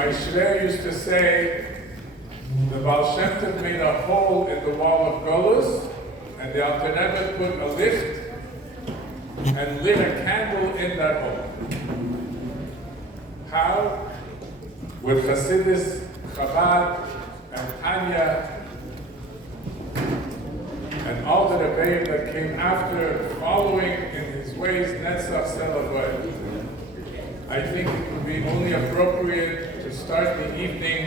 My Shver used to say, the Baal Shem Tov made a hole in the wall of Golus, and the Alter Rebbe put a lift and lit a candle in that hole. How? With Hasidus, Chabad, and Tanya, and all the Rebbeim that came after, following in his ways, Netzach Selavay. I think it would be only appropriate to start the evening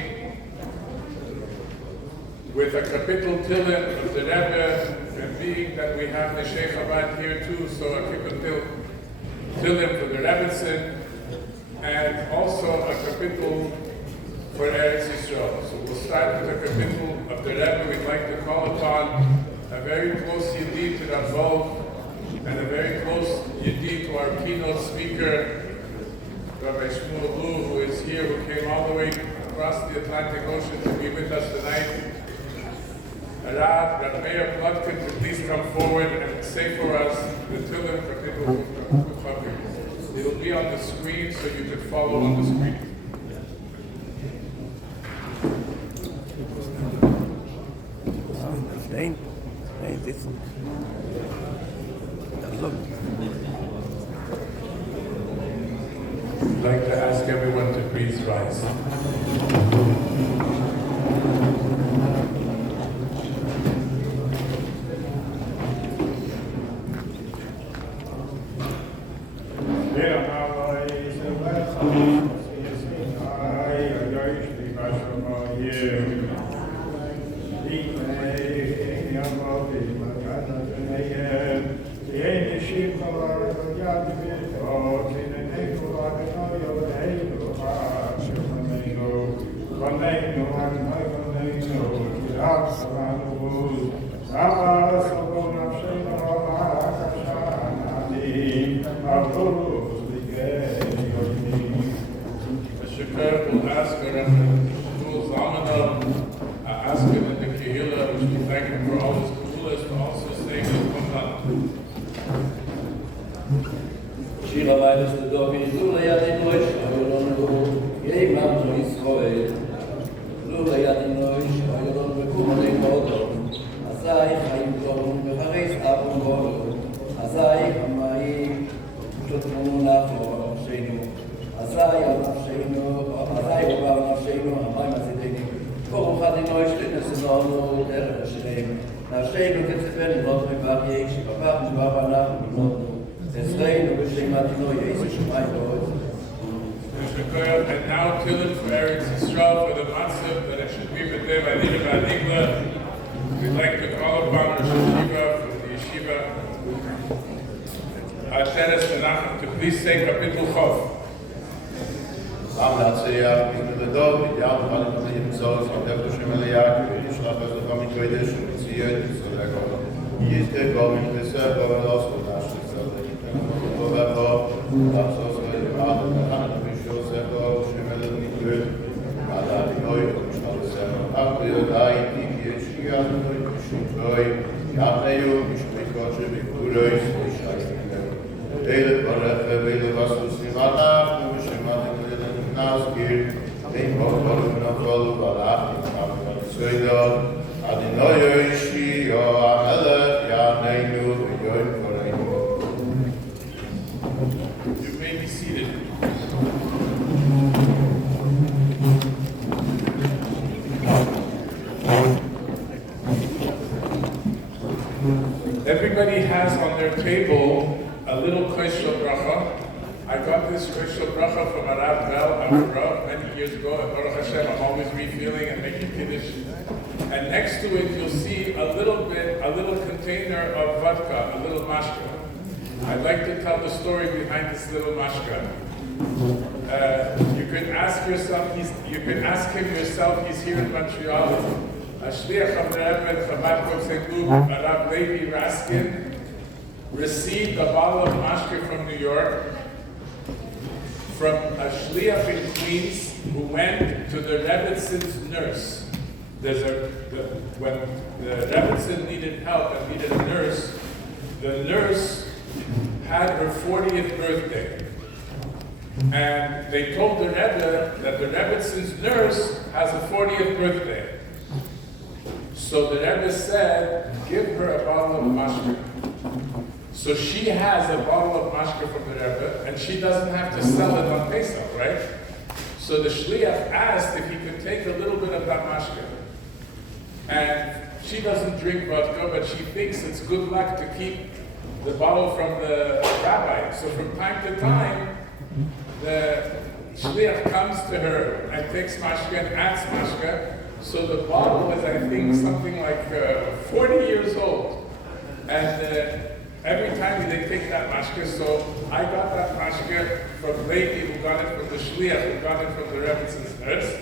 with a kapitel Tillim of the Rebbe, and being that we have the Sheikh Chabad here too, so a kapitel Tillim for the Rebbetzin, and also a kapitel for Eretz Yisrael. So we'll start with a kapitel of the Rebbe. We'd like to call upon a very close yedid to Rav, and a very close yedid to our keynote speaker, Rabbi Shmuel, who is here, who came all the way across the Atlantic Ocean to be with us tonight. Rabbi Meir Plotkin to please come forward and say for us the Tillim Kapitel. It will be on the screen so you can follow on the screen. I'd like to ask everyone to please rise. And now Tillim for Eretz Yisrael for the matzah that it should be with them. We'd like to call upon our yeshiva from the yeshiva, Teres Menachem, to please say Kapitel Chov. You may be seated. Everybody has on their table a little Koshel Bracha. I got this Koshel Bracha from a Rav Bell, our Rav, many years ago. At Baruch Hashem, I'm always refilling and making Kiddush. And next to it, you'll see a little container of vodka, a little mashka. I'd like to tell the story behind this little mashka. You could ask him yourself, he's here in Montreal. A shliach of the Rebbe Chabad Kol St. Luke, Rav Levi Raskin, received a bottle of mashka from New York from a shliach in Queens who went to the Rebbetzin's nurse. When the Rebbetzin needed help and needed a nurse, the nurse had her 40th birthday. And they told the Rebbe that the Rebbetzin's nurse has a 40th birthday. So the Rebbe said, give her a bottle of mashka. So she has a bottle of mashka from the Rebbe, and she doesn't have to sell it on Pesach, right? So the shliach asked if he could take a little bit of that mashka. And she doesn't drink vodka, but she thinks it's good luck to keep the bottle from the rabbi. So from time to time, the shliach comes to her and takes mashka and adds mashka. So the bottle is, I think, something like 40 years old. And every time they take that mashka, so I got that mashka from Levi, who got it from the shliach, who got it from the Rebbetzin's nurse.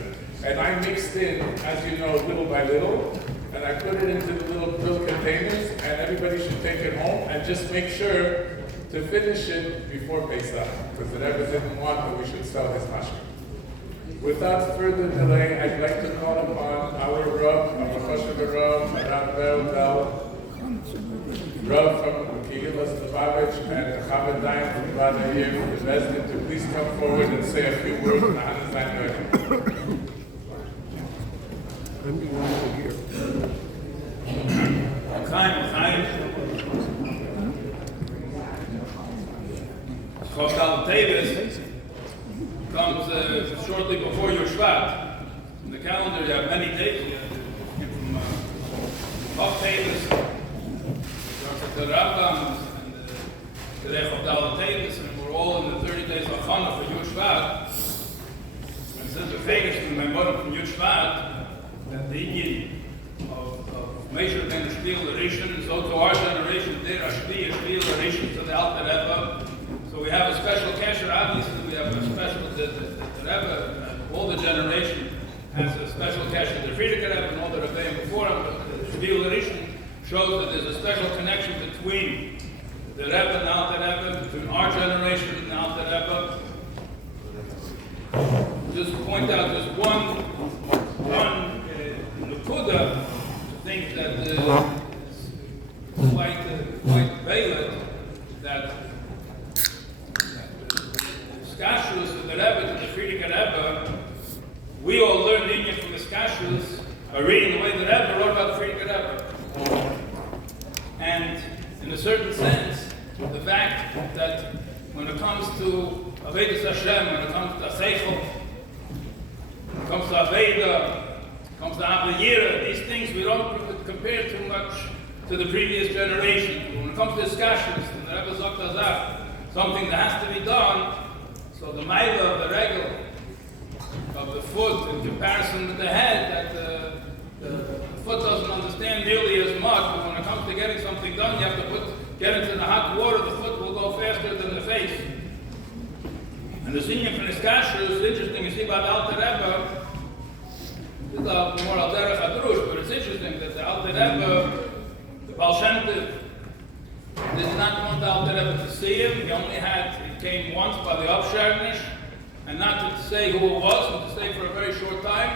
And I mixed in, as you know, little by little. And I put it into the little pill containers, and everybody should take it home and just make sure to finish it before Pesach, because the Rebbe didn't want that we should sell his mashka. Without further delay, I'd like to call upon our Rav, Rav Bell, Rav from Kehilas Lubavitch, and Chabad Dayan from Bada here, from the resident, to please come forward and say a few words on Hanazan. Chostal Tavis comes shortly before your Shvat. In the calendar, you have many days. You have from Tavis, the Rambam, and the Chostal Tavis, and we're all in the 30 days of Chana for Yud Shvat. And since the famous from my mother from Yud Shvat, that the Indian of Meisher Ben Shviel Rishon, so to our generation, there are Shviel Rishon to the Alter Rebbe. So we have a special kasher, obviously we have a special, the Rebbe, all the generation has a special kasher, the Frierdiker Rebbe and all the Rebbeim before him, but the Shviel Rishon shows that there's a special connection between the Rebbe and the Alter Rebbe, between our generation and the Alter Rebbe. Just point out, there's one Nakuda, I think that is quite valid, that Skashrus of the Rebbe to the Frierdiker Rebbe, we all learn Indian from the Skashrus by reading the way the Rebbe wrote about the Frierdiker Rebbe. And in a certain sense, the fact that when it comes to Avodas Hashem, when it comes to Seichel, when it comes to Aveda, comes to Avayira, these things we don't compare too much to the previous generation. When it comes to Skashrus, and the Rebbe Zok Tazach, something that has to be done, so the Maila of the regel of the foot in comparison with the head, that the foot doesn't understand nearly as much, but when it comes to getting something done, you have to get into the hot water, the foot will go faster than the face. And the senior from the Skashrus is interesting, you see about the Alter Rebbe, it's more al derech hadrush, but it's interesting that the Alter Rebbe, the Baal Shem Tov, did not want the Alter Rebbe to see him. He came once by the Upsharnish, and not to say who it was, but to stay for a very short time.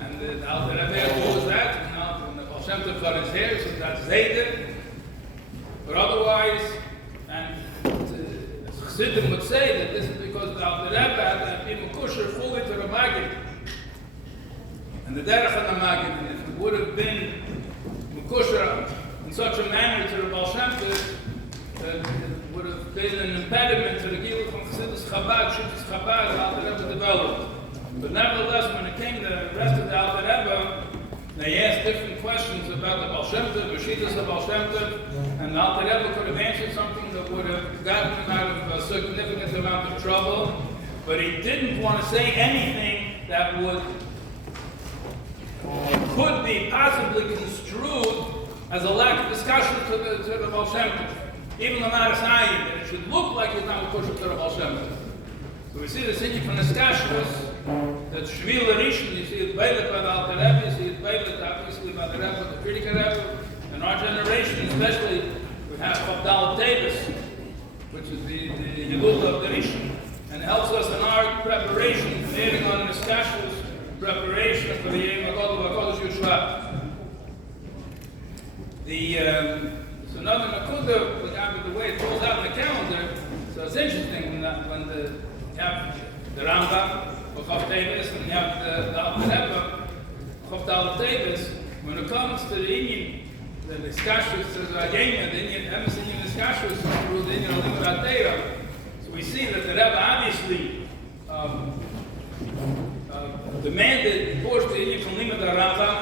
And the Alter Rebbe asked who was that, and now when the Baal Shem Tov got his hair, so that's Zayden. But otherwise, and Chassidim would say that this is because the Alter Rebbe had been Mekusher fully to the Maggid. And the derech on the Maggid, and if it would have been Mekusher in such a manner to the Baal Shem Tov, it would have been an impediment to the Giluk from Chassidus Chabad, Shittus Chabad, the Alter Rebbe developed. But nevertheless, when it came to the rest of the Alter Rebbe, they asked different questions about the Baal Shem Tov, the Shittus of Baal Shem Tov, and the Alter Rebbe could have answered something that would have gotten him out of a significant amount of trouble, but he didn't want to say anything that could be possibly construed as a lack of discussion to the Baal Shem Tov. Even the Marasayim, that it should look like he's not a Kushuk to the Baal Shem Tov. So we see the singing from the Skashrus, that Shviel Rishon, you see it Beilet by the Alter Rebbe, you see it Beilet obviously by the Rebbe, the Frierdiker Rebbe. In our generation especially, we have Chabdal Davis, which is the Yedut of the Rishon, and helps us in our preparation, adding on the Skashrus, preparation for the Yom HaGadol Yud Shvat. So another Nakuda, with the way it falls out in the calendar, so it's interesting when you have the Rambam, Chof Davis, and you have the Alter Rebbe, Chof Dal Davis. When it comes to the Indian, the Niskashus, the Indian, Emerson Indian Niskashus, through the Indian Limud Atera, so we see that the Rebbe obviously demanded, forced the Indian from Limud Rambam,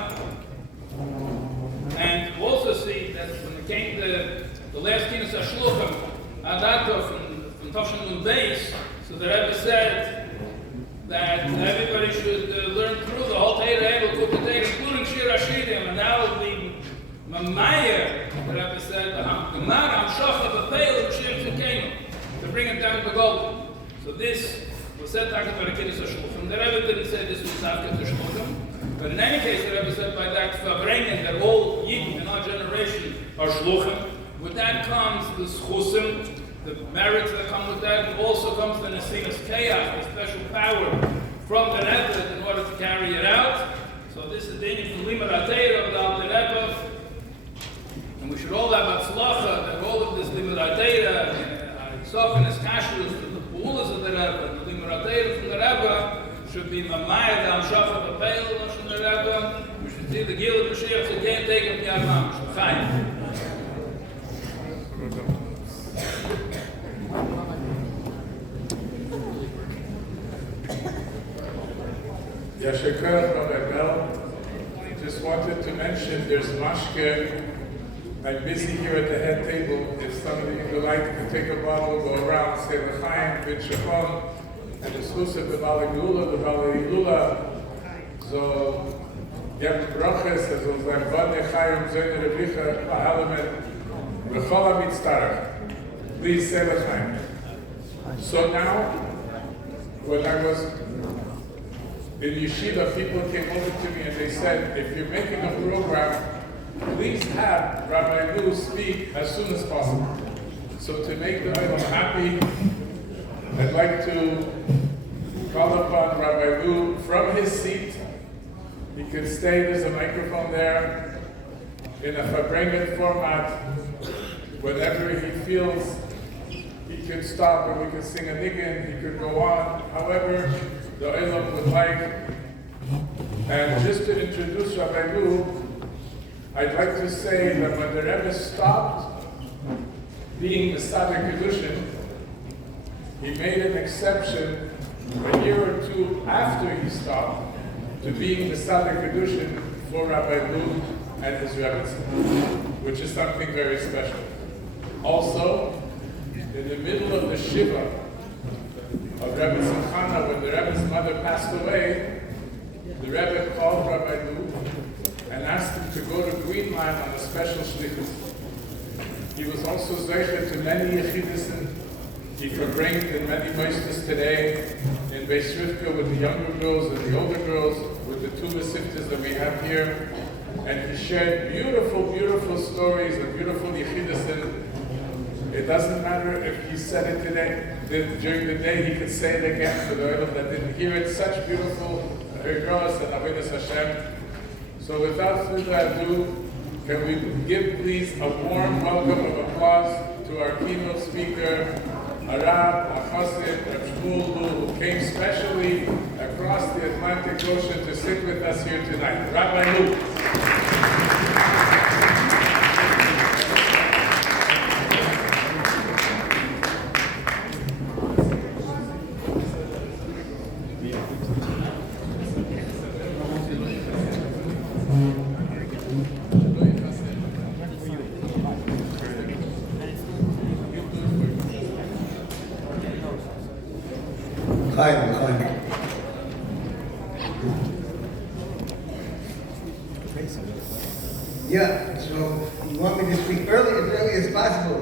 and also see that when it came to the last Kinas HaShluchim, Adato from Toshan Nun Beis, so the Rebbe said that everybody should learn through the whole Torah, including Shir Hashirim, and that will be Mamaya, the Rebbe said, Gemara, Amshocha, B'Peil, Shir Tzidkenu, to bring it down to Golden. So this was said talking about the Kinas HaShluchim. The Rebbe didn't say this was Tzavkat HaShluchim, but in any case, the Rebbe said by that Fabrengen, that all Yidden in our generation are Shluchim. With that comes the Schusim, the merits that come with that, and also comes the Nesinas Kayach, the special power from the Rebbe in order to carry it out. So this is the Indian from Limud Atera of the Alter Rebbe. And we should all have Atzlacha, that all of this Limud Atera, Sofin is Kashrus, the Pulas of the Rebbe, the Limud Atera from the Rebbe, should be Mamaya, the Amshacha, the Peil from the Rebbe. We should see the Gil of Mashiach, so can't take him to Yavam. Chayim. Yashikar Bell, just wanted to mention there's mashke. I'm busy here at the head table. If somebody would like to take a bottle, go around, say L'chaim, B'T Shachon, and the Schusah, the Balagula, the Balagula. So, Yem Broches, as was like Bad Nechayim, Zene Revicha, Bahalamet, V'chol HaMitztarach. Please say L'chaim. So now, when I was in yeshiva, people came over to me and they said, if you're making a program, please have Rabbi Lu speak as soon as possible. So to make the Olam happy, I'd like to call upon Rabbi Lu from his seat. He can stay, there's a microphone there, in a Fabrengen format. Whenever he feels he could stop and we could sing a niggin, he could go on. However, the Olam would like. And just to introduce Rabbi Lu, I'd like to say that when the Rebbe stopped being the Tzaddik Kedushin, he made an exception a year or two after he stopped to being the Tzaddik Kedushin for Rabbi Lu and his Rebbe, which is something very special. Also, in the middle of the Shiva of Rebbe Simchana, when the Rebbe's mother passed away, the Rebbe called Rabbi Lu and asked him to go to Greenland on a special shlichus. He was also zeicher to many yechidus, and he verbringt in many places today in Beis Rivka with the younger girls and the older girls, with the two mesiftas that we have here. And he shared beautiful, beautiful stories and beautiful yechidus. And it doesn't matter if he said it today, during the day he could say it again for the oil that didn't hear it. Such beautiful girls and avodas Hashem. So without further ado, can we give please a warm welcome of applause to our keynote speaker, Arab, Achasid, Shmuel Lu, who came specially across the Atlantic Ocean to sit with us here tonight. Rabbi Lu. Yeah, so you want me to speak early as possible.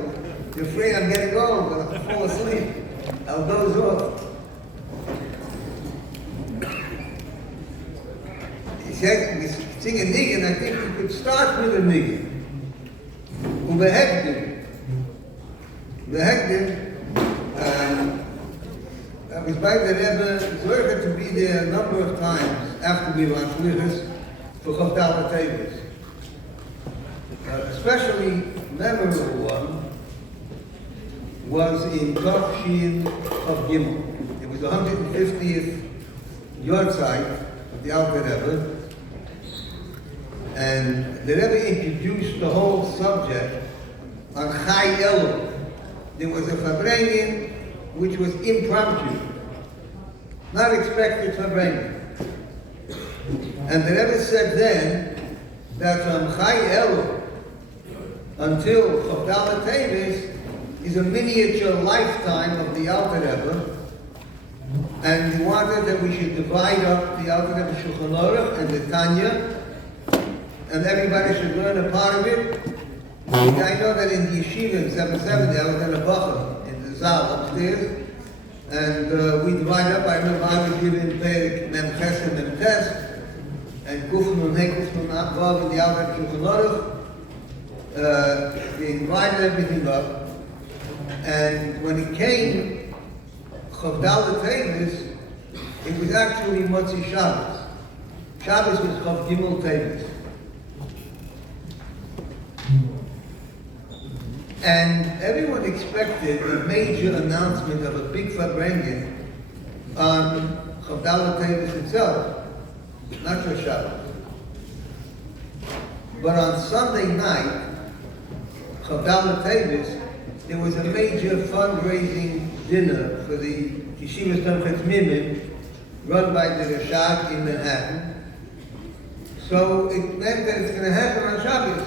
You're afraid I'm getting old, I'll fall asleep. I'll doze off. He said, we sing a niggin, I think we could start with a niggin. Ubehekdim. I was by the Rebbe, Zurga to be there a number of times after we were Shlichus for Chavdal HaTevis. Especially memorable one was in Tafshin of Gimel. It was the 150th yahrzeit of the Alter Rebbe, and the Rebbe introduced the whole subject on Chai Elu. There was a Farbrengen which was impromptu, not expected Farbrengen. And the Rebbe said then that from Chai Elu until Chavdala Tevis is a miniature lifetime of the Alter Rebbe, and he wanted that we should divide up the Alter Rebbe Shulchan Aruch and the Tanya, and everybody should learn a part of it. I know that in the yeshiva in 770, I was in a bacha in the Zal upstairs, and we divided up. I remember I was given Perek Mem Chesed Mem Tes, and Kuf Nun He Kuf Nun Vav in the Alter Rebbe Shulchan Aruch. They divided everything up, and when it came Chavdal Tevis, it was actually Motzi Shabbos. Shabbos was Chav Gimel Tevis. And everyone expected a major announcement of a big Farbrengen on Chavdal Tevis itself, not just Shabbos. But on Sunday night, Chavdal Tevis, there was a major fundraising dinner for the Yeshivas Tomchetz Mimim, run by the Rashad in Manhattan. So it meant that it's going to happen on Shabbos.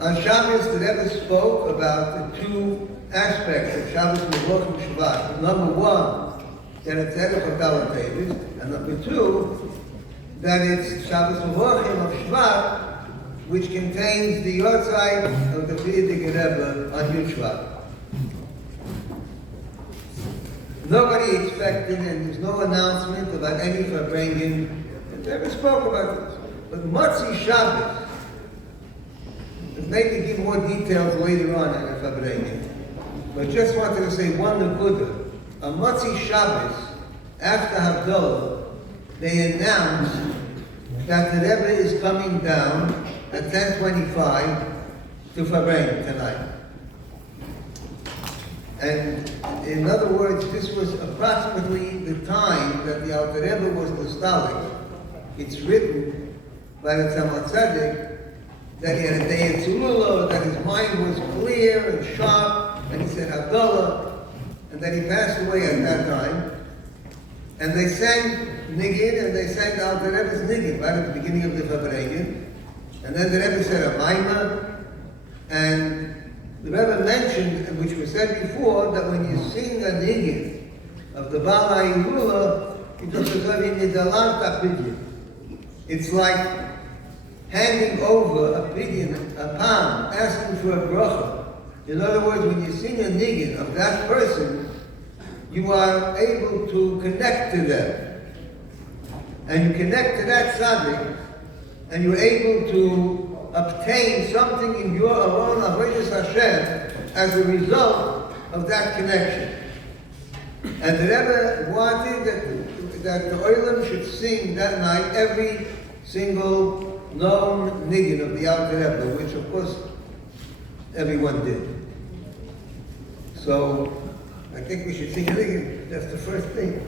On Shabbos, the Rebbe spoke about the two aspects of Shabbos Mevorach and Shabbat. Number one, that it's Erev Chavdal Tevis, and number two, that it's Shabbos Mevorachim of Shvat, which contains the yahrzeit of the Frierdiker Rebbe on Yud Shvat. Nobody expected, and there's no announcement about any Farbrengen. The Rebbe spoke about this. But Motzi Shabbos, maybe give more details later on in the Farbrengen, but just wanted to say one nekuda. On Motzi Shabbos, after Havdalah, they announced that the Rebbe is coming down at 10:25 to Farbrengen tonight. And in other words, this was approximately the time that the Alter Rebbe was nostalgic. It's written by the Tzemach Tzedek that he had a day of Tzulula, that his mind was clear and sharp, and he said Havdalah, and that he passed away at that time. And they sang Nigid, and they sang the Alter Rebbe's Nigid right at the beginning of the Farbrengen. And then the Rebbe said a Maimah, and the Rebbe mentioned, which was said before, that when you sing a Nigid of the Baal HaYilula, it's like handing over a pidyon, a palm, asking for a bracha. In other words, when you sing a Nigid of that person, you are able to connect to them. And you connect to that tzaddik, and you're able to obtain something in your own avodas Hashem as a result of that connection. And the Rebbe wanted that the Olam should sing that night every single known Nigid of the Alter Rebbe, which of course everyone did. So I think we should sing a Nigid. That's the first thing.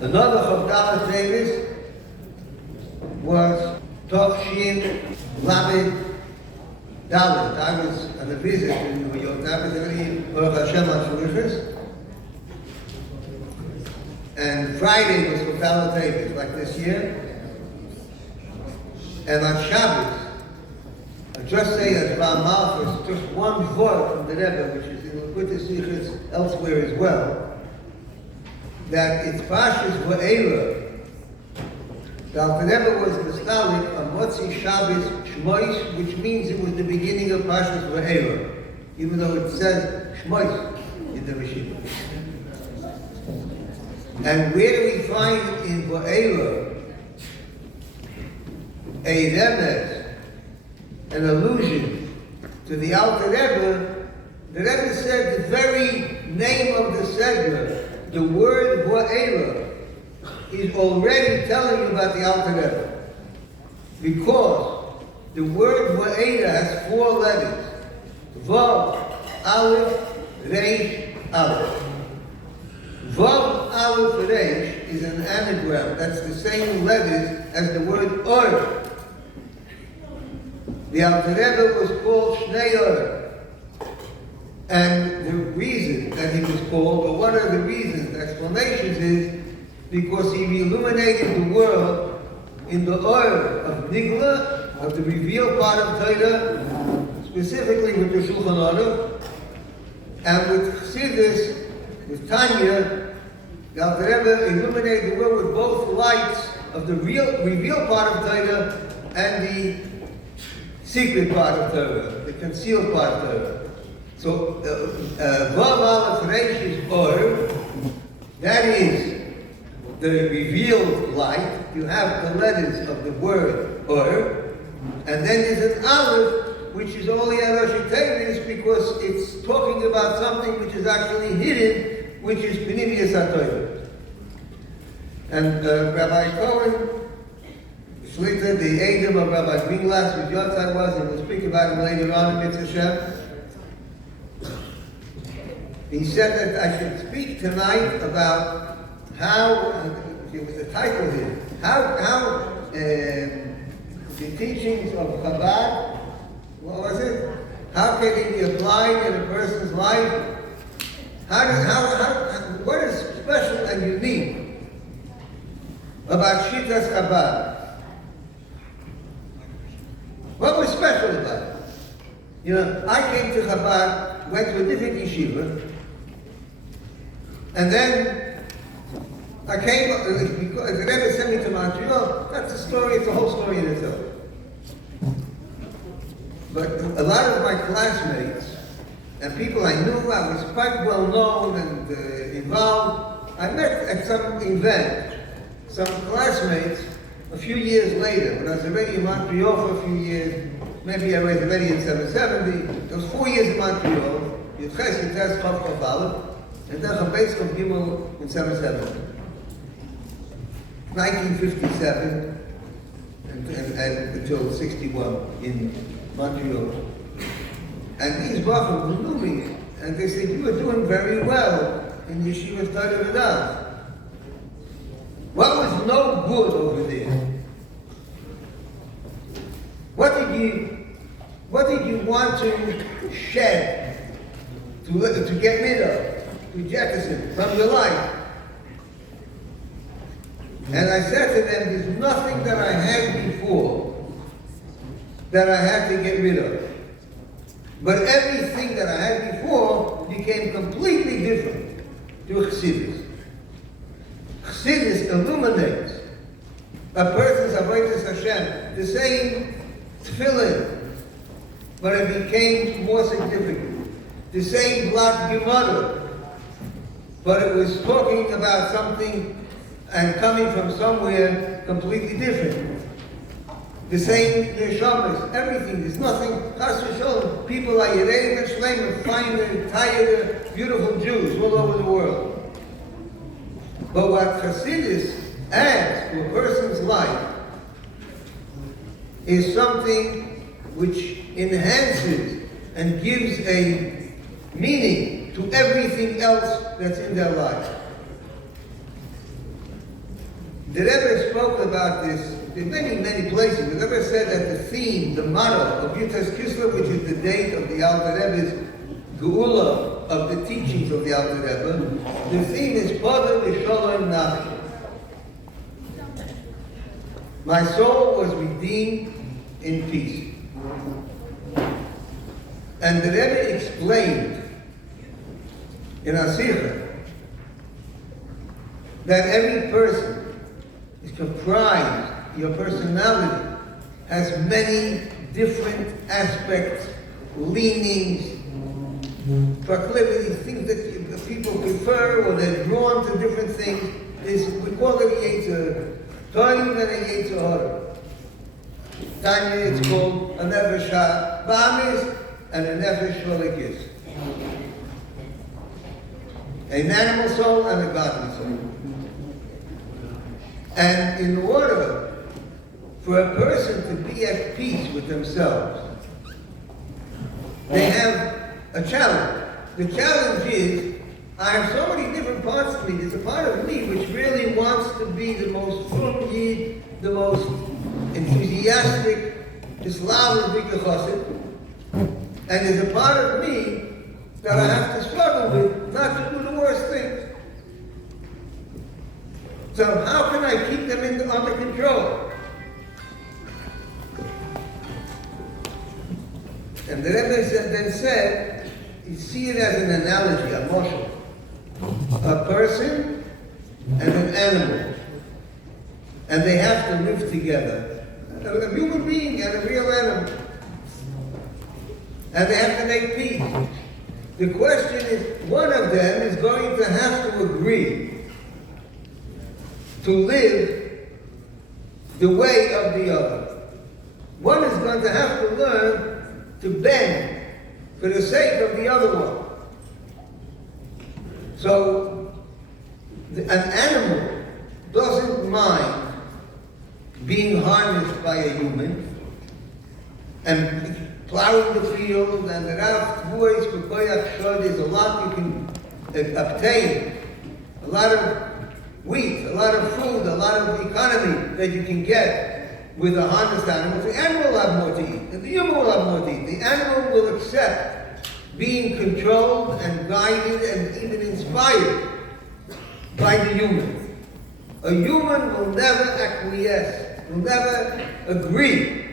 Another Chavdalah Davis was Tovshin Lamed Dalet. I was on a visit in New York. I was already Baruch Hashem HaShurichas. And Friday was Chavdalah Davis, like this year. And on Shabbos, I just say as Ram Malchus, just one word from the Rebbe, which is in Likkutei Sichos elsewhere as well, that it's Pashas Va'era. The Alter Rebbe was nostalgic on Motzi Shabbos Shmois, which means it was the beginning of Pashas Va'era, even though it says Shmois in the Rishon. And where do we find in Va'era a remez, an allusion to the Alter Rebbe? The Rebbe said the very name of the segment, the word Va'era, is already telling you about the Alter Rebbe. Because the word Va'era has 4 letters. Vav, Aleph, Reish, Aleph. Vav, Aleph, Reish is an anagram. That's the same letters as the word Or. The Alter Rebbe was called Shnei Or. And the reason that he was called, or one of the reasons, the explanations is because he illuminated the world in the Or of Nigla, of the revealed part of Torah, specifically with the Shulchan Aruch, and with Chassidus, with Tanya. The Alter Rebbe illuminated the world with both lights of the revealed part of Torah and the secret part of Torah, the concealed part of Torah. So, Vav Aleph Reish is Or. That is the revealed light. You have the letters of the word Or. And then there's an Aleph, which is only a Rosh Hashanah because it's talking about something which is actually hidden, which is Pnimius HaTorah. And Rabbi Cohen, Shlita, the Adam of Rabbi Greenglass, whose Yotzai was, and we'll speak about him later on in Mitzvah Shem. He said that I should speak tonight about how, it was the title here, how the teachings of Chabad, what was it? How can it be applied in a person's life? What is special and unique about Shitas Chabad? What was special about it? You know, I came to Chabad, went to a different yeshiva, and then I came, because the Rebbe sent me to Montreal. That's a story, it's a whole story in itself. But a lot of my classmates and people I knew, I was quite well known and involved. I met at some event some classmates a few years later, when I was already in Montreal for a few years. Maybe I was already in 770. It was 4 years in Montreal. Yitches, Yitches, Chav, Chav, Aleph. And then Chabez, Chav, Gimel in 770. 1957 and until 61 in Montreal. And these Bachim knew me, and they said, you are doing very well in Yeshiva's Torah V'Daf. What was no good over there? What did you want to shed, to get rid of, to jettison from your life? And I said to them, there's nothing that I had before that I had to get rid of. But everything that I had before became completely different through Chassidus. Chassidus illuminates a person's avodas Hashem, the same tefillin, but it became more significant. The same block Gemara, but it was talking about something and coming from somewhere completely different. The same neshamas, everything. There's nothing. Chas v'sholom. People are Yereim and Shleim, fine, tired, beautiful Jews all over the world. But what Chassidus adds to a person's life is something which enhances and gives a meaning to everything else that's in their life. The Rebbe spoke about this in many, many places. The Rebbe said that the theme, the motto of Yutas Kislev, which is the date of the Alter Rebbe's Geula of the teachings of the Alter Rebbe, the theme is Pada V'Sholem Nafshi. My soul was redeemed in peace. And the Rebbe explained in Asirah that every person is comprised, your personality has many different aspects, leanings, proclivities, things that people prefer or they're drawn to different things. We call it a Yetzer Toiv and a Yetzer Hara. Tanya, it's called a Nefesh HaBamis and a Nefesh Shvalikis. An animal soul and a godly soul. And in order for a person to be at peace with themselves, they have a challenge. The challenge is, I have so many different parts of me. There's a part of me which really wants to be the most frum-yid, the most enthusiastic, Islamic b'kachosid. And there's a part of me that I have to struggle with, not to do the worst things. So how can I keep them under control? And the Rebbe then said, you see it as an analogy, a moshel. A person and an animal. And they have to live together. A human being and a real animal. And they have to make peace. The question is, one of them is going to have to agree to live the way of the other. One is going to have to learn to bend for the sake of the other one. So, an animal doesn't mind being harnessed by a human and plowing the field, and there's a lot you can obtain, a lot of wheat, a lot of food, a lot of economy that you can get with a harnessed animal. The animal will have more to eat, and the human will have more to eat. The animal will accept being controlled and guided and even inspired by the human. A human will never acquiesce, will never agree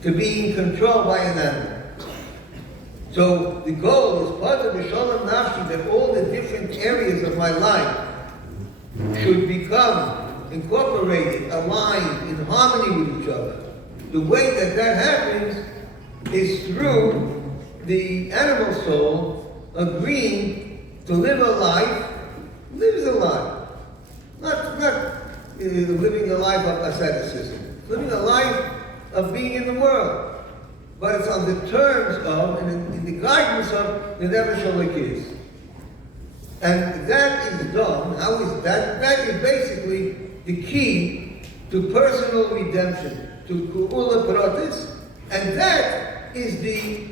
to being controlled by an animal. So the goal is part of the Sholem Nafshi, that all the different areas of my life should become incorporated, aligned, in harmony with each other. The way that happens is through the animal soul agreeing to live a life, lives a life. Not living a life of asceticism, living a life of being in the world. But it's on the terms of, and in the guidance of, the Nefesh HaLokis. And that is done, how is that? That is basically the key to personal redemption, to Geula Pratis, and that is the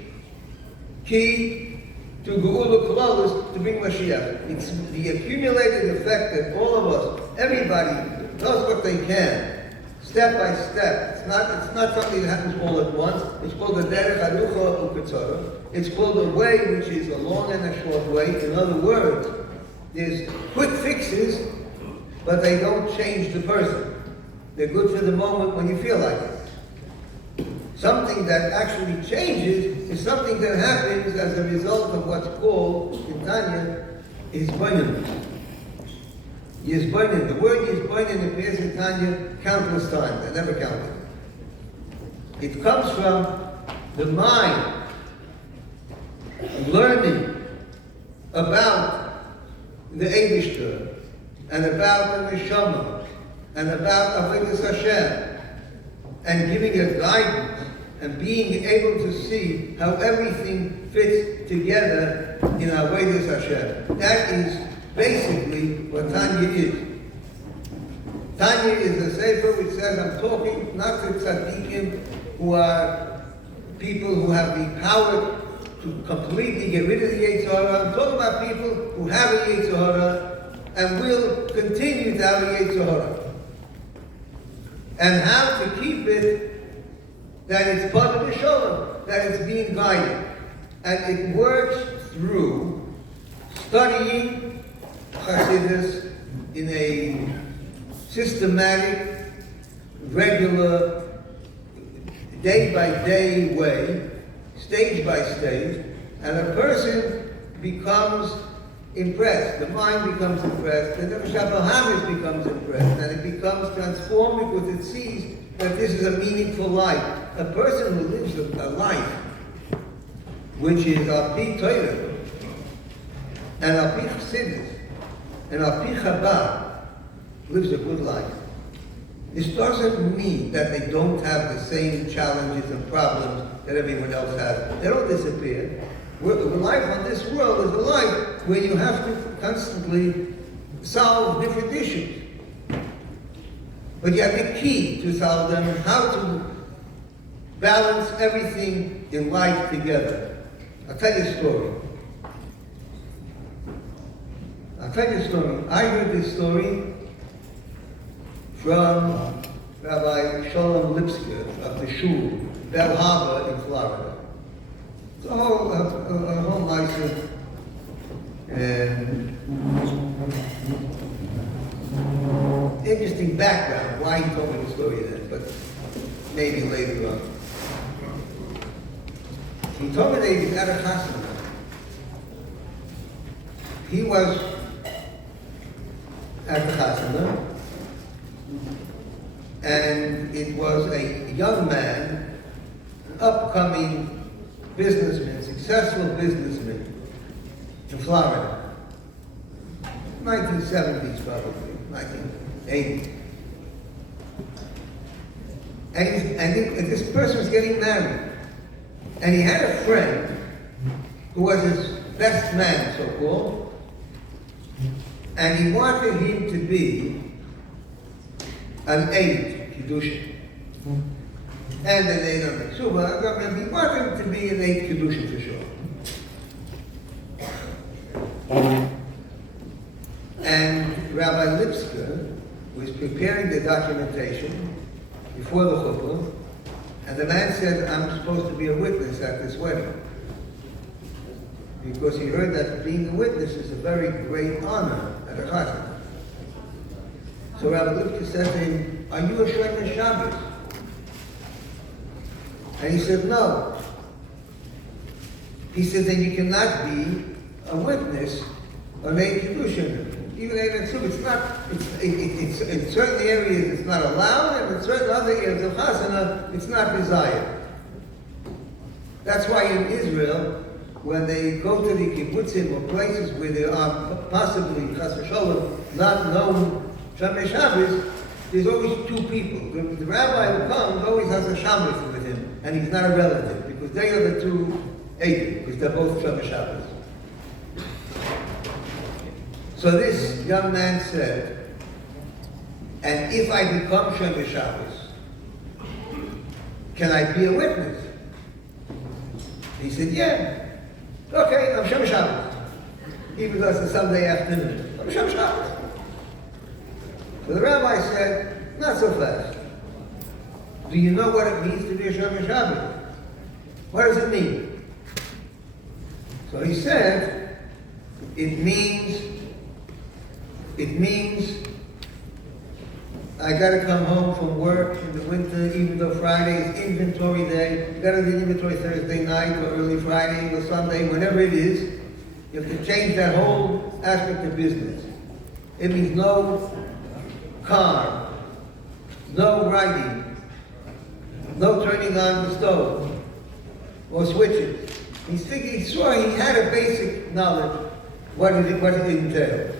key to Geula Klalos, to bring Mashiach. It's the accumulated effect that all of us, everybody, does what they can, step by step. It's not something that happens all at once. It's called the Derech Harucha Uketzara. It's called a way which is a long and a short way. In other words, there's quick fixes, but they don't change the person. They're good for the moment when you feel like it. Something that actually changes is something that happens as a result of what's called, in Tanya, Yizboinus. Yizboinus. The word Yizboinus appears in Tanya countless times. I never counted. It comes from the mind learning about the Eibishter and about the Neshama and about Avodas Hashem and giving a guidance and being able to see how everything fits together in Avodas Hashem. That is basically what Tanya is. Tanya is a sefer which says, I'm talking not to tzaddikim who are people who have the power to completely get rid of the Yetzer Hara. I'm talking about people who have a Yetzer Hara and will continue to have a Yetzer Hara. And how to keep it that it's part of the Shalom, that it's being guided. And it works through studying Chassidus in a systematic, regular, day-by-day way, stage by stage, and a person becomes impressed. The mind becomes impressed, the Nefesh HaBahamis becomes impressed, and it becomes transformed because it sees that this is a meaningful life. A person who lives a life which is Al-Pi Torah, and Al-Pi Chassidus, and Al-Pi Chabad, lives a good life. This doesn't mean that they don't have the same challenges and problems that everyone else has. They don't disappear. Life on this world is a life where you have to constantly solve different issues. But you have the key to solve them, how to balance everything in life together. I'll tell you a story. I heard this story from Rabbi Sholem Lipsker of the Shul, Bell Harbor in Florida. It's a whole nice interesting background why he told me the story then, but maybe later on. He told me that he was at a chasana. He was at the chasana, and it was a young man, an upcoming businessman, successful businessman in Florida. 1970s probably, 1980s. And this person was getting married. And he had a friend who was his best man, so-called, and he wanted him to be an aide, Kiddushin. And an aide on the Ksuba, he wanted him to be an aide Kiddushin for sure. And Rabbi Lipsker was preparing the documentation before the chuppah, and the man said, I'm supposed to be a witness at this wedding. Because he heard that being a witness is a very great honor at a chasana. So Rabbi Lipsker said to him, are you a Shomer Shabbos? And he said, no. He said, then you cannot be a witness on a Kiddushin. Even in certain areas it's not allowed, and in certain other areas of chasana, it's not desired. That's why in Israel, when they go to the kibbutzim or places where there are possibly, chas v'sholom, not known Shomer Shabbos, there's always two people. The rabbi who comes always has a Shabbos with him, and he's not a relative, because they are the two eidim, because they're both Shomer Shabbos. So this young man said, and if I become Shomer Shabbos, can I be a witness? He said, yeah. Okay, I'm Shomer Shabbos. Even though it's a Sunday afternoon. I'm Shomer Shabbos. So the rabbi said, not so fast. Do you know what it means to be a Shomer Shabbos? What does it mean? So he said, it means I gotta come home from work in the winter, even though Friday is inventory day. You gotta do inventory Thursday night or early Friday or Sunday, whenever it is. You have to change that whole aspect of business. It means no car, no writing, no turning on the stove or switches. He saw he had a basic knowledge what it entailed.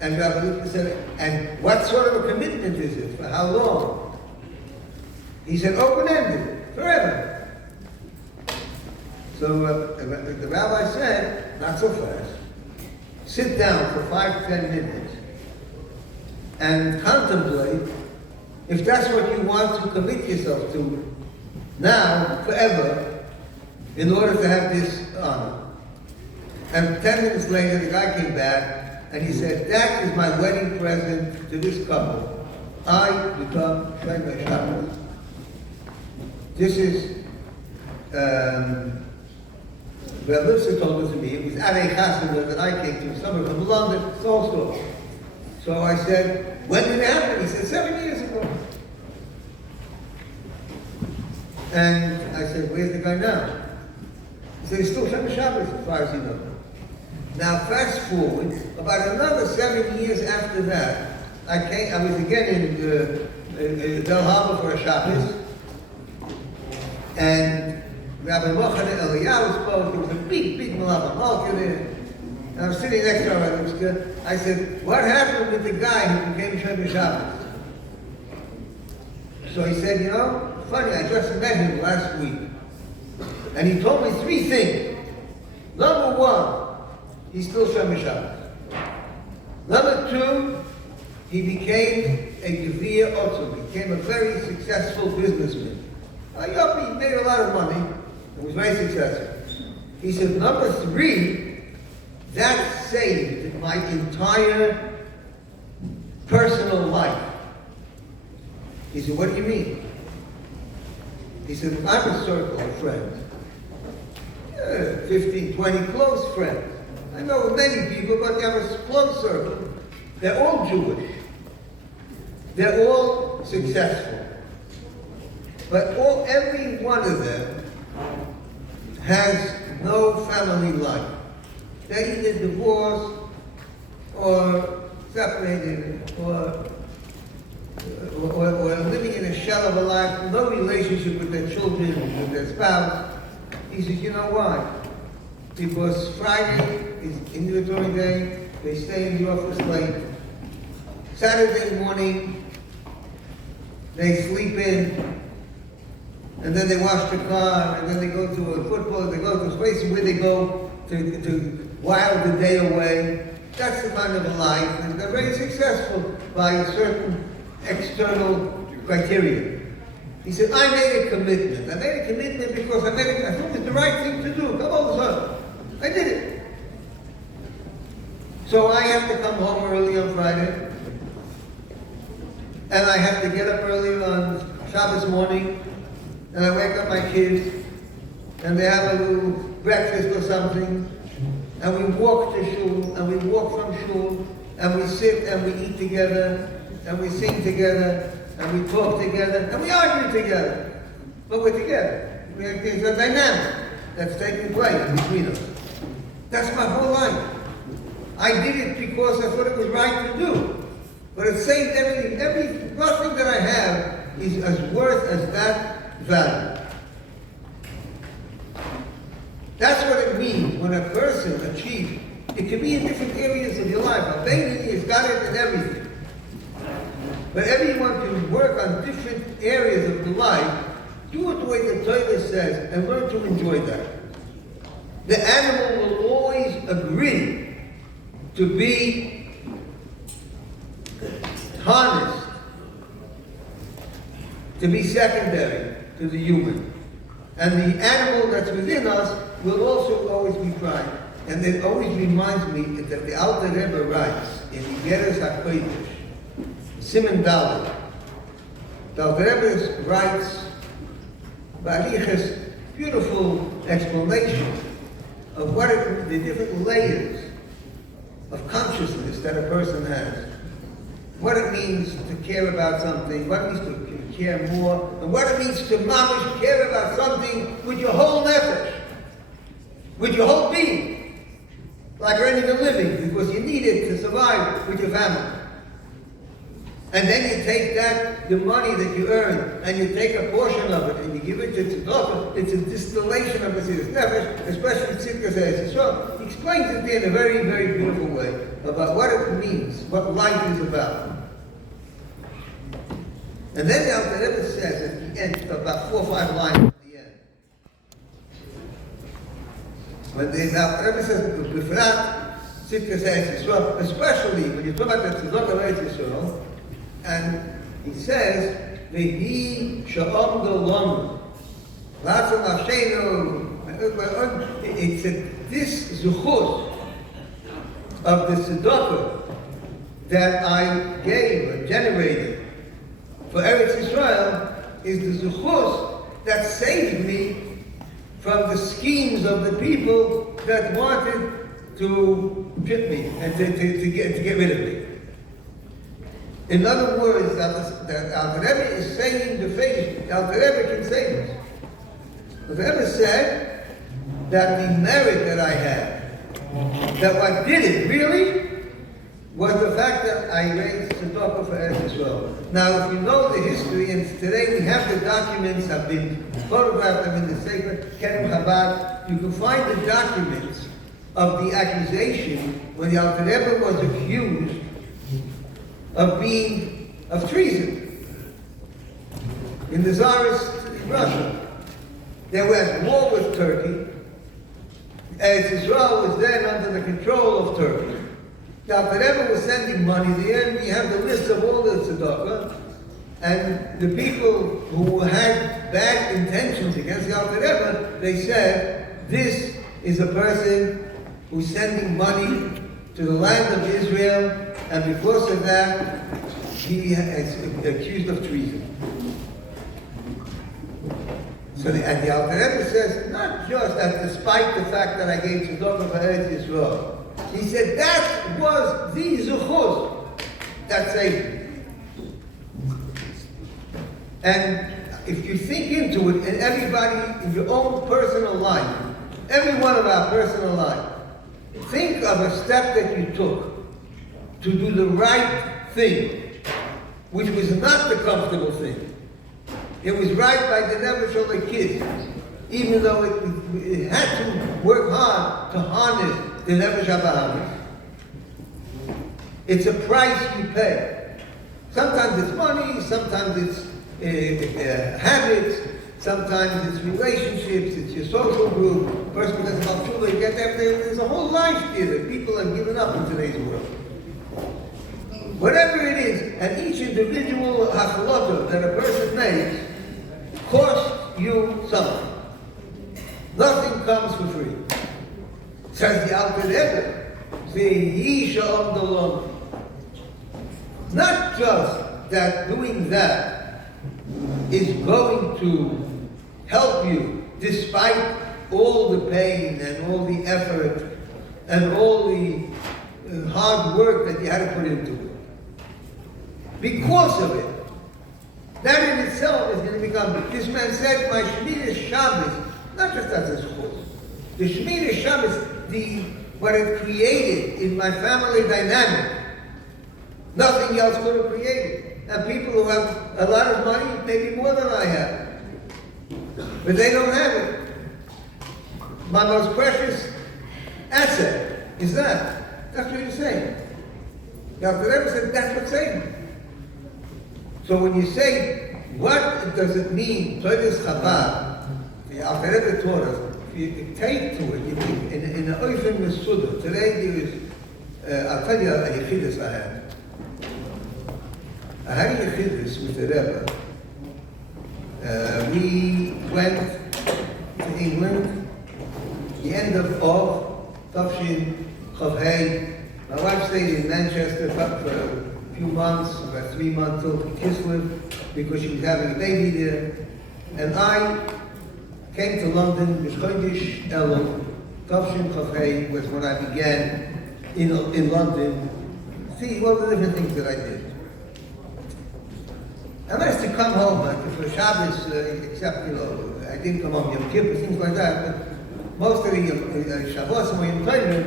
And Rabbi Lipsker said, and what sort of a commitment is it? For how long? He said, open-ended, forever. So the rabbi said, not so fast. Sit down for 5 to 10 minutes and contemplate if that's what you want to commit yourself to now, forever, in order to have this honor. And 10 minutes later, the guy came back And he said, that is my wedding present to this couple. I become Shomer Shabbos. This is, Rabbi Lipson told it to me. It was at a chassid that I came to, somewhere from London, it's all story. So I said, when did it happen? He said, 7 years ago. And I said, where's the guy now? He said, he's still Shomer Shabbos, as far as you know. Now, fast forward, about another 7 years after that, I was again in Del Harbor for a Shabbos, and Rabbi Mochanan Eliyahu spoke. It was a big Malach Malka there. And I was sitting next to Rabbi. I said, what happened with the guy who became Shomer Shabbos? So he said, funny, I just met him last week. And he told me 3 things. Number 1, he's still Shomer Shabbos. Number 2, he became a Gevir Otzum. He became a very successful businessman. He made a lot of money and was very successful. He said, number 3, that saved my entire personal life. He said, what do you mean? He said, I'm a circle of friends. 15, 20 close friends. I know many people, but they have a close circle. They're all Jewish. They're all successful. But every one of them has no family life. They're either divorced or separated or living in a shell of a life, no relationship with their children, with their spouse. He says, you know why? Because Friday is inventory day, they stay in the office late. Saturday morning, they sleep in, and then they wash the car, and then they go to a football, they go to a place where they go to while the day away. That's the kind of a life, and they're very successful by a certain external criteria. He said, I made a commitment. I made a commitment because I thought it was the right thing to do. Come on, son. I did it. So I have to come home early on Friday. And I have to get up early on Shabbos morning. And I wake up my kids. And they have a little breakfast or something. And we walk to shul. And we walk from shul. And we sit and we eat together. And we sing together. And we talk together. And we argue together. But we're together. There's a dynamic that's taking place between us. That's my whole life. I did it because I thought it was right to do. But it saved everything. Nothing that I have is as worth as that value. That's what it means when a person achieves. It can be in different areas of your life. A baby has got it in everything. But everyone can work on different areas of the life. Do it the way the Torah says and learn to enjoy that. The animal will always agree to be harnessed, to be secondary to the human. And the animal that's within us will also always be crying. And it always reminds me that the Alter Rebbe writes in Igeres HaKodesh, Siman Dalet. The Alter Rebbe writes Barichas beautiful explanation of what the different layers of consciousness that a person has. What it means to care about something, what it means to care more, and what it means to mamish care about something with your whole nefesh, with your whole being, like earning a living, because you need it to survive with your family. And then you take that, the money that you earn, and you take a portion of it, and you give it to tzedakah. It's a distillation of Mesiras Nefesh, especially Tzidkas Eretz Yisrael. He explains it there in a very, very beautiful way about what it means, what life is about. And then the Alter Rebbe says at the end, about 4 or 5 lines at the end, when the Alter Rebbe says, B'frat Tzidkas Eretz Yisrael, especially when you talk about the tzedakah Eretz Yisrael, and he says, "Vehi sha'am dolom, latzon nafshenu." It's this zuchus of the tzedakah that I gave or generated for Eretz Israel is the zuchus that saved me from the schemes of the people that wanted to trip me and to get rid of me. In other words, that Alter Rebbe is saying the faith, Alter Rebbe can say this. Alter Rebbe said that the merit that I had, that what did it really, was the fact that I raised tzedakah for Eretz Yisrael. Now, if you know the history, and today we have the documents, have been photographed them in the Sefer Kerem Chabad, you can find the documents of the accusation when the Alter Rebbe was accused of treason in the Tsarist Russia. They were at war with Turkey, and Israel was then under the control of Turkey. The Alter Rebbe was sending money there, and we have the list of all the tzedakah, and the people who had bad intentions against the Alter Rebbe, they said, this is a person who's sending money to the land of Israel, and because of that, he is accused of treason. So and the Alter Rebbe says, not just that despite the fact that I gave tzedakah for Eretz Yisrael, he said that was the zuchus that saved me. And if you think into it, and everybody in your own personal life, every one of our personal life, think of a step that you took to do the right thing, which was not the comfortable thing. It was right by the never shall the kids, even though it had to work hard to harness the never shall harness. It's a price you pay. Sometimes it's money, sometimes it's habits, sometimes it's relationships, it's your social group. Person doesn't have children, get there. There's a whole life here that people have given up in today's world. Whatever it is, and each individual hachalotah that a person makes costs you something. Nothing comes for free. Says the Alter Rebbe, V'hi sha'om dolom. Not just that doing that is going to help you despite all the pain and all the effort and all the hard work that you had to put into it. Because of it, that in itself is going to become, this man said, my Shemitah Shabbos, not just as a school, the Shemitah Shabbos, what it created in my family dynamic, nothing else could have created. And people who have a lot of money, maybe more than I have, but they don't have it. My most precious asset is that. That's what you're saying. The Alter Rebbe said that's what's saying. So when you say, what does it mean, Todas Chabad, the Alter Rebbe taught us, you take to it, in an oifen mesuda. Today there is, I'll tell you a yechidus I had. I had a yechidus with the Rebbe. We went to England, the end of Tafshin Chavhei. My wife stayed in Manchester for a few months, about 3 months till Kislev, because she was having a baby there. And I came to London, B'Chodesh Elul, Tafshin Chavhei was when I began in London. See all the different things that I did. And I used to come home for Shabbos, except, I didn't come home Yom Kippur, things like that, but most of the Shabbos and Yom Tovim,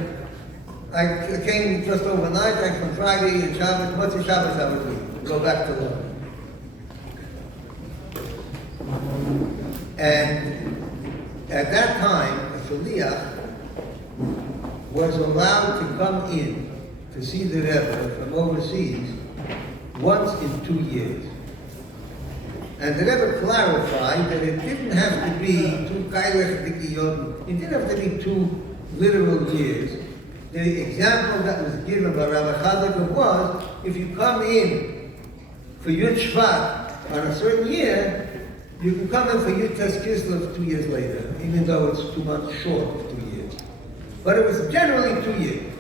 I came just overnight, like from Friday and Shabbos, once a Shabbos I would leave, go back to London. And at that time, a shaliach was allowed to come in to see the Rebbe from overseas once in 2 years. And the Rebbe clarified that it didn't have to be 2 kailech dikiyot, it didn't have to be 2 literal years. The example that was given by Rabbi Chazaka was, if you come in for Yud Shvat on a certain year, you can come in for Yud Tes Kislev 2 years later, even though it's 2 months short of 2 years. But it was generally 2 years.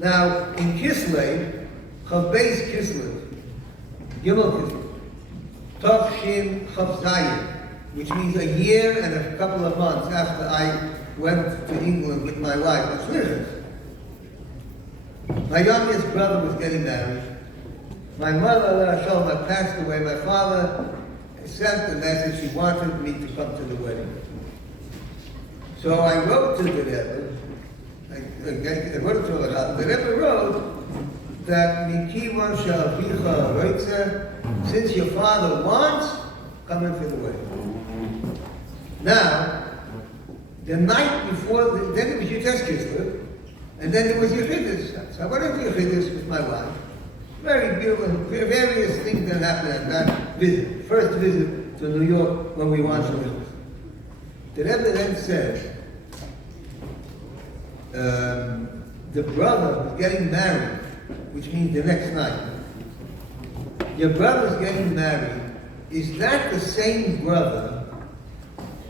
Now, in Kislev, Chav Beis Kislev, Gimel Kislev, Tov Shin Chav Zayin, which means a year and a couple of months after I went to England with my wife, my youngest brother was getting married. My mother, Shalom, passed away. My father sent the message he wanted me to come to the wedding. So I wrote to the Rebbe, I wrote to the Rebbe wrote that Mikivan Sha'avicha Reitzer, since your father wants, come in for the wedding. Now, the night before, then it was Yutes Kislev, and then there was Yechidus. So I went into Yechidus with my wife. Very beautiful, various things that happened at that visit. First visit to New York when we wanted to live. The Rebbe then said, the brother was getting married, which means the next night. Your brother's getting married. Is that the same brother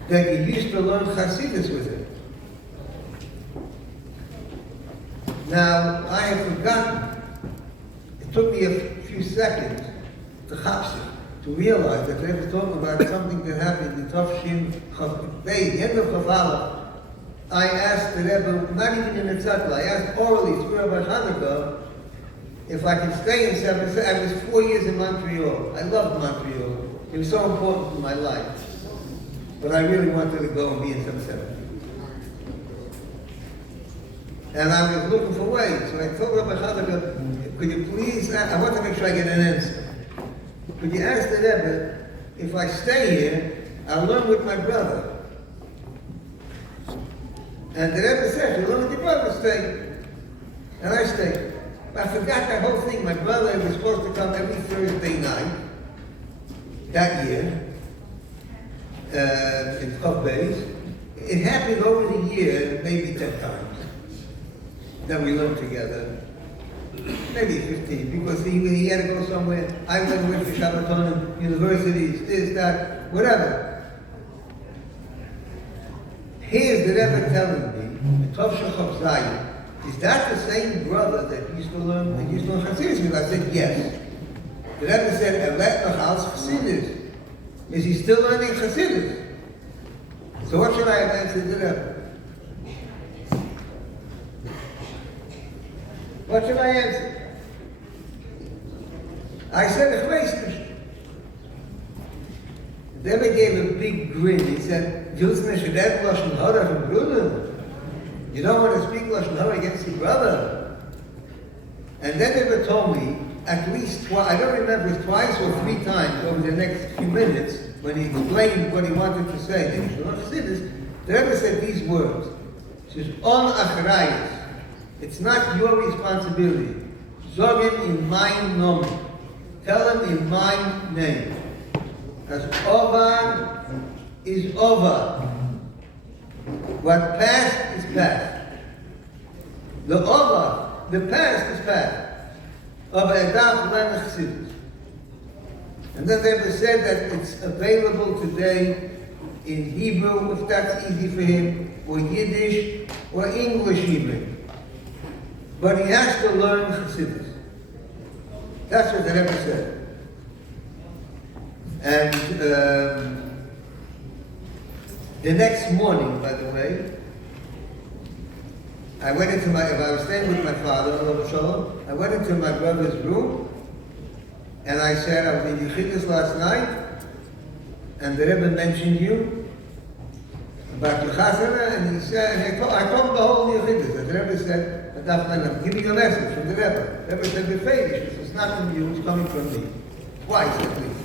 that you used to learn Hasidus with him? Now, I have forgotten. It took me a few seconds to chapsik, to realize that they were talking about something that happened in Tov Shin Chav Beis, the end of Chav. I asked the Rebbe, not even in a tzedakah, I asked orally through Rabbi Hanukkah if I could stay in 7. I was 4 years in Montreal. I loved Montreal. It was so important in my life. But I really wanted to go and be in 7. And I was looking for ways. So I told Rabbi Hanukkah, could you please, I want to make sure I get an answer. Could you ask the Rebbe, if I stay here, I'll learn with my brother. And the Rebbe said, you learn with your brother, stay. And I stayed. I forgot that whole thing. My brother was supposed to come every Thursday night that year in Chav Beis. It happened over the year, maybe 10 times that we learned together. Maybe 15, because he had to go somewhere. I went with the Shabbaton universities, this, that, whatever. Here's the Rebbe telling me, Tov Shel Chav Zayin, is that the same brother that used to learn Hasidus with? I said, yes. The Rebbe said, Elet Nachal's Hasidus. Is he still learning Hasidus? So what should I have answered the Rebbe? What should I answer? I said, ich weiß nicht. The Rebbe gave a big grin. He said, you don't want to speak Lashon Hara against your brother. And then they told me, at least twice, I don't remember if twice or 3 times over the next few minutes, when he explained what he wanted to say, the Rebbe said these words. He says, on achrayis. It's not your responsibility. Zog him in my name. Tell him in my name. As over is over. What passed is past. The over, the past is past. And then they said that it's available today in Hebrew, if that's easy for him, or Yiddish, or English even. But he has to learn Chassidus. That's what the Rebbe said. And the next morning, by the way, I was staying with my father, I went into my brother's room, and I said, I was in Yechidus last night, and the Rebbe mentioned you, about your chasana, and he said, and I told him the whole Yechidus. And the Rebbe said, I'm giving you a message from the Rebbe. The Rebbe said, Befeidish, it's not from you, it's coming from me. Twice at least.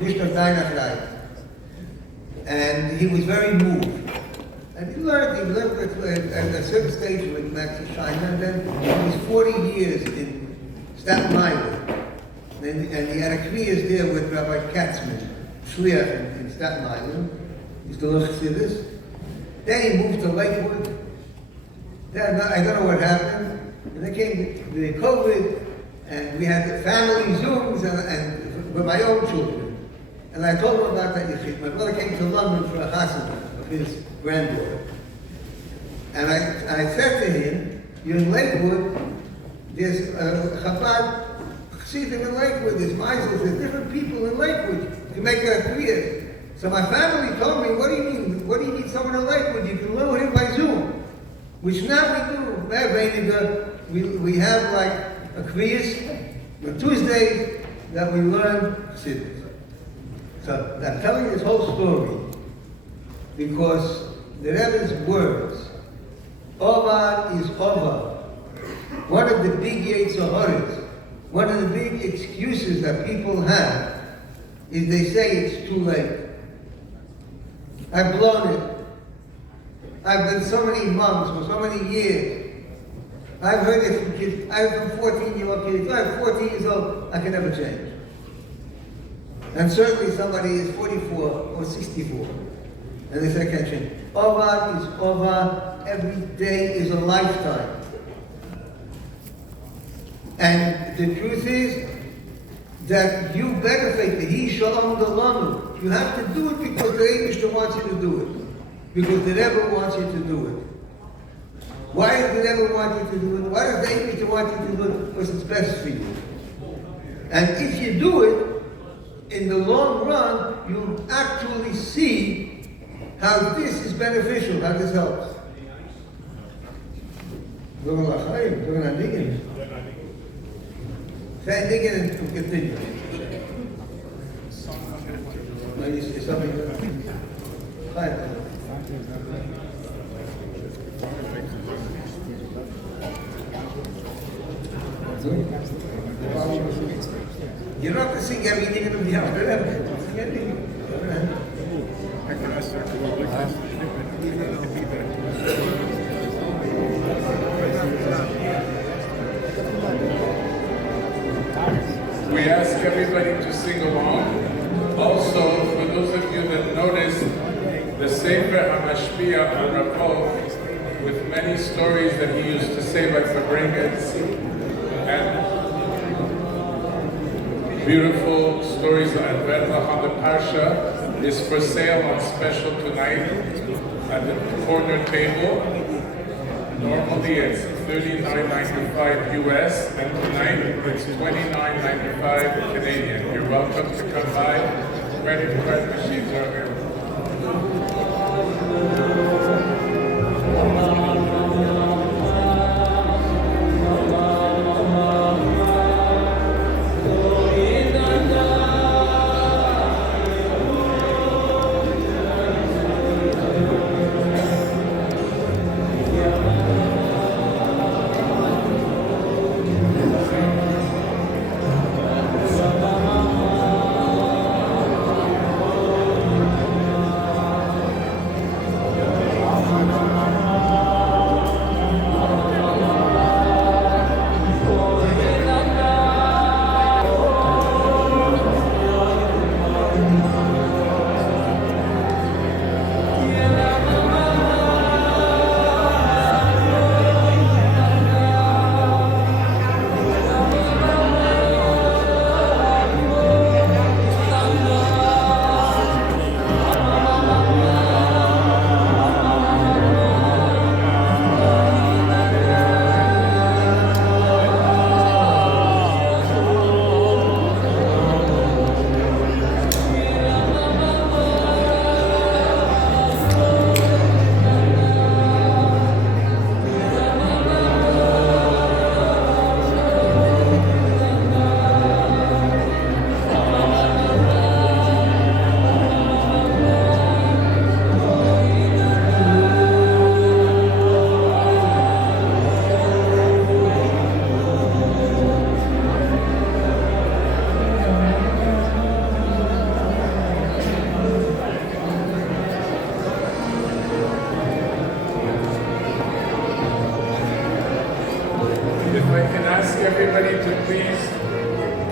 Nicht nur dein Achrayis. And he was very moved. And he lived at a certain stage with Max China, and then he was 40 years in Staten Island. And he had a few years there with Rabbi Katzman, Shliach in Staten Island. He used to learn Chassidus. Then he moved to Lakewood. Then I don't know what happened. And then came the COVID, and we had the family Zooms and with my own children. And I told him about that yeshit. My brother came to London for a chasana of his granddaughter. And I said to him, You're in Lakewood, there's Chabad Chassidim in Lakewood, there's Meisels, there's different people in Lakewood. You can make a clear. So my family told me, what do you mean? What do you need someone in Lakewood? You can learn with him by Zoom. Which now we do. We have like a quiz on Tuesdays that we learn Chassidus. So I'm telling you this whole story because the Rebbe's words, Ovad is Ovad. One of the big Yetzer Haras, one of the big excuses that people have is they say it's too late. I've blown it. I've been so many months for so many years. I've heard it from kids. I have from 14-year-old kids. I'm 14 years old. I can never change. And certainly somebody is 44 or 64. And they say I can't change. Ovad is Ovad. Every day is a lifetime. And the truth is that you benefit the He Shalom Dalanu. You have to do it because the Eibishter wants you to do it. Because the Rebbe wants you to do it. Why does the Rebbe want you to do it? Why does the Eibishter want you to do it? Because it's best for you. And if you do it, in the long run, you'll actually see how this is beneficial, how this helps. Say Niggin and continue. Maybe say something. Fine. You don't have to sing everything in the house. We ask everybody to sing along. Also, for those of you that noticed, the Sefer HaMashpia on Rapov, with many stories that he used to say by Fabrengens, and beautiful stories on the Parsha, is for sale on special tonight at the corner table. Normally it's $39.95 US, and tonight it's $29.95 Canadian. You're welcome to come by. Credit card machines are available. Everybody to please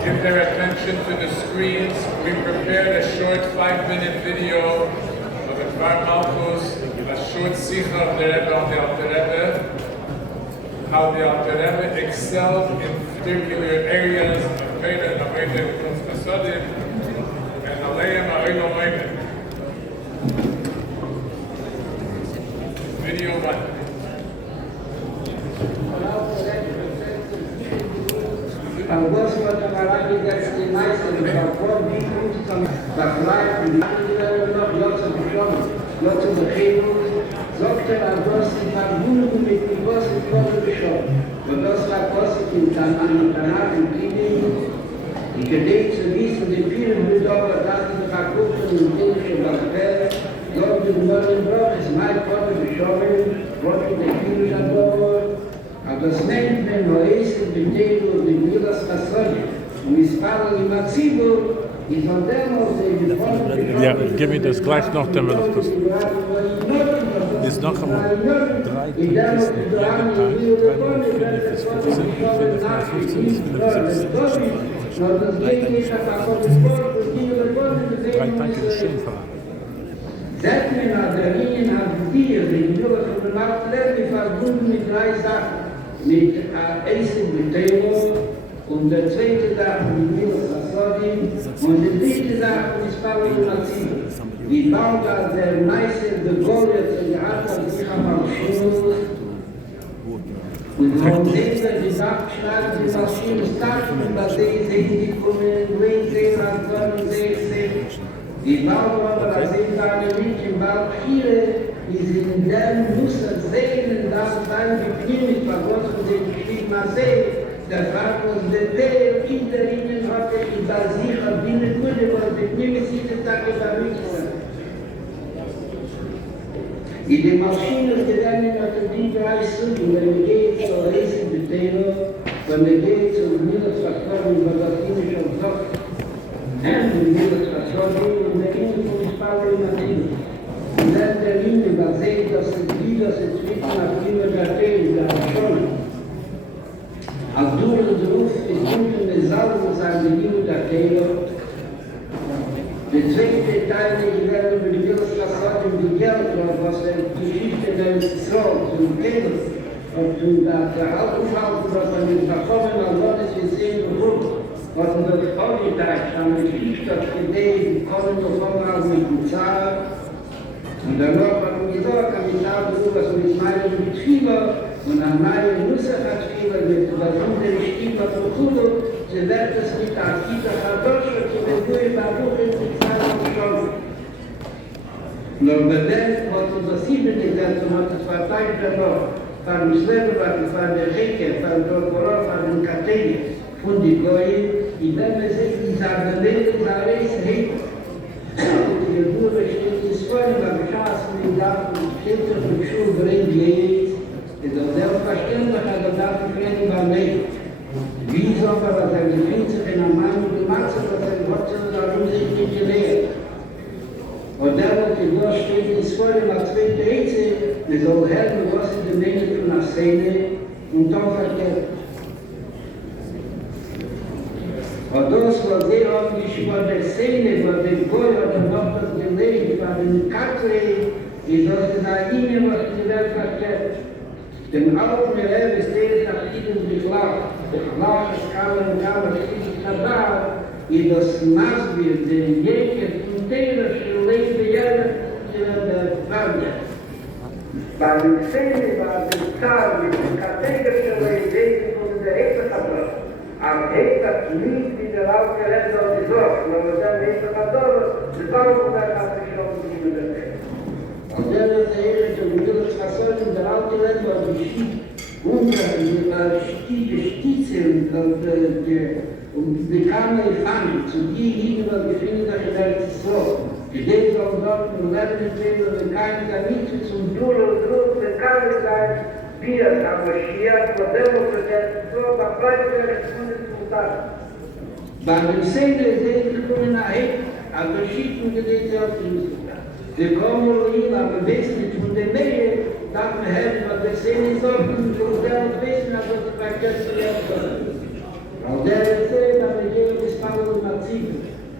give their attention to the screens. We prepared a short 5-minute video of the Dvar Malchus, a short sikha of the Rebbe on the Alter Rebbe, how the Alter Rebbe excelled in particular areas of Torah and Avodah Chasadim and Aleim Ha'olam Oimim. Video 1. Vor wie kommt es am Vergleich mit anderen noch Jotze bekommen, Jotze Begegnung, sagt an das die Verbunden mit dem großen Vorteil geschoben. Und das war kostet ihm dann an danach im Kriegen, die Gedächt zu wissen, die vielen Brüder, dass die Verkunden und dänische Bakterien, dort im neuen Bruch ist mein Vorteil geschoben, wollte der Krieg an aber das nennt man Noesen, Beteil und die Müllers Fassone. Und es war in Mazibo, die von der Mose, Ja, gib mir das gleich noch, damit ich das... Das ist noch einmal 3 Kisten, jeden Tag, 3 bis 15, 15 bis 15. 3 Tage ist schön fahren. Seit mir nach der Linie nach dir, den Jürgen von der Marktlehr, verbunden mit 3 Sachen. Mit Eisen Beteiligung und der zweite Sache mit Milas Asodi und die dritte Sache ist Paulation. Die Bauga der Meister der Goliath und die Art und sich am Schul und von dieser die Sachschlag die Maschine starten und das sehen die kommen, sehen an sehen. Die Bauga aber sehen da nicht im Bauch hier. Is in dem Muster sehen, dass dann die Klinik vergossen den Stigma sehen, der Vater der Teil in der Linie hatte, in der sicher binnen wurde, wo die Klinik sich den Tag überwiegt wurde. In der Maschine gegangen hat die 3 Stunden, wenn wir gehen zur Reise der Teil, wenn wir gehen zum Mittagsversorgung, was das Klinik schon sagt, und die Mittagsversorgung und der Klinik von Spalter in der Klinik. Und dann der Linie übersehen, dass die Glieder zwischen der Kinder der Tee, der schon. Als du und Ruf ist unten eine Salbe sein, die Linie der Tee. Der zweite Teil, die werden über die Bildungsstraße und die Geld, was der Geschichte der Israel zum Kennen und der Altenfall, was man mit Verkommen an Gottes gesehen und was in der Vorgedacht haben, die Geschichte hat gedreht, die kommen davon aus mit dem Zahn. Und danach haben wir gesagt, ich habe so was mit meinem Betrieber und an meinem Nusservertrieber mit was unter Stieber von Kudo, sie wird es mit der Kita verdorschen, zu den Baruch in die Zeit schon. Nur bedenkt, was unser 7 gesetzt und hat es verteilt noch, von dem Schleppwart, von der Recke, von der Korov, von den Kateien, von die Goyen, die werden sich in seiner Leben, in seiner Reise heben. Die Geburt steht in Spanien, beim Schaßen, in der Kinder und Schuhe bringen geht, ist auch selbstverständlich, aber darf ich reden beim Leben. Wie soll man das ein Gefühl in der Meinung gemacht, dass ein Gott darum sich nicht gelehrt? Und der, was die Geburt steht in Spanien, als zweite Rätsel, wir sollen helfen, was in der Nähe von der Szene und dann verkehrt. Und das war sehr ordentlich von der Szene, von dem Feuer, und noch das gelegt, von den Katzen, die das in der Linie, was in der Welt verkehrt. Dem alten Leben ist der nach ihnen geklappt. Der Klach ist kam, es ist da, in das Maßbild, den Jäger, und der Leben in der Frage. Bei der Szene war der Zahl mit dem kategorischen Leben von der Ecke am Heter nicht in der Laut gerettet und gesorgt, aber dann ist er verdorben, die Bauchwerk hat sich schon nicht mehr gekriegt. Und dann ist er hier zu Bildungsversorgung der Laut gerettet und die Stieße und die Kammer gefangen, zu die hin und gefunden, dass er das ist so. Die Leute auf dort und werden sehen, und kein damit zum Duro, der kann sein, wir haben hier vor dem so verbreitet bei dem Szene sehen wir kommen nachher, aber schicken wir die Theater. Wir kommen hin, aber wissen von der Nähe, darf man helfen, aber wir sehen nicht so, und wir wissen, dass wir verkehrt werden. Und der erzählt, dass wir gehen bis Paul und Marzin.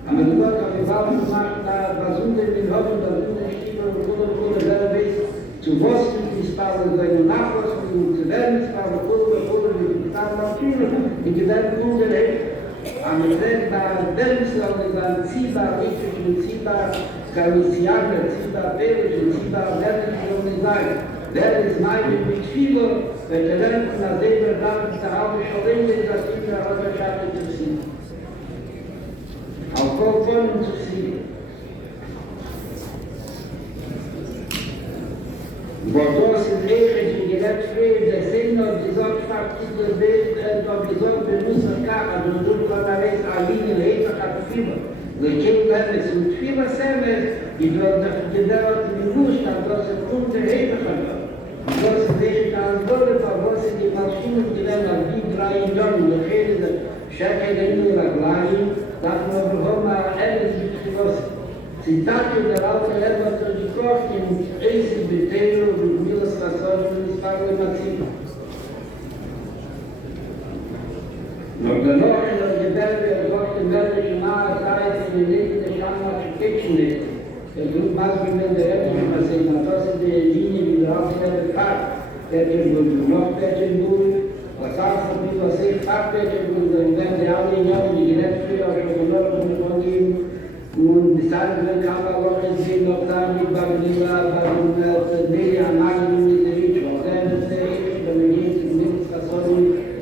Aber du hast auch Waffen gemacht, da was unter den Hoffen, da unter den Stiefel und wer weiß, zu Boston ist Paul seine Nachwurzeln, und zu werden ist Paul oder mit den Taten in die Welt ungelegt. Aber wenn da Wellenslau ist ein Ziehbar, richtig und Ziehbar, Galicianer, Ziehbar, Belgisch und Ziehbar, werden sie schon nicht sein. Wer ist meine Betriebe, wenn der Land von der Seele dann der Auge schon ist, dass ich der Autorschaft interessiert. Aufkommen zu sehen. Bordeaux ist Rechen, die gerät früh, der Sinn und die Sorgschaft in der Welt, und die Sorge muss man kachen, und du kann er recht allein in Rechen hat Fieber. Wir kennen es mit Fieber selber, die dort gedauert in den Ruhestand, das ist gute Rechen hat. Das ist Rechen als Dolle, was in die Maschinen gelernt haben, die 3 Jahren, die Rede, Schäke in der Glani, dass man überhaupt mal alles mit Philosophie. Zitate der alte Lehrer Todikov in Eisi Betelo und Milos Rassol und Sparle Maxim. Noch danach in der Gebärde durch die Mörderische nahe Zeit in den Leben der Schammatsche Kitchenette. Der Grund Masbimel der Erdischen Massima, das ist die Linie, die der Aufseher Fahrt, Petterburg, noch Petterburg, was auch von mir, was ich Fahrt Petterburg, und wenn die alle Jahre, die gerät früher schon genommen von ihm, und bis dahin kam er auch in sehen, noch da mit Babila, Nelia, Magni, Miseritsch, und dann ist der Ewig, wenn wir jetzt in Mittelsfassoni,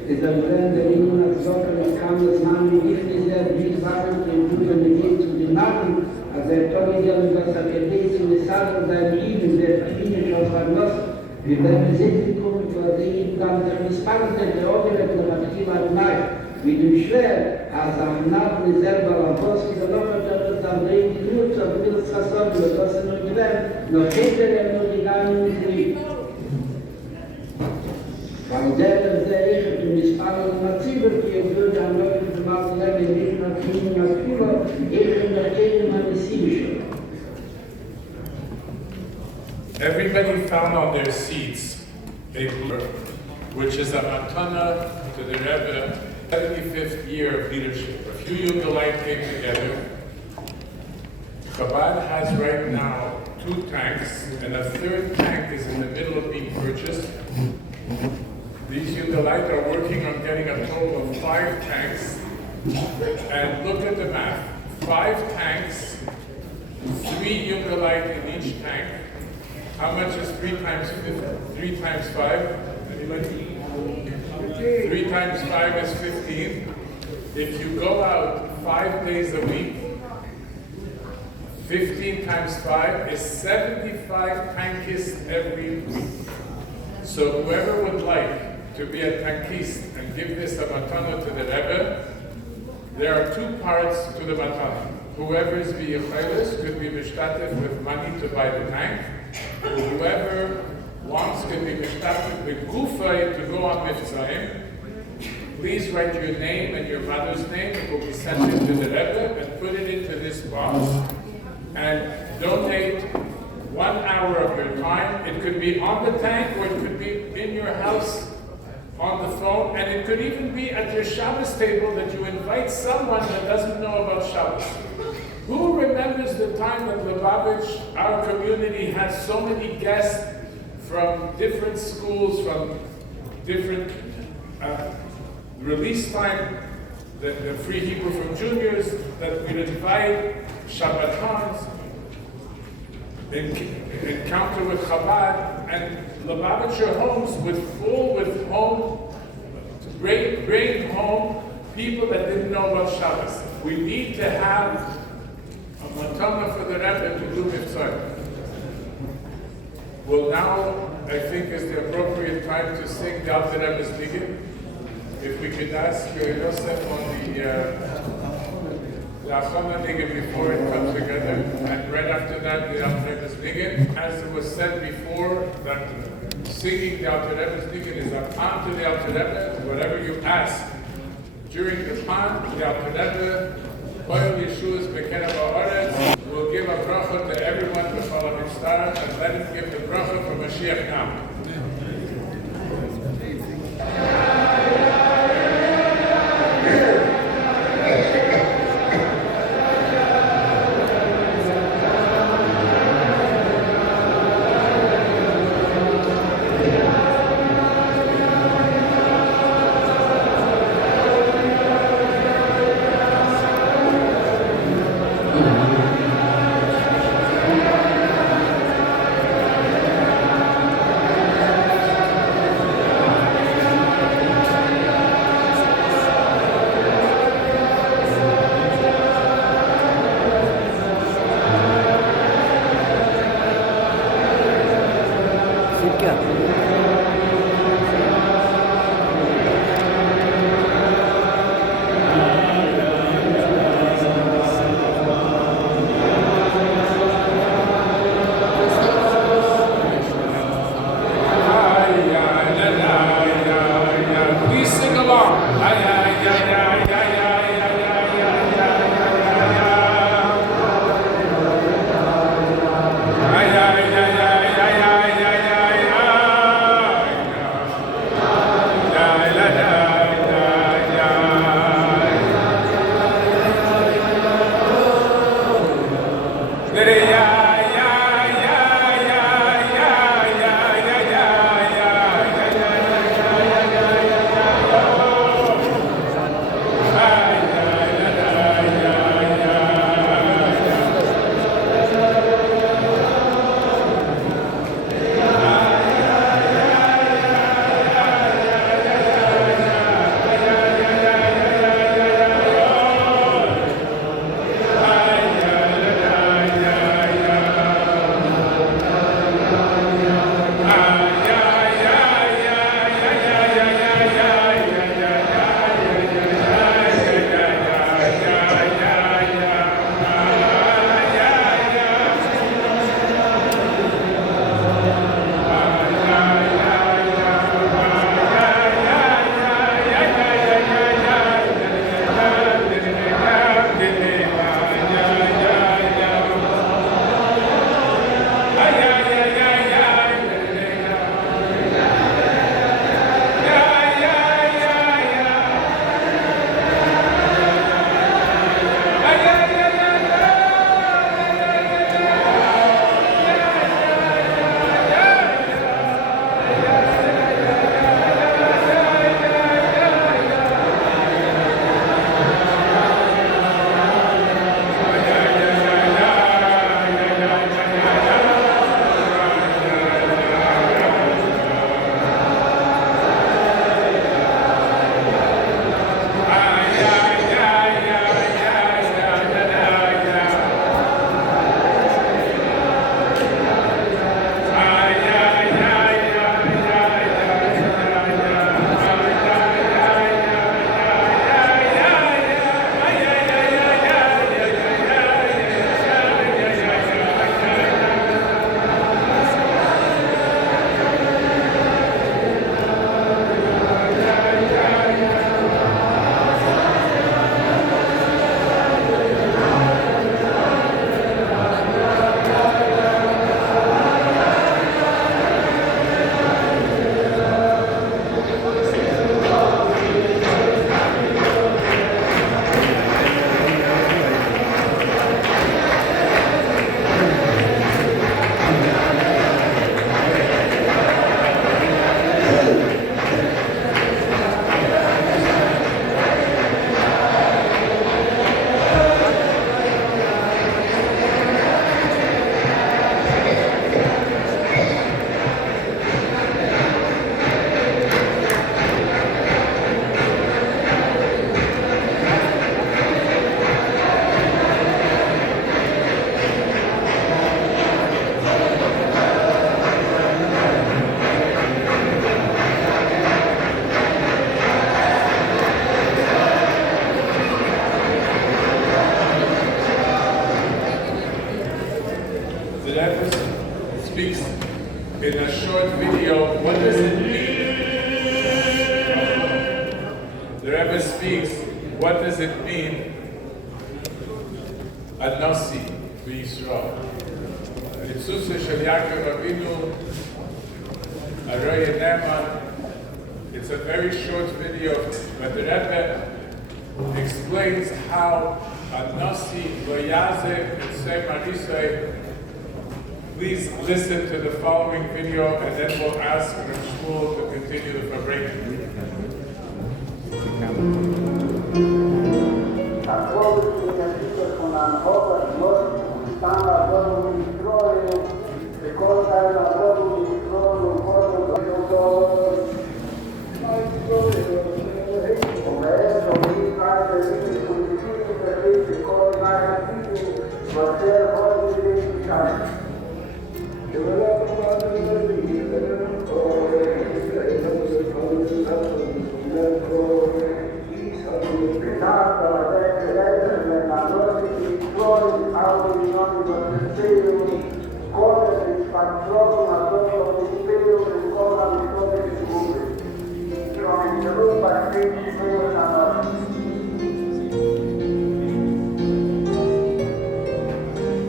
ist der Brand der Ihnen als Socker, noch kam das Mann, wie ich nicht sehr viel sagen, und du, wenn wir gehen zu den Narren, als er Tolliger, was er verlegt, und es hat und seine Lieben, der Familie schon verlassen, wir werden sehen, kommen, weil sie ihm dann der Missfallen der Ordnung, der Maschine hat nein. Mit dem Schwer, als am Namen selber am Posten der Locher, dann reden die nur zu Mittels Rassol, das ist nur gelernt, noch hinter er nur die Namen nicht liegt. Weil der ich und die Spannung Naziver, die würde am Leuten zum Auslernen, nicht nach Ihnen, nach Führer, ich nach Ihnen, meine Siebische. Everybody found on their seats a book, which is a matana to the Rebbe, 75th year of leadership. A few Yudalite came together. Chabad has right now 2 tanks, and a 3rd tank is in the middle of being purchased. These Yudalite are working on getting a total of 5 tanks. And look at the math. 5 tanks, 3 Yudalite in each tank. How much is 3 times 3 times 5? Anybody? 3 times 5 is 15. If you go out 5 days a week, 15 times 5 is 75 tankists every week. So whoever would like to be a tankist and give this a matana to the Rebbe, there are 2 parts to the matana. Whoever is biyachelis could be mishtatif with money to buy the tank. Whoever wants can be mishtatif with gufay to go on mifzaim. Please write your name and your mother's name. It will be sent into the Rebbe and put it into this box. And donate 1 hour of your time. It could be on the tank or it could be in your house on the phone. And it could even be at your Shabbos table that you invite someone that doesn't know about Shabbos. Who remembers the time that Lubavitch, our community, had so many guests from different schools, from different release time, the Free Hebrew from juniors, that we'd invite Shabbatons, encounter with Chabad, and Lubavitcher homes would full with home, bring home people that didn't know about Shabbos. We need to have a matana for the Rebbe to do mitzvah. Well, now I think is the appropriate time to sing the Alter Rebbe's Niggun. If we could ask Yosef on the Achana Niggun before it comes together, and right after that the Alter Rebbe's Niggun. As it was said before, that singing the Alter Rebbe's Niggun is a pan to the Alter Rebbe. Whatever you ask during the pan, the Alter Rebbe, Koyel Yeshua's Bekenav Haaretz, will give a bracha to everyone b'chol hamitzvah, and let him give the bracha for Mashiach now. כן. Please sing along. speaks in a short video, what does it mean? The Rebbe speaks, what does it mean? Anasi v'Yisrael. Ritzusa shel Yaakov Avinu, Aroya Neman. It's a very short video, but the Rebbe explains how Anasi v'Yazeh and Seh Marisei. Please listen to the following video, and then we'll ask Rav Shmuel to continue the Fabrekin.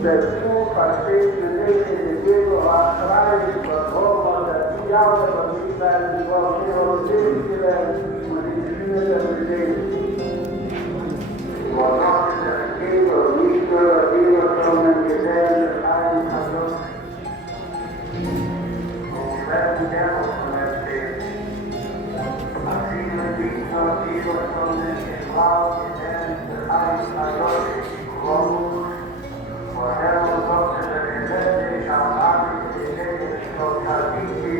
dazu versteht die Nähe der Bibel als Reich, was Roma, der Jahre von Israel, die Woche und Lebensgelernt und die Schüler der Bewegung. Wonach der Geber nicht nur überkommen gesehen, ein Verlust. Und werden gerne von erzählt. Als viele nicht nur überkommen, es war gesehen, ein Verlust, groß. Vorher sollte der Gesetz am Abend die Leben von Kadiki,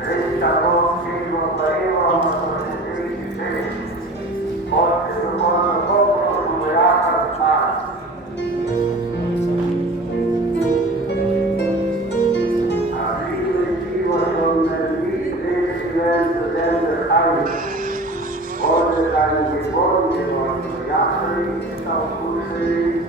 recht darauf gegen und bei ihm auch noch so die Dinge stehen. Und es wurde vollkommen und Jahre Tag. Als viele Tiere schon nicht sehen, zu dem der Heilig wurde sein Gebot geworden. Jahre ist auch gut für ihn.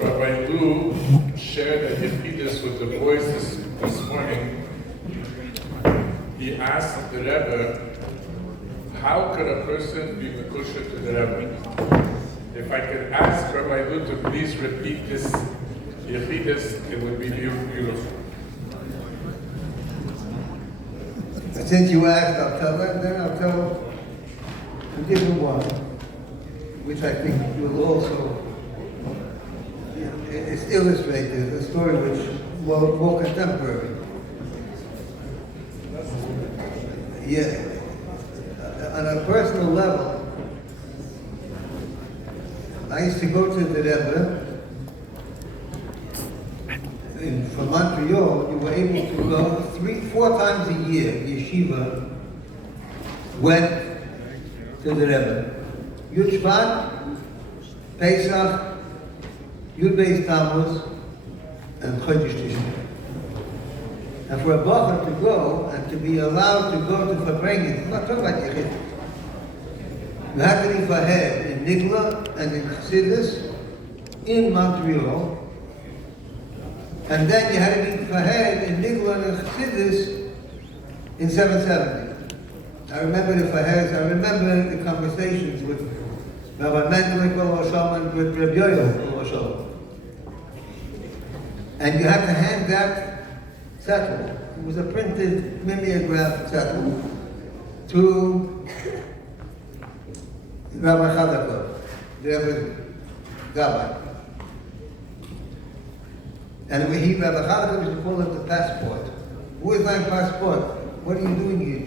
Rabbi Lou shared that he did this with the boys this morning. He asked the Rebbe, how could a person be Mekusha to the Rebbe? If I could ask Rabbi Lou to please repeat this Yechidus, it would be beautiful. Since you asked, I'll tell them, then I'll tell a different one, which I think will also it's illustrated, a story which is more contemporary. Yeah, on a personal level, I used to go to the Rebbe. From Montreal, you were able to go 3-4 times a year. Yeshiva went to the Rebbe. Yud Shvat, Pesach, Yud Beis Tammuz, and Chodesh Tishrei. And for a bacher to go and to be allowed to go to Farbrengen, I'm not talking about Yechid. You had to be Fahed in Nigla and in Chassidus, in Montreal. And then you had to be Fahed in Nigla and Chassidus in 770. I remember the Faheds, I remember the conversations with Rabbi Mendel and with Rabbi Yoel. And you had to hand that settle. It was a printed mimeograph settle to Rabbi Chadakov, the Rebbe Gabbai. And Rabbi Chadakov used to call it the passport. Who is my passport? What are you doing here?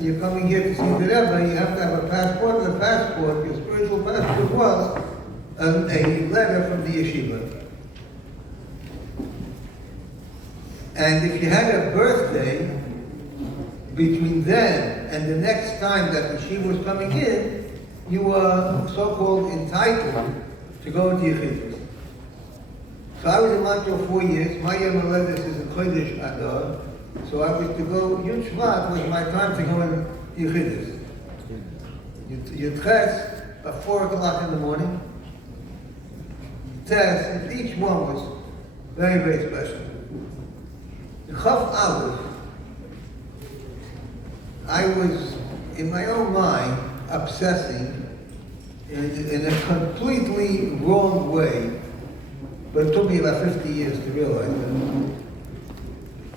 You're coming here to see the Rebbe, you have to have a passport. The passport, your spiritual passport was a letter from the yeshiva. And if you had a birthday between then and the next time that the yeshiva was coming in, you were so-called entitled to go into Yechidus. So I was in Montreal 4 years. My Yom Haledes is in Chodesh Adar. So I was to go, Yud Shvat was my time to go in Yechidus. Yud Ches, at 4 o'clock in the morning. Tes, each one was very, very special. The Chaf Aleph, I was, in my own mind, obsessing in a completely wrong way, but it took me about 50 years to realize it.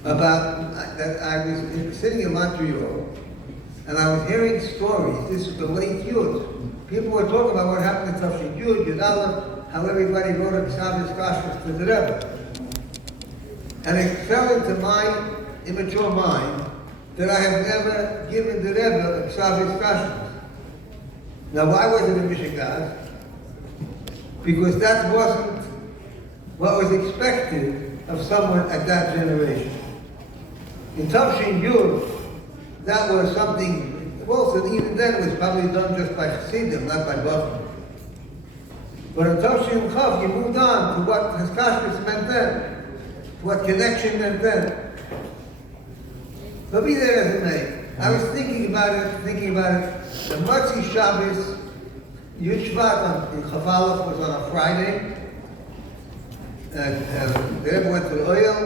About that I was sitting in Montreal, and I was hearing stories. This is the late Yud. People were talking about what happened in Tafshin Yud, Yud Aleph, how everybody wrote a Shabbos Kashrus to the Rebbe. And it fell into my immature mind that I have never given the Rebbe a Shabbos kashrus. Now, why was it a Mishigas? Because that wasn't what was expected of someone at that generation. In Tavshin Yud, that was something, also even then it was probably done just by Chassidim, not by Bachman. But in Tavshin Chav, you moved on to what Haskashris meant then, to what connection meant then. But be there as it may, I was thinking about it. The Matzi Shabbos, Yud Shvat in Chavalach was on a Friday, and the Rebbe went to the oil,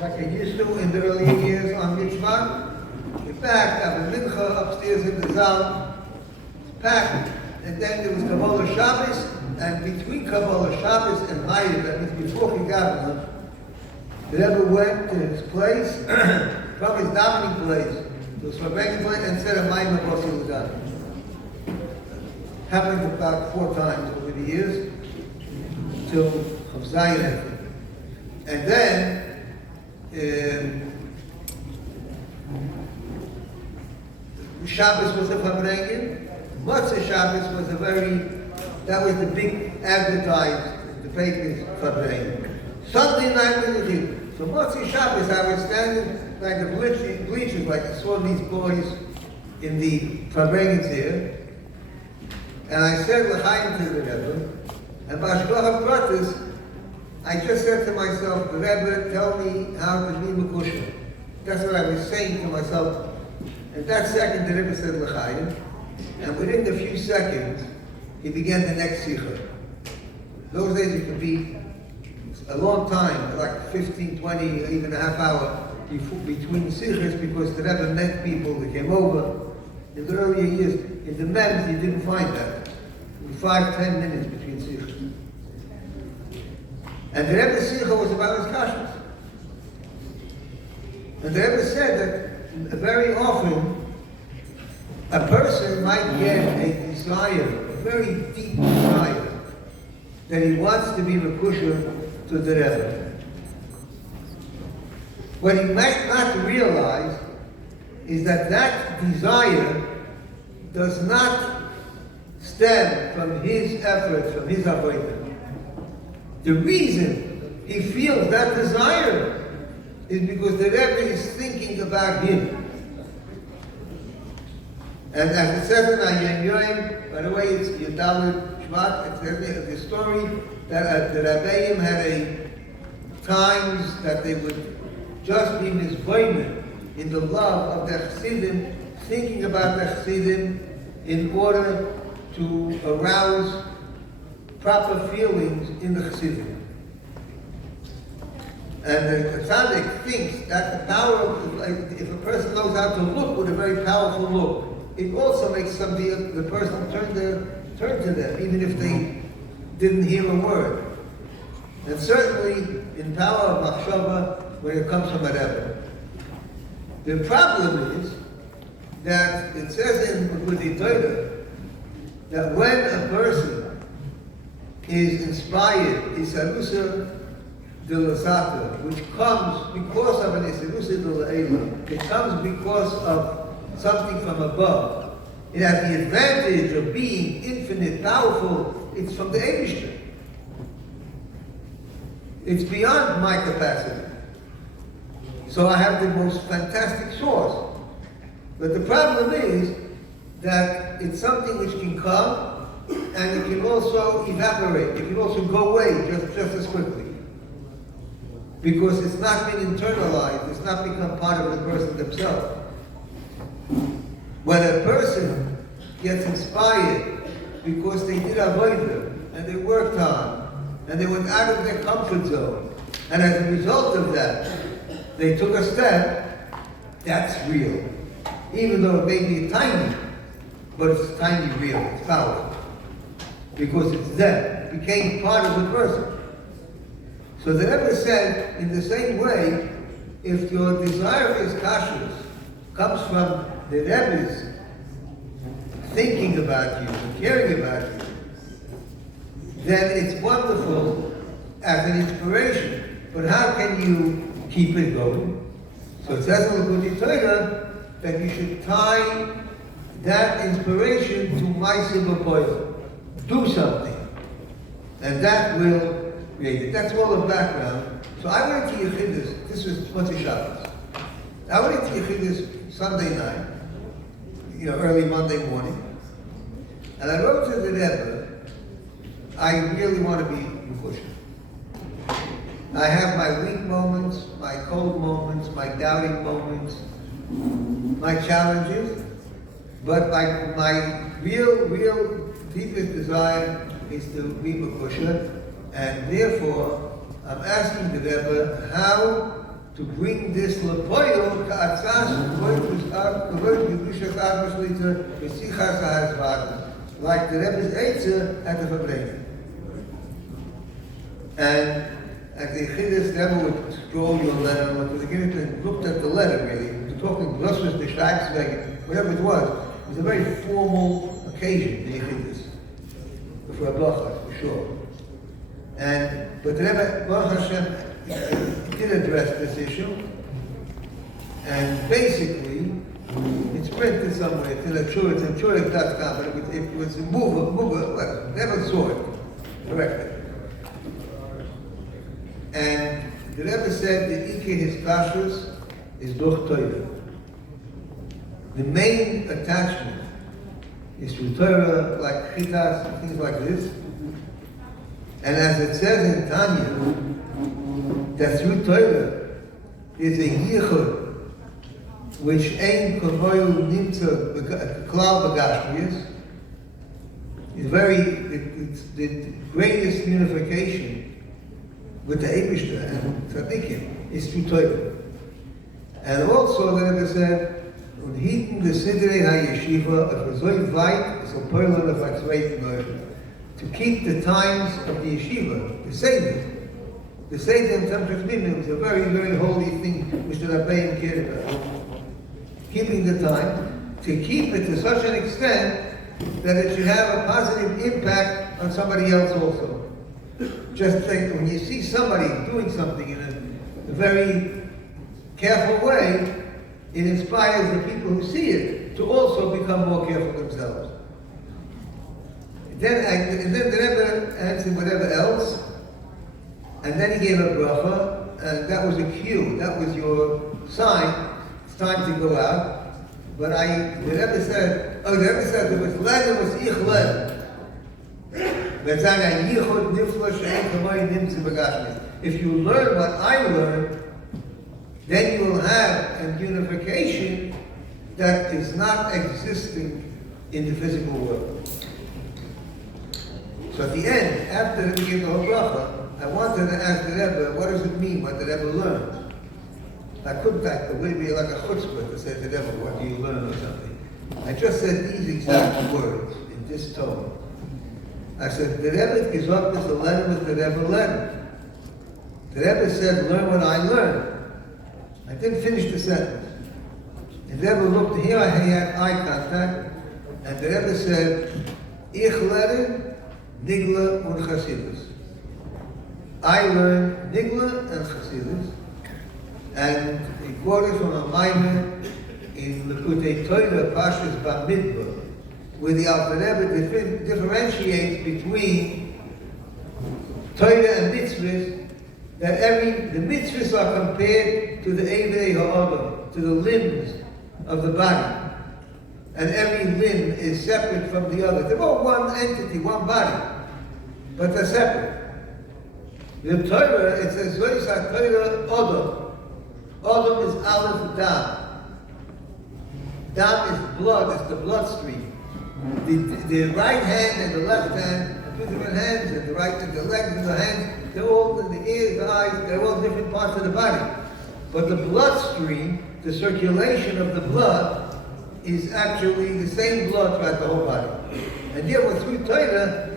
like he used to in the early years on Yud Shvat. We packed, have a mincha upstairs in the Zal, packed, and then there was Kabbalah Shabbos, and between Kabbalah Shabbos and Hayed, that means before Chigavna, the Rebbe went to his place, from his davening place, to his Farbrengen place, and said a Maimah Bossi L'Gan. Happened about 4 times over the years, till Chavzayin. And then, Shabbos was a Farbrengen, Motzei Shabbos was that was the big advertised, the papers Farbrengen. Sunday night was a Jew. So Motzei Shabbos, I was standing like the bleachers, like I saw these boys in the Farbrengens here, and I said L'chaim to the Rebbe, and Bashkocha Pratis, I just said to myself, the Rebbe, tell me how to be Mekusha. That's what I was saying to myself. And that second, the Rebbe said L'chaim, and within a few seconds, he began the next Sikha. Those days it could be a long time, like 15, 20, even a half hour between Sikhs, because the Rebbe met people that came over. In the earlier years, in the Mems, you didn't find that. 5-10 minutes between Sikhs. And the Rebbe's Sikha was about his kashrus. And the Rebbe said that very often a person might get a desire, a very deep desire, that he wants to be Mekusha to the Rebbe. What he might not realize is that that desire does not stem from his efforts, from his avodah. The reason he feels that desire is because the Rebbe is thinking about him. And as it says in Ayin Yoim, by the way, it's Yudalid Shvat, it says the story that the Rabbeim had times that they would just be misboimed in the love of the Chassidim, thinking about the Chassidim in order to arouse proper feelings in the Chassidim. And the tzaddik thinks that the power of, if a person knows how to look with a very powerful look, it also makes the person turn to them, even if they didn't hear a word. And certainly in power of machshava when it comes from a Rebbe. The problem is that it says in Muthi'toida that when a person is inspired, isarusa de l'sata, which comes because of an isarusa de l'eila, it comes because of something from above. It has the advantage of being infinite, powerful. It's from the Eibishter. It's beyond my capacity. So I have the most fantastic source. But the problem is that it's something which can come and it can also evaporate. It can also go away just as quickly. Because it's not been internalized. It's not become part of the person themselves. When a person gets inspired because they did avodah and they worked hard and they went out of their comfort zone, and as a result of that, they took a step, that's real. Even though it may be tiny, but it's tiny real, it's powerful. Because it's them, it became part of the person. So the Rebbe said, in the same way, if your desire for his kashrus comes from the Rebbe's thinking about you, and caring about you, then it's wonderful as an inspiration. But how can you keep it going? So it says in the Likutei Torah that you should tie that inspiration to Ma'aseh B'Poel. Do something. And that will create it. That's all the background. So I went to Yechidus, this was Motzei Shabbos. I went to Yechidus Sunday night, early Monday morning, and I wrote to the Rebbe, I really want to be Mechusha. I have my weak moments, my cold moments, my doubting moments, my challenges, but my real deepest desire is to be Mechusha, and therefore I'm asking the Rebbe how to bring this lepoil ka'atzas like the Rebbe's Eitzah at the Fabrengen. And at the Yechidus, the Rebbe would scroll your letter, looked at the letter really, talking Glossus, the Schreiksweg, whatever it was a very formal occasion, the Yechidus, for a bracha, for sure. But the Rebbe, Baruch Hashem, did address this issue, and basically, it's printed somewhere, I'm sure it's.com, but it was a move, never saw it correctly. And the Rebbe said that Ike his kashrus is durch Torah. The main attachment is to Torah, like chitas and things like this. And as it says in Tanya, that through Torah is a yichud which ain't kovoyu nimtza klal b'gashmius, it's the greatest unification with the Eibishter and Tzaddikim is through Torah. And also the Rebbe said, und hiten the Sidrei HaYeshiva, if so weit, so Perlan of Atzveit to keep the times of the yeshiva, the Seder. The Seder in Tamshach Mimim is a very, very holy thing which the Rabbeim cared about. Keeping the time, to keep it to such an extent that it should have a positive impact on somebody else also. Just think, when you see somebody doing something in a very careful way, it inspires the people who see it to also become more careful themselves. And then the Rebbe answered whatever else, and then he gave a bracha, and that was a cue, that was your sign, it's time to go out. But the Rebbe said there was led, there was ich led. If you learn what I learned, then you will have a unification that is not existing in the physical world. So at the end, after we gave the whole bracha, I wanted to ask the Rebbe, what does it mean, what the Rebbe learned? I couldn't it would be like a chutzpah to say to the Rebbe, what do you learn or something? I just said these exact words in this tone. I said, the Rebbe gesagt is the letter was the Rebbe learned. The Rebbe said, learn what I learned. I didn't finish the sentence. And the Rebbe looked, here I had eye contact, and the Rebbe said, ich lerne Nigla und Chassidus. I learned Nigla and Chassidus, and he quoted from a Maimon in Likutei Torah, Pashas Bamidbar, where the Alter Rebbe differentiates between Torah and mitzvahs, that the mitzvahs are compared to the Evei Ha'adam, to the limbs of the body. And every limb is separate from the other. They're all one entity, one body, but they're separate. The Torah, it says, Zoysa Torah Odom. Odom is Aleph Dam. Dam is blood, it's the bloodstream. The right hand and the left hand, the two different hands, and the right and the legs and the hands, they're all in the ears, the eyes, they're all different parts of the body. But the bloodstream, the circulation of the blood, is actually the same blood throughout the whole body. And yet, through Torah,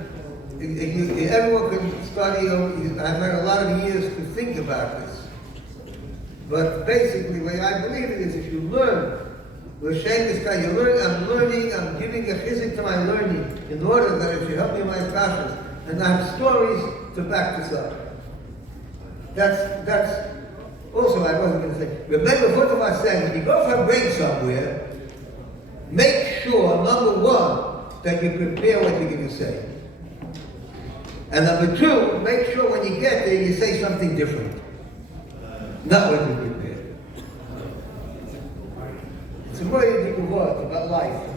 everyone can study, I've had a lot of years to think about this. But basically, the way I believe it is, if you learn, I'm learning, I'm giving a chizik to my learning in order that it should help me in my passions. And I have stories to back this up. That's also, I wasn't going to say. Remember, first of all, said, when you go for a break somewhere, make sure, number one, that you prepare what you're going to say. And number two, make sure when you get there, you say something different. Not what you prepared. It's a very difficult word about life.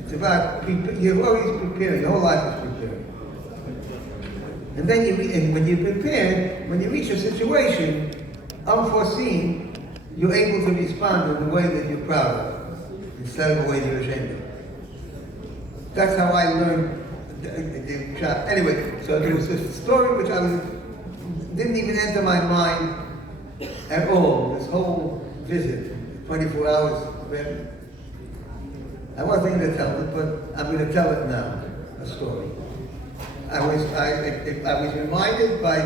It's about, you're always preparing, your whole life is preparing. And then when you're prepared, when you reach a situation, unforeseen, you're able to respond in the way that you're proud of, instead of the way you're ashamed of. That's how I learned the chapter. Anyway, so there was this story which didn't even enter my mind at all, this whole visit, 24 hours. I wasn't going to tell it, but I'm going to tell it now, a story. I was reminded by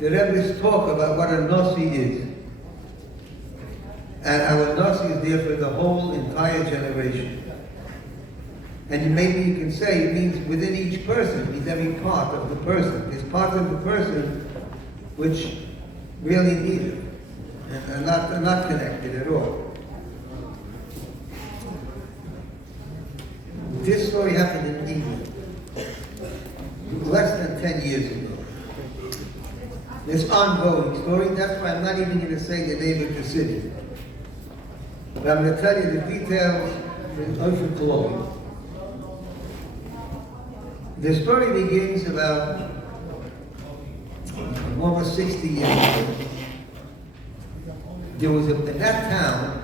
the Rebbe's talk about what a Nasi is. And how a Nasi is there for the whole entire generation. And maybe you can say it means within each person, it means every part of the person. There's parts of the person which really need it and are not connected at all. This story happened in England less than 10 years ago. This ongoing story, that's why I'm not even going to say the name of the city. But I'm going to tell you the details in overflow. The story begins about almost 60 years ago. There was in that town,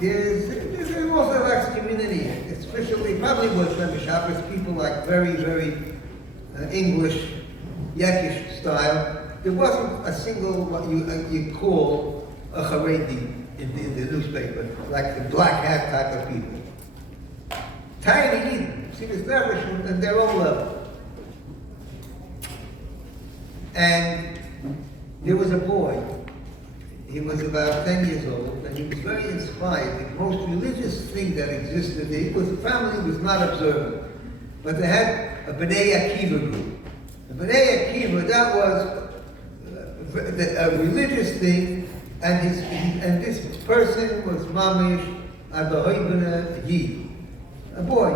there's an Orthodox community, especially probably was Flemish Shabbos, people like very, very English, Yekish style. There wasn't a single what you call a Haredi in the newspaper, like the black hat type of people. Tiny Eden, see the establishment at their own level. And there was a boy. He was about 10 years old, and he was very inspired. The most religious thing that existed there, the family was not observant, but they had a B'nai Akiva group. The B'nai Akiva, that was a religious thing, and this person was Mamish Abahoibana Yid, a boy.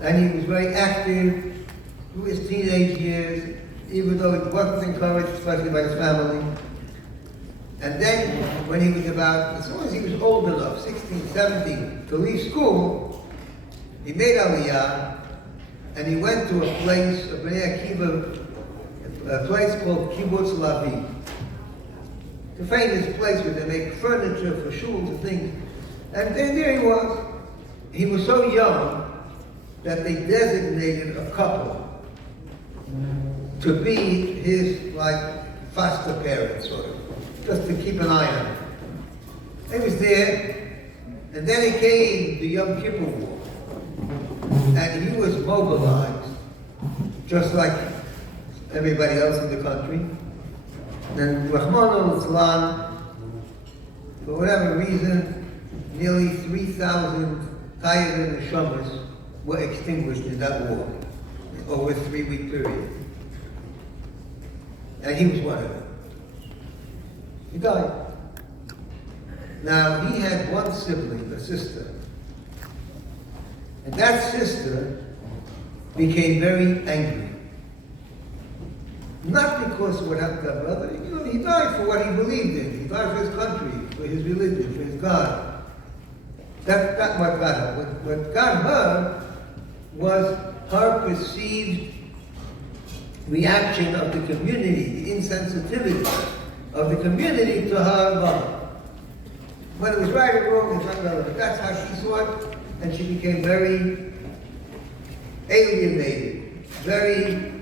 And he was very active through his teenage years, even though he wasn't encouraged, especially by his family. And then, when he was about, as soon as he was old enough, 16, 17, to leave school, he made Aliyah, and he went to a place, a B'nai Akiva, a place called Kibbutz Lavi. It's a famous place where they make furniture for shuls and things. And then there he was. He was so young that they designated a couple to be his, like, foster parents, sort of, just to keep an eye on him. He was there, and then he came the Yom Kippur War, and he was mobilized, just like everybody else in the country. And Rahman al-Islam, for whatever reason, nearly 3,000 Tayyid neshamas were extinguished in that war over a 3-week period. And he was one of them. He died. Now, he had one sibling, a sister. And that sister became very angry. Not because of what happened to her brother. You know, he died for what he believed in. He died for his country, for his religion, for his God. That's not what got her. What got her was her perceived reaction of the community, the insensitivity of the community to her mother. Whether it was right or wrong, it's not relevant. That's how she saw it, and she became very alienated, very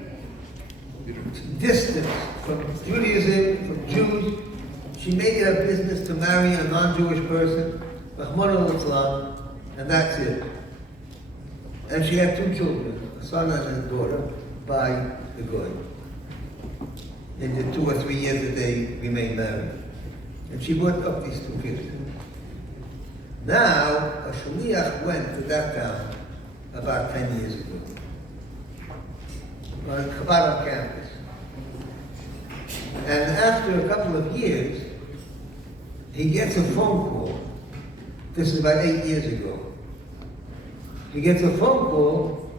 distant from Judaism, from Jews. She made it a business to marry a non-Jewish person, Rahman al-Islam, and that's it. And she had 2 children, a son and a daughter, by the Goy. In the 2 or 3 years that they remained married. And she brought up these 2 kids. Now, a shaliach went to that town about 10 years ago, on Chabad campus. And after a couple of years, he gets a phone call. This is about 8 years ago. He gets a phone call,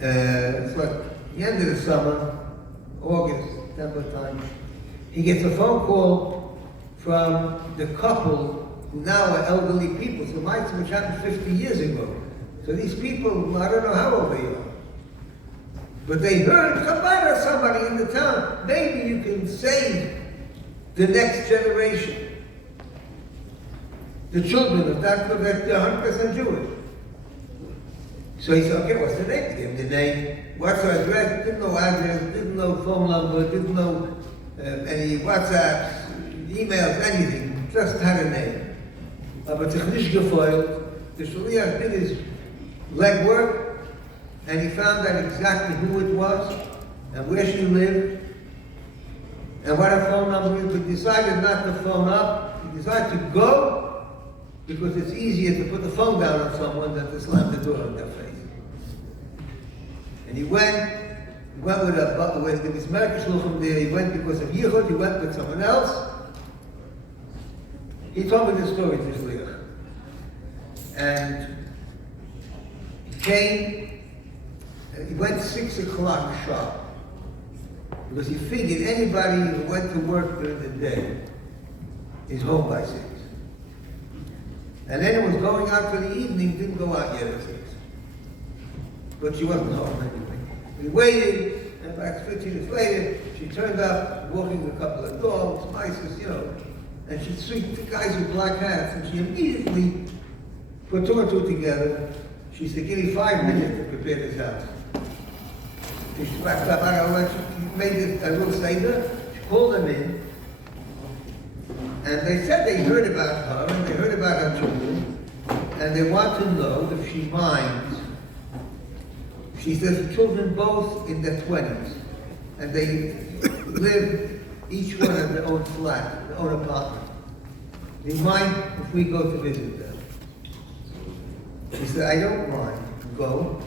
it's like the end of the summer, August, September time. He gets a phone call from the couple who now are elderly people, so which happened 50 years ago. So these people, I don't know how old they are. But they heard, come by to somebody in the town. Maybe you can save the next generation. The children of that, they're 100% Jewish. So he said, okay, what's the name? Give him the name. What's her address? Didn't know address, didn't know phone number, didn't know any WhatsApps, emails, anything. Just had a name. But the Shaliach did his legwork, and he found out exactly who it was, and where she lived, and what her phone number is, but decided not to phone up. He decided to go, because it's easier to put the phone down on someone than to slam the door in their face. And he went with there was Merkish Luchem there, he went because of Yichud, he went with someone else. He told me this story, this Shliach. And he came, and he went 6 o'clock sharp. Because he figured anybody who went to work during the day is home by 6. And then it was going out for the evening, didn't go out yet at 6. But she wasn't home anyway. We waited, and about 15 minutes later, she turned up, walking a couple of dogs, mice, and she'd sweep the guys with black hats, and she immediately put 2 and 2 together. She said, give me 5 minutes to prepare this house. She wrapped up, I don't know, she made this, a little seder, she called them in, and they said they heard about her, and they heard about her children, and they want to know if she minds. She says the children both in their 20s, and they live each one in their own flat, their own apartment. Do you mind if we go to visit them? She said, I don't mind. Go.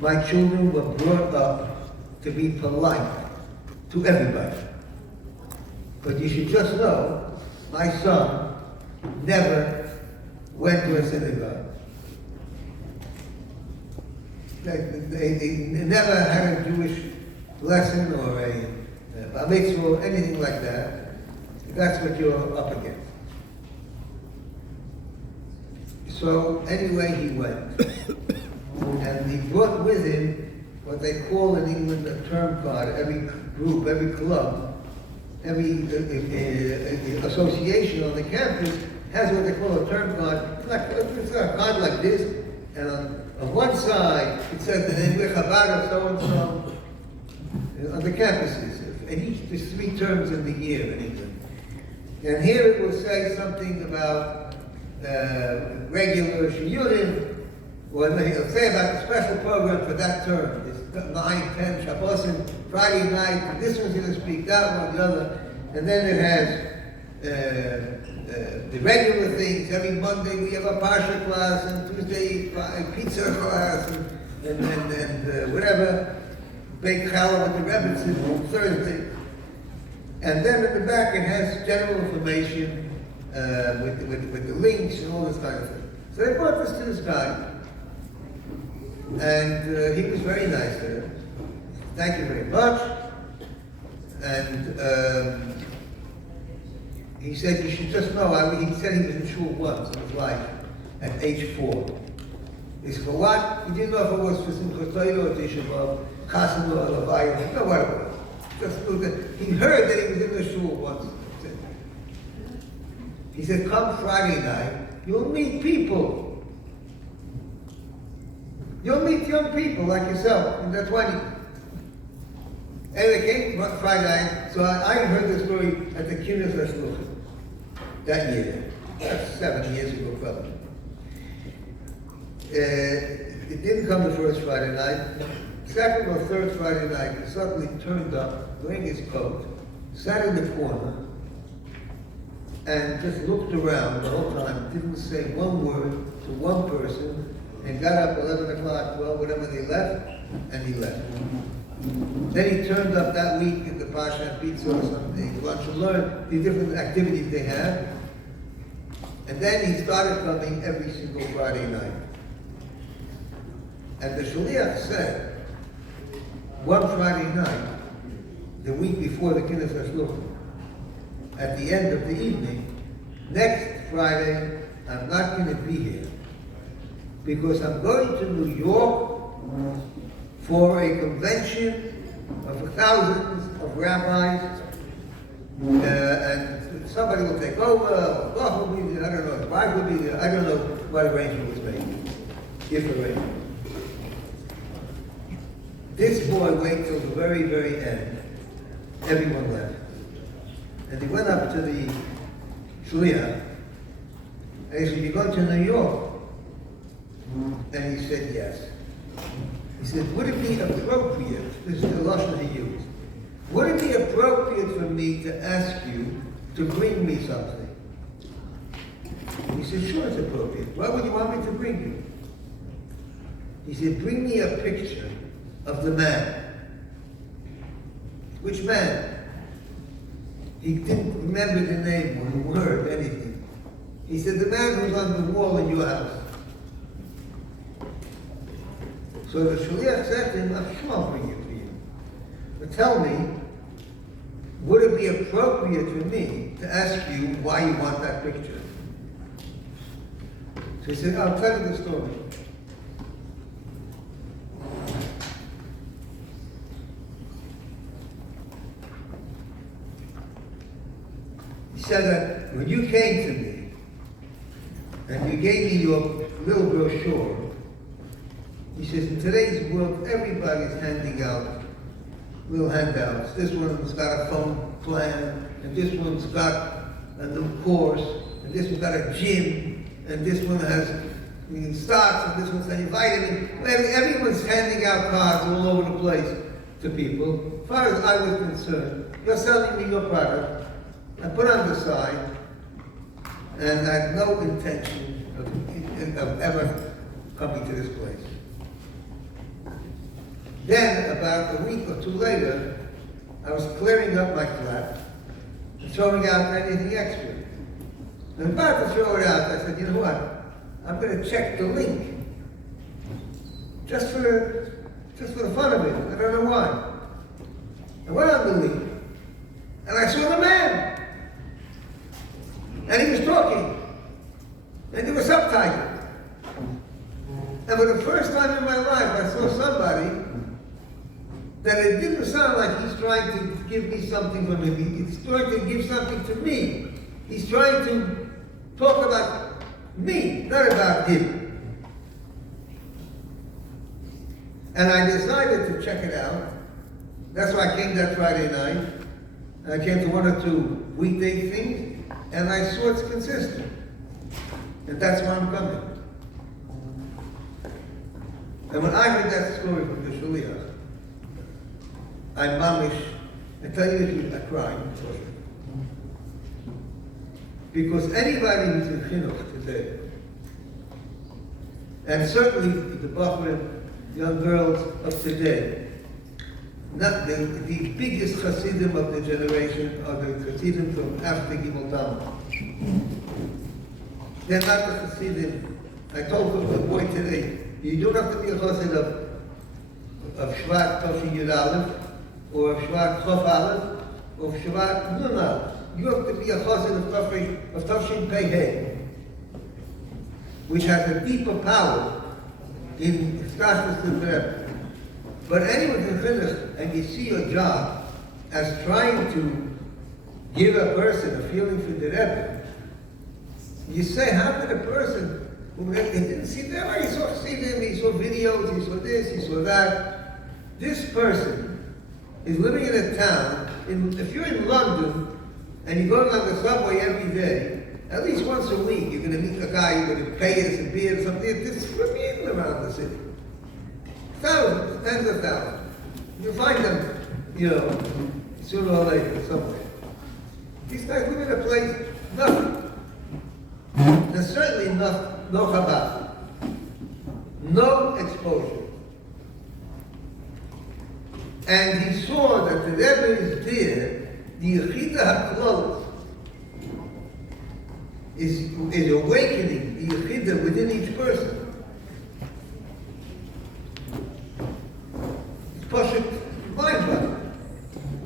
My children were brought up to be polite to everybody. But you should just know, my son never went to a synagogue. They never had a Jewish lesson or a bar mitzvah or anything like that. That's what you're up against. So anyway, he went. And he brought with him what they call in England a term card. Every group, every club, every association on the campus has what they call a term card. It's a card like this, and on one side it says the name Chabad of so-and-so on the campuses. And each, there's 3 terms in the year in England. And here it will say something about regular shiyurim, or it'll say about the special program for that term. It's 9, 10, Shabbosim, Friday night, this one's going to speak, that one, the other. And then it has the regular things. Every Monday we have a Parsha class, and Tuesday a pizza class, and whatever. Baked challah with the Rebbitzin on Thursday. And then in the back it has general information with the links and all this kind of thing. So they brought this to this guy. And he was very nice to her. Thank you very much. And he said, you should just know, he said he was in shul once in his life, at age 4. He said, for what? He didn't know if it was for Simchas Torah or Tisha B'Av, Chassan or Levaya, he didn't know what it was. Just knew that he heard that he was in the shul once. He said, come Friday night, you'll meet people. You'll meet young people like yourself in their 20s. Anyway, came Friday night, so I heard the story at the Kinnus HaShluchim that year. That's 7 years ago, probably. It didn't come the first Friday night. Second or third Friday night, he suddenly turned up, wearing his coat, sat in the corner, and just looked around the whole time, didn't say one word to one person, and got up 11 o'clock, 12, whatever they left, and he left. Then he turned up that week in the Pasha and Pizza or something. He wanted to learn the different activities they have. And then he started coming every single Friday night. And the Shaliach said, one Friday night, the week before the Kinnis HaShluchim, at the end of the evening, next Friday, I'm not going to be here because I'm going to New York for a convention of thousands of rabbis, and somebody will take over, or God will be there, I don't know, his wife will be there, I don't know what arrangement was made, if arrangement. This boy waited till the very, very end. Everyone left. And he went up to the Shliach, and he said, "You go to New York?" And he said, "Yes." He said, "Would it be appropriate," this is the lashon he used, "would it be appropriate for me to ask you to bring me something?" He said, "Sure, it's appropriate. What would you want me to bring you?" He said, "Bring me a picture of the man." Which man? He didn't remember the name or the word, anything. He said, "The man who's on the wall in your house." So the Shaliach said to him, "I'm sure I'll bring it to you. But tell me, would it be appropriate for me to ask you why you want that picture?" So he said, "I'll tell you the story." He said that when you came to me and you gave me your little brochure, he says, in today's world, everybody's handing out little handouts. This one's got a phone plan, and this one's got a new course, and this one's got a gym, and this one has stocks, and this one's got a vitamin. Everyone's handing out cards all over the place to people. As far as I was concerned, you're selling me your product. I put on the side, and I had no intention of ever coming to this place. Then, about a week or two later, I was clearing up my flat and throwing out anything extra. And about to throw it out, I said, "You know what? I'm going to check the link. Just for the fun of it. I don't know why." I went on the link, and I saw the man. And he was talking. And there was subtitles. And for the first time in my life, I saw somebody that it didn't sound like he's trying to give me something from him. He's trying to give something to me. He's trying to talk about me, not about him. And I decided to check it out. That's why I came that Friday night. I came to one or two weekday things. And I saw it's consistent. And that's why I'm coming. And when I heard that story from the Shaliach, I mamish, I tell you the truth, I cried. Because anybody who's in Chinuch today, and certainly the Bachman, young girls of today, not the biggest Hasidim of the generation are the Hasidim from after Gimel Tamar. They're not the Hasidim. I told the boy today, you don't have to be a Hasid of Shvat Toshin Yud Aleph, or of Shvat Chof Aleph, or of Shvat Nun Aleph. You have to be a Hasid of Toshin Pei Hey, which has a deeper power in Stashtas to Rebbe. But anyone can finish, and you see your job as trying to give a person a feeling for the Rebbe. You say, how could a person who didn't see them, he saw them, he saw videos, he saw this, he saw that. This person is living in a town, if you're in London, and you're going on the subway every day, at least once a week, you're going to meet a guy, you're going to pay us a beer or something. This is swimming around the city. Thousands, tens of thousands. You find them, sooner or later, somewhere. These guys live in a place, nothing. There's certainly no Chabad. No exposure. And he saw that the Rebbe is there, the Yechida HaKlal is awakening the Yechida within each person. It's Pashut mind-boggling.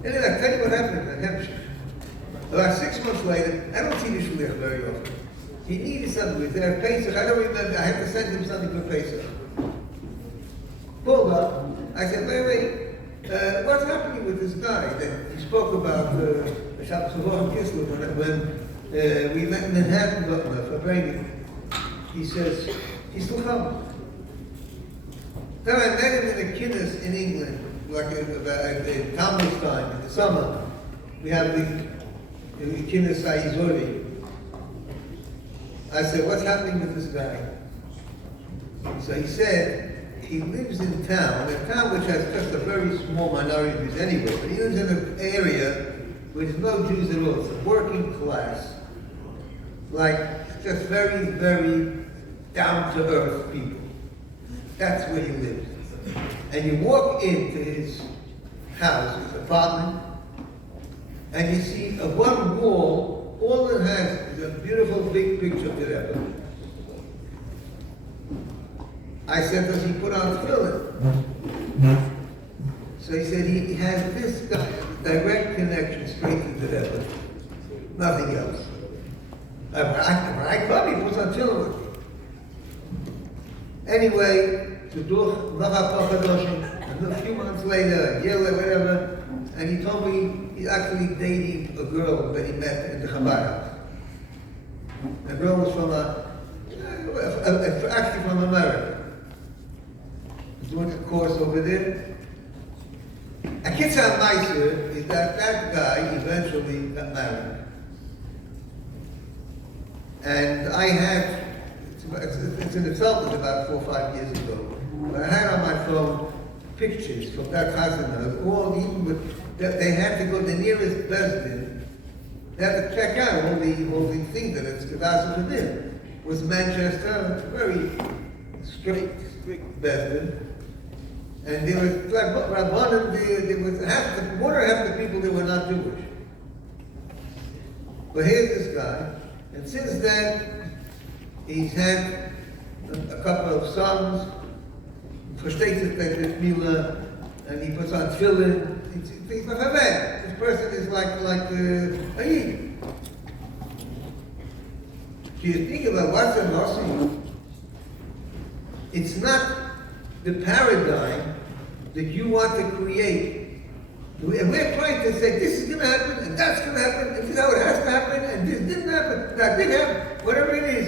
And then I tell you what happened in Hampshire. About 6 months later, I don't see the Shliach very often. He needed something with their Pesach. I don't remember. I had to send him something for Pesach. Pulled up. I said, wait, what's happening with this guy that he spoke about Shabbos Kislev when we met in Manhattan for training? He says, he's still coming. Then I met him in a kiddush in England, like at Talmud's time in the summer. We have the kiddush Saizori. I said, what's happening with this guy? So he said, he lives in a town which has just a very small minority of Jews anyway, but he lives in an area where there's no Jews at all. It's a working class, like just very, very down-to-earth people. That's where he lives. And you walk into his house, his apartment, and you see one wall, all it has is a beautiful big picture of the Rebbe. I said, does he put on tefillin? So he said he has this guy, a direct connection straight to the Rebbe. Nothing else. When I come, he puts on tefillin with me. Anyway, a few months later, a year later, whatever, and he told me he's actually dating a girl that he met in the Chabad house. The girl was from actually from America. He's doing a course over there. A kitzah meiser is that guy eventually got married. And I had, it's in itself, it's about 4 or 5 years ago, but I had on my phone pictures from that Chazanah, all even with, they had to go to the nearest Besdin. They had to check out all the things that it's Kedas U'Chadim. It was Manchester, it's a very strict Besdin. And there was like Rabbanim, there was one or half the people that were not Jewish. But here's this guy, and since then, he's had a couple of sons, versteht sich Mila, and he puts on tefillin. He's not a man. This person is like a Yid. So you think about what's a Nasi. It's not the paradigm that you want to create. And we're trying to say this is going to happen, and that's going to happen, and this is how it has to happen, and this didn't happen, that did happen, whatever it is.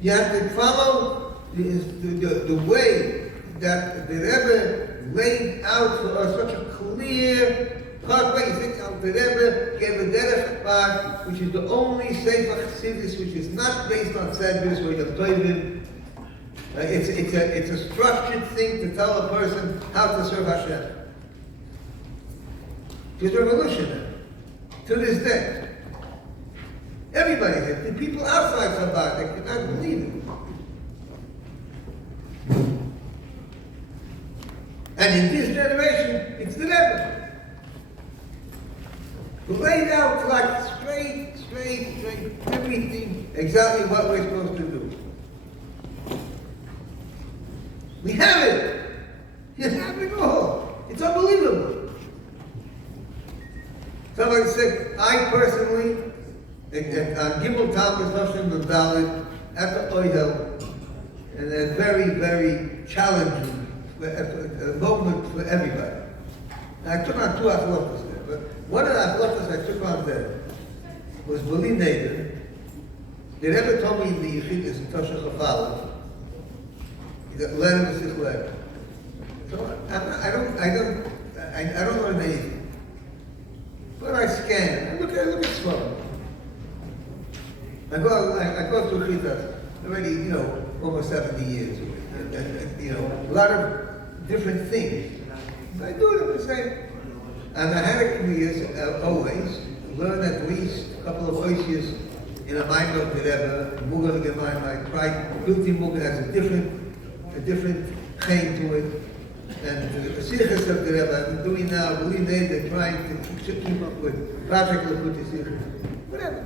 You have to follow the way that the Rebbe laid out for us such a clear pathway. You think the Rebbe gave a derech path, which is the only Sefer Chassidus which is not based on Sedrus or Yom Tovim. It's a structured thing to tell a person how to serve Hashem. It's revolutionary to this day. Everybody did. The people outside Chabad, they cannot believe it. And in this generation, it's the Rebbe. Laid out like straight, everything, exactly what we're supposed to do. We have it. You have it all. It's unbelievable. Somebody said, I personally, on Gimel Talmud Hashem Dalit at the Ohel, and a very, very challenging moment for everybody. And I took on 2 aflotas there, but one of the aflotas I took on there was Bali Neder. The Rebbe told me in the Yechidus in Toshach Chafal, that letter was his letter. So I don't learn anything. But I scan, I look at Sfarim. I go through Chitas already, almost 70 years. And, a lot of different things. I do them the same. And I had a career, always, learn at least a couple of oisias in a mind of the Rebbe, Mughal Gemai, my pride, Guilty Mughal has a different chain to it. And the Sikhs of the Rebbe, I'm doing now, believe they're trying to keep up with Patrick Lakuti Sikhs, whatever.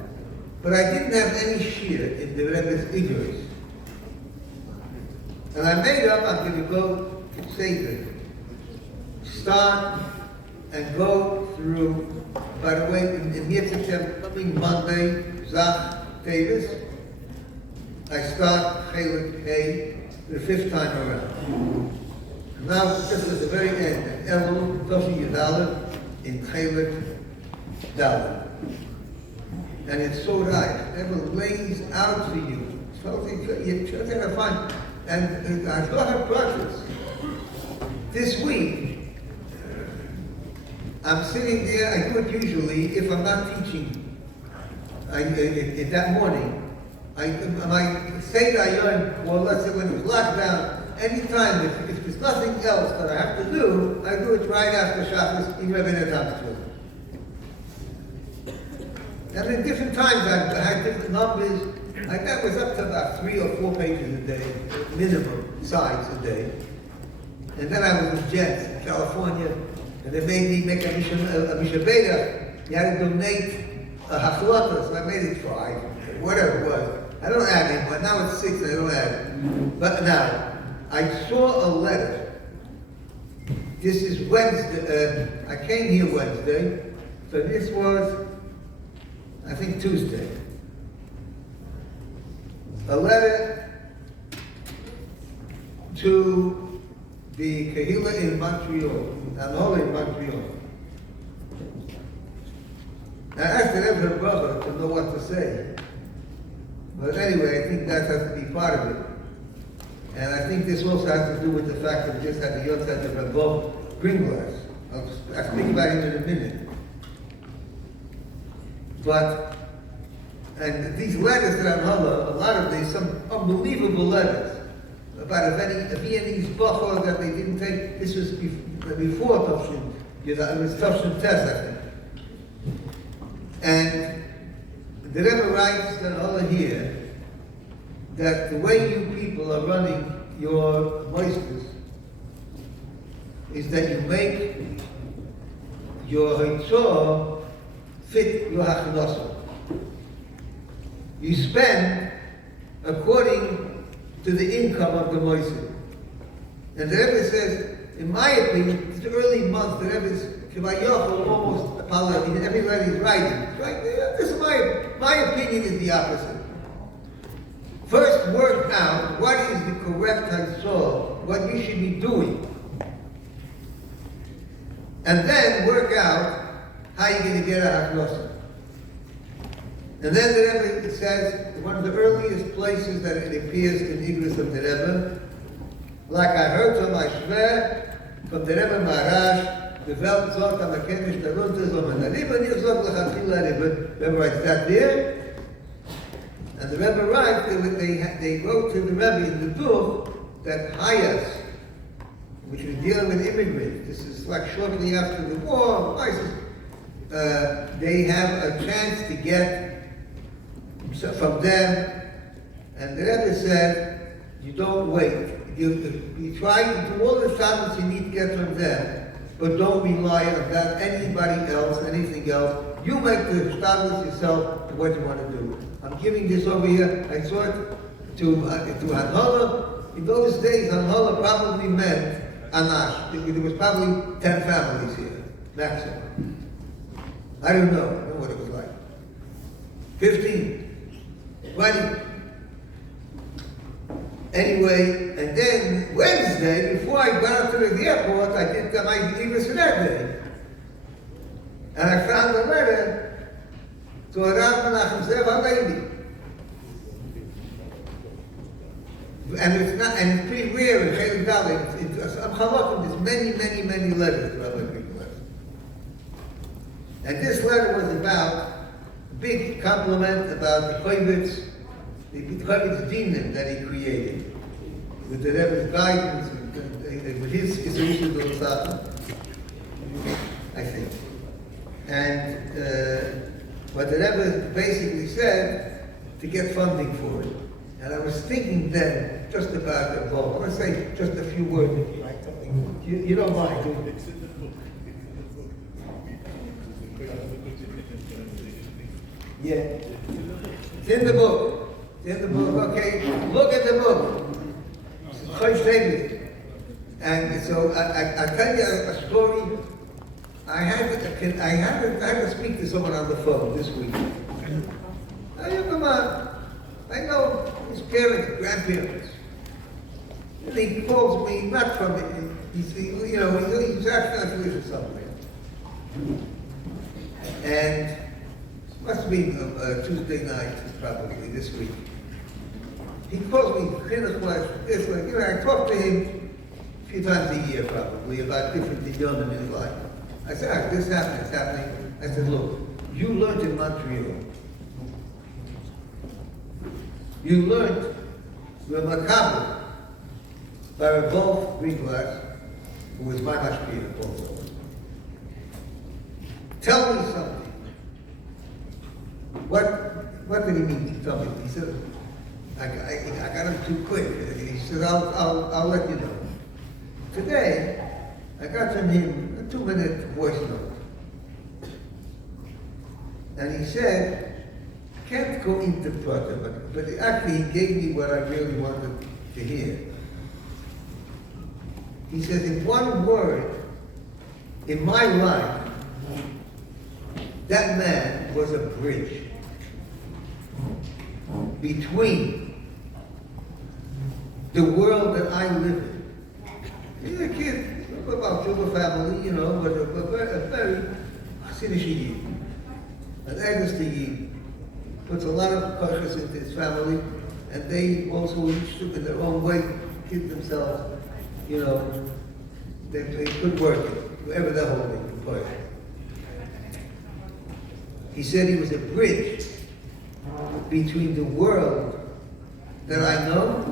But I didn't have any share in the Rebbe's ignorance. And I made up, I'm going to go to Seder, start and go through, by the way, in Yitzhak, coming Monday, Zach Davis, I start Chelik Hay the 5th time around. Now, this is the very end, Elul, Toshi Yudalad, in Chelik Dalad. And it's so right, it never lays out for you. So you're trying to find, and I thought of projects. This week, I'm sitting there, I do it usually, if I'm not teaching, that morning, I say that I learn, well, let's say when it was locked down, anytime, if there's nothing else that I have to do, I do it right after Shabbos, in Rebbe Netanyahu. And in different times, I had different numbers. That was up to about 3 or 4 pages a day, minimum size a day. And then I was with Jets in California, and they made me make a mishabeda. You had to donate a hachlata, so I made it 5, whatever it was. I don't add it, but now it's 6, I don't add it. But now, I saw a letter. This is Wednesday, I came here Wednesday, so this was, I think, Tuesday. A letter to the Kahila in Montreal, Anhola in Montreal. I asked the Rebbe brother to know what to say. But anyway, I think that has to be part of it. And I think this also has to do with the fact that we just had the Yotzat of Rabbi Greengrass. I'll speak about him in a minute. But, and these letters that I'm a lot of these, some unbelievable letters about a Viennese buffalo that they didn't take. This was before Tufshin. It was Tufshin Test, I think. And the Rebbe writes that over here that the way you people are running your moistness is that you make your hitzor fit your hachnasa. You spend according to the income of the moisture. And the Rebbe says, in my opinion, the early months, the Rebbe is almost apologizing. In every letter he's writing. Right? This is my opinion is the opposite. First, work out what is the correct hitzor, what you should be doing. And then work out how you're going to get a hachnosa. And then the Rebbe says, one of the earliest places that it appears in English of the Rebbe, like I heard from my Shver, from the Rebbe Maharash, the Welt sagt, am erkenne ich darunter, so man Rebbe nicht sagt, lachatchila Rebbe. Rebbe writes that there. And the Rebbe writes, they wrote to the Rebbe in the book that Hayas, which was dealing with immigrants, this is like shortly after the war, they have a chance to get from them, and the Rebbe said, you don't wait. You try to do all the shabbos you need to get from them, but don't rely on that, anybody else, anything else. You make the shabbos yourself to what you want to do. I'm giving this over here. I saw it to Hanhola. In those days, Hanhola probably meant Anash. There was probably 10 families here, maximum. I don't know what it was like. 15, 20. Anyway, and then Wednesday, before I got out to the airport, I did my English for that day. And I found a letter to Rav Menachem Zev HaLevi. And it's pretty rare in Chelik Dalet. I'm halakim, there's many letters to Rabbi Greengrass. And this letter was about a big compliment about the Kovetz, the Kovetz Dinim that he created, with the Rebbe's guidance, with his solution to the Satan, I think. And what the Rebbe basically said, to get funding for it. And I was thinking then just about the vote. I want to say just a few words if you like something. You don't mind, do you? Yeah. It's in the book. It's in the book. Okay, look at the book. Chosh David. And so I tell you a story. I had to speak to someone on the phone this week. Oh, come on. I know his parents, grandparents. And he calls me, not from it. He's actually not living somewhere. And must be Tuesday night, probably this week. He calls me, I talk to him a few times a year, probably, about different things in his life. I said, this happened, it's happening. I said, look, you learned in Montreal. You learned with Macabre by Revolve Greengrass, who was my mashpia also. Tell me something. What did he mean to tell me? He said, I got him too quick. He said, I'll let you know. Today, I got from him a 2-minute voice note. And he said, can't go into further, but actually he gave me what I really wanted to hear. He says, in one word, in my life, that man was a bridge between the world that I live in. He's a kid, about Juba family, but a very Hasidic Yid, an Egerst Yid, puts a lot of kosher into his family, and they also each took in their own way, keep themselves, they could work it, wherever they're holding the kosher. He said he was a bridge between the world that I know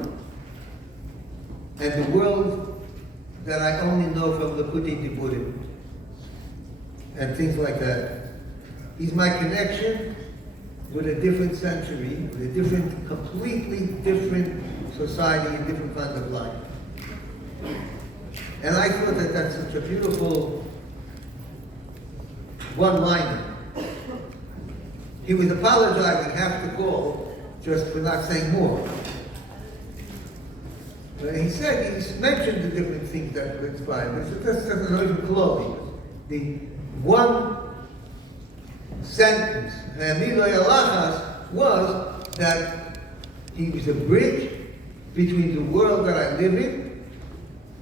and the world that I only know from the Kuti Diburim and things like that. He's my connection with a different century, with a completely different society, a different kind of life. And I thought that that's such a beautiful one-liner. He was apologizing half the call just for not saying more. He said, he mentioned the different things that inspired me. So that's not even clothing. The one sentence, was that he was a bridge between the world that I live in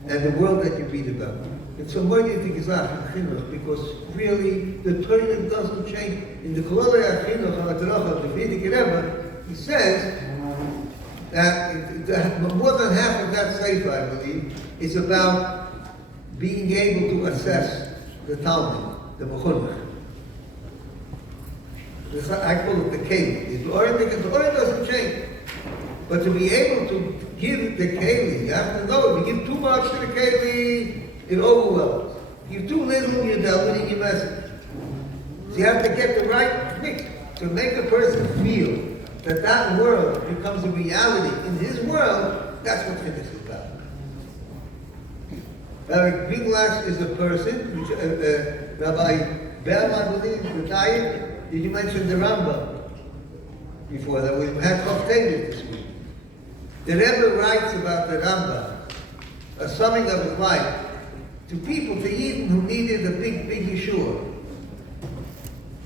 and the world that you read about. It's a more gesagt in Chinuch, because really the Torah doesn't change. In the Kololei HaChinuch, HaMatarach, the Vedic Rebbe, he says that more than half of that sefer, I believe, is about being able to assess the Talmud, the Mechunach. I call it the Keli. The Torah doesn't change. But to be able to give the Keli, you have to know, if you give too much to the Keli, it overwhelms. If you give too little, you're diluting your message. So you have to get the right mix to make a person feel that that world becomes a reality. In his world, that's what Chinuch is about. Rabbi Greengrass is a person, which, Rabbi Bell, I believe, retired. Did you mention the Rambam before that? We had Chof this week. The Rebbe writes about the Rambam, a summing of his life, to people, to Yidden who needed a big Yeshua.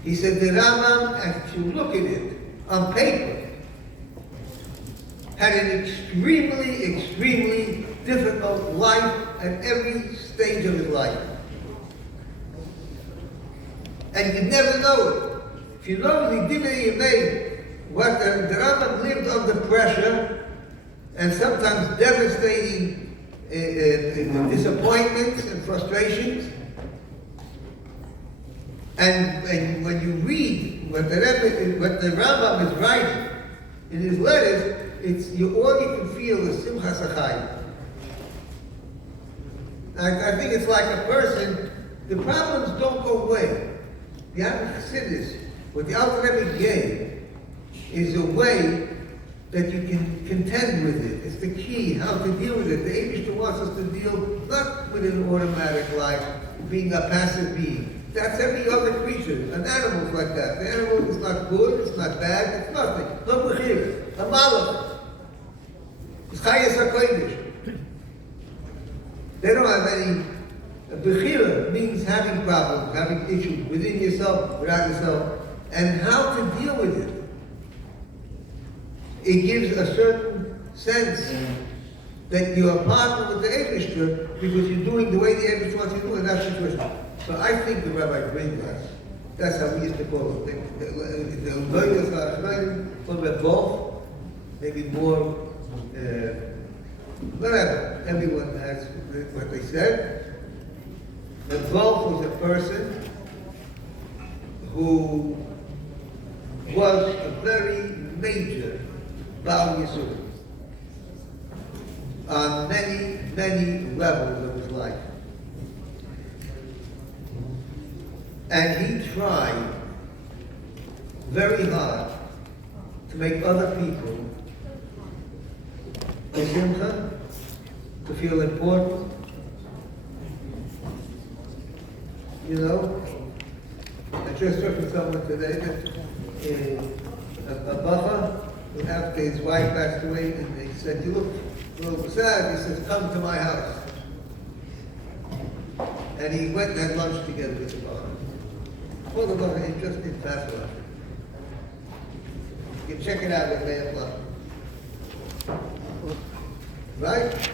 He said the Rambam, if you look at it on paper, had an extremely difficult life at every stage of his life. And you never know it. If you know the Divrei Yemei, what the Rambam lived under pressure and sometimes devastating disappointments and frustrations. And when you read what the Rambam is writing in his letters, all you can feel is Simchas HaChayim. I think it's like a person, the problems don't go away. The Chassidus, what the Alter Rebbe gave, is a way that you can contend with it. It's the key, how to deal with it. The Eibishter wants us to deal not with an automatic life, being a passive being. That's every other creature. An animal's like that. The animal is not good, it's not bad, it's nothing. No bechira. A malach. It's chayes hakodesh. They don't have any. Bechira means having problems, having issues within yourself, without yourself, and how to deal with it. It gives a certain sense that you're a partner with the Eibishter because you're doing the way the Eibishter wants you to do in that situation. So I think the Rabbi brings us. That's how we used to call it. The lawyers are both, maybe more, whatever. Everyone has what they said. The Wolf was a person who was a very major Baal Yisur on many, many levels of his life. And he tried very hard to make other people to feel important. You know, I just heard from someone today that a bacha, after his wife passed away, and they said, "You look a little sad." He says, "Come to my house." And he went and had lunch together with the bacha. Well, the bacha is just in Passover. You can check it out at 8 o'clock. Right?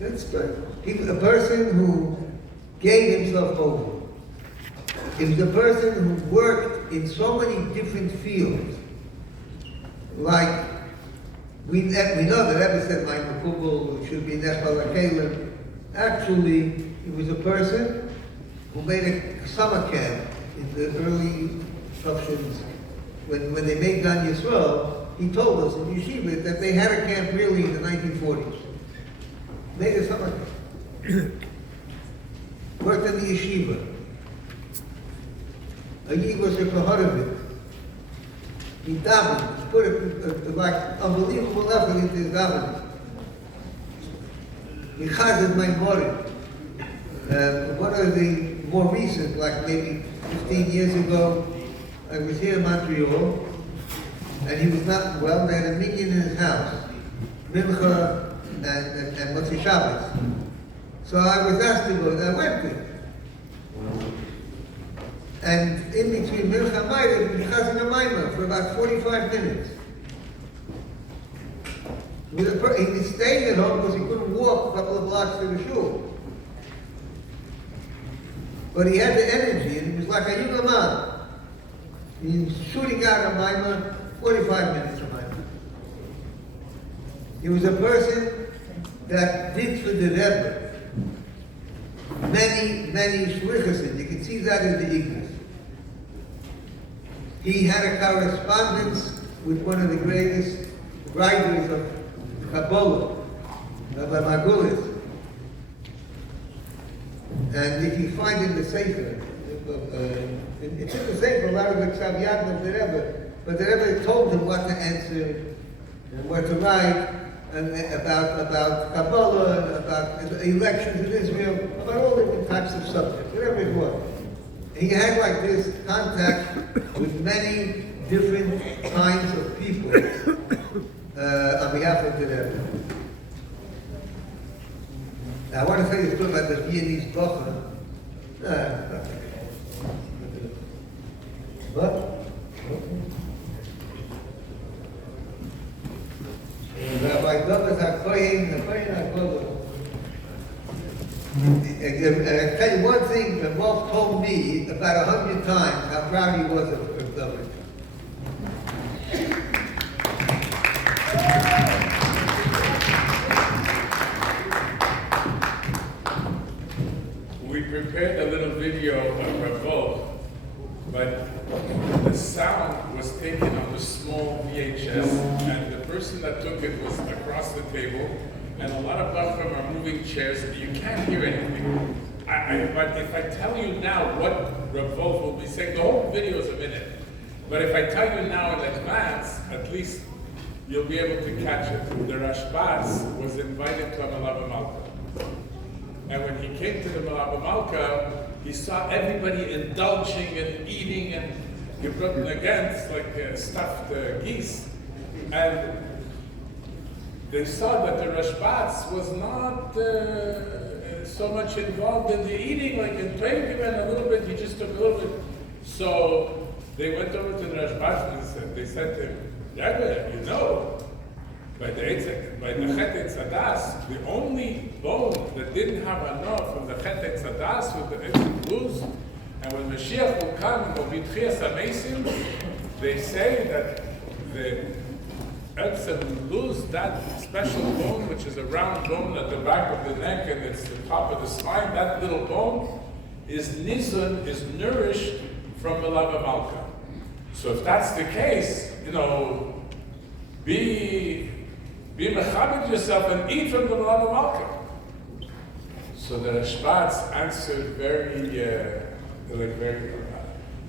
That's good. He was a person who gave himself over. He was a person who worked in so many different fields. Like, we know that Rebbe said, "My Makubal should be Nechal HaKelim." Actually, he was a person who made a summer camp in the early Tafshins. When they made Gan Yisrael, he told us in Yeshiva that they had a camp really in the 1940s. Made a summer camp. Worked in the yeshiva. He was a Koharovit. He davened, put it like unbelievable effort into his davening. He chazed my morim. One of the more recent, like maybe 15 years ago, I was here in Montreal, and he was not well. They had a minyan in his house, Mincha and Motzi Shabbos. So I was asked to go, and I went there. And in between Mincha and Maariv, we chazed a Maimah for about 45 minutes. He was staying at home because he couldn't walk a couple of blocks to the shul. But he had the energy, and he was like a young man. He was shooting out a Maimah, 45 minutes of Maimah. He was a person that did for the Rebbe many, many shlichusim. You can see that in the Ignis. He had a correspondence with one of the greatest writers of Kabbalah, Rabbi Margulis. And if you find in the Sefer, it's in the Sefer, a lot of the Ksav Yad of the Rebbe, but the Rebbe told him what to answer and what to write, and about Kabbalah, and about elections in Israel, about all different types of subjects, whatever it was. He had like this contact with many different kinds of people on behalf of the Rebbe. Now, I want to tell you a story about the Viennese Bacha. What? Rabbi Douglas HaKohen, the Kohen HaGodol. I tell you one thing, that Wolf told me about 100 times how proud he was of Douglas. We prepared a little video of Rav, but the sound was taken on the small VHS, and the person that took it was across the table, and a lot of Bachram are moving chairs, and you can't hear anything. But if I tell you now what Rav will be saying, the whole video is a minute. But if I tell you now in advance, at least you'll be able to catch it. The Rashbaz was invited to a Malava Malka. And when he came to the Malava Malka, he saw everybody indulging and eating and gebrochen against like stuffed geese. And they saw that the Rashbaz was not so much involved in the eating, like in playing and a little bit, he just took a little bit. So they went over to the Rashbaz and they said to him, Rebbe, you know, by the Chet Etzadas, the only bone that didn't have enough from the Chet Etzadas was the Etzim Luz. And when Mashiach will come and will be Tchias HaMeisim, they say that the Etzim Luz, that special bone, which is a round bone at the back of the neck and it's the top of the spine, that little bone is nizun, is nourished from Malava Malka. So if that's the case, you know, be mechabed yourself and eat from the Malava Malka. So the Rashbaz answered very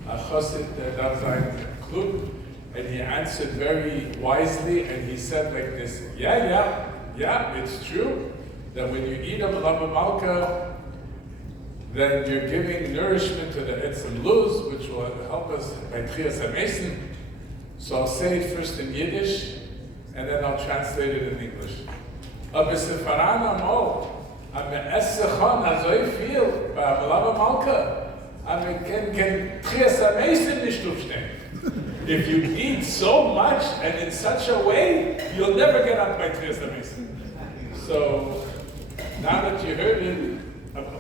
Chosid Davzayin Klub, and he answered very wisely, and he said like this, yeah, it's true that when you eat a Malava Malka, then you're giving nourishment to the Etzim Luz, which will help us by Tchias HaMeisim. So I'll say it first in Yiddish, and then I'll translate it in English. Aber Sefaran Amol, am Essechon Azoi Viel, bei Malava Malka, am Ken Tchias HaMeisim nicht aufstehen. If you eat so much and in such a way, you'll never get up by Tchias HaMeisim. So now that you heard it,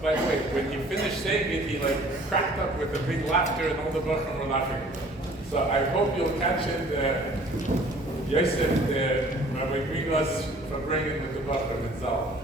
by the way, when he finished saying it, he like cracked up with a big laughter and all the Bachram were laughing. So I hope you'll catch it. Yosef, Rabbi Green was for bringing the Bachram itself.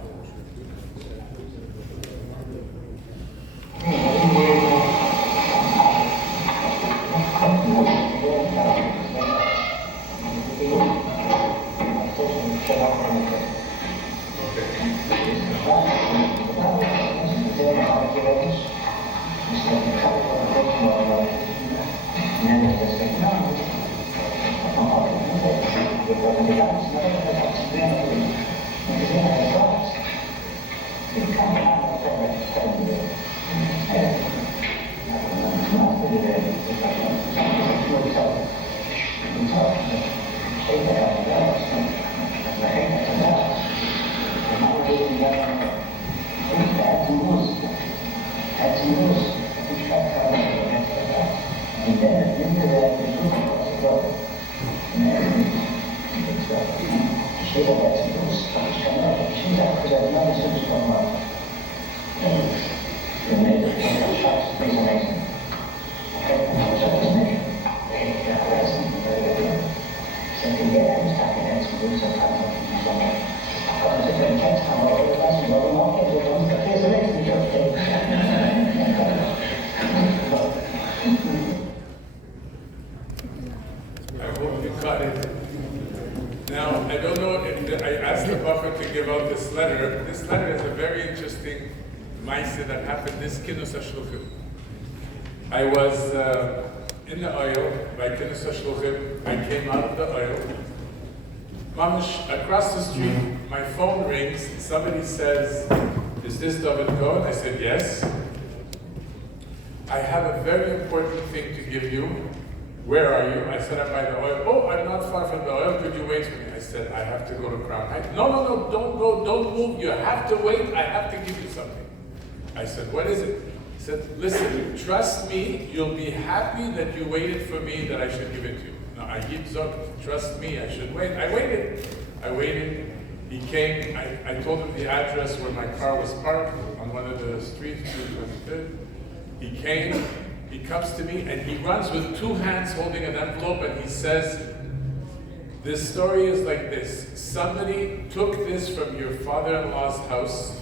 I was in the oil by Kinnis HaShluchim. I came out of the oil. Mamish, across the street, my phone rings. Somebody says, "Is this David Cohen?" I said, "Yes." "I have a very important thing to give you." "Where are you?" I said, "I'm by the oil." "Oh, I'm not far from the oil. Could you wait for me?" I said, "I have to go to Crown Heights." No, don't go, don't move. You have to wait. I have to give you something." I said, "What is it?" He said, "Listen, trust me, you'll be happy that you waited for me, that I should give it to you." Now, I trust me, I should wait. I waited. He came, I told him the address where my car was parked on one of the streets, 223rd. He came, he comes to me, and he runs with two hands holding an envelope, and he says, "This story is like this. Somebody took this from your father-in-law's house,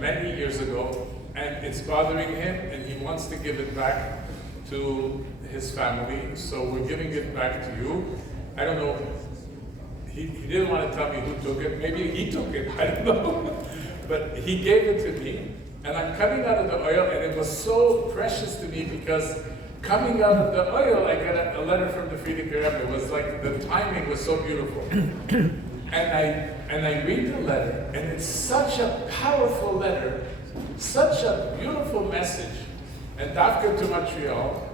many years ago, and it's bothering him, and he wants to give it back to his family, so we're giving it back to you." I don't know, he didn't want to tell me who took it. Maybe he took it, I don't know. But he gave it to me, and I'm coming out of the oil, and it was so precious to me because coming out of the oil, I got a letter from the Frierdiker Rebbe. It was like the timing was so beautiful. And I read the letter, and it's such a powerful letter, such a beautiful message, and Dafka to Montreal,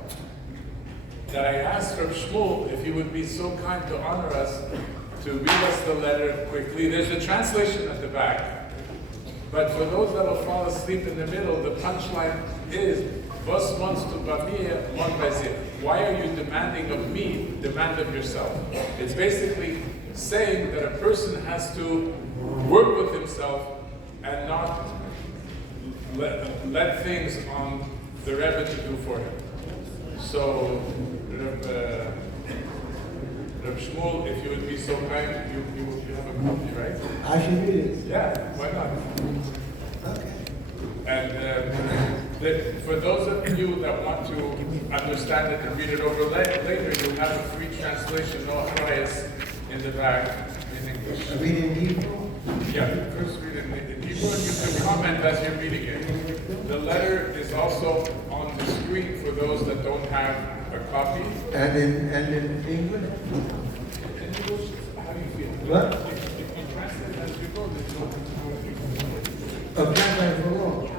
that I asked from Shmuel if he would be so kind to honor us to read us the letter quickly. There's a translation at the back. But for those that will fall asleep in the middle, the punchline is, Was wants to bamir, mon bazir. Why are you demanding of me, demand of yourself? It's basically saying that a person has to work with himself and not let things on the Rebbe to do for him. So, Reb Shmuel, if you would be so kind, you have a copy, right? I should read it. Yeah, why not? Okay. And for those of you that want to understand it and read it over later, you'll have a free translation, no achrayas, in the back in English. Read in Hebrew? Yeah, first read it in Hebrew, and you can comment as you're reading it. The letter is also on the screen for those that don't have a copy. And in English? In English, how do you feel? What? If you translate as you go, there's no. Translate for long.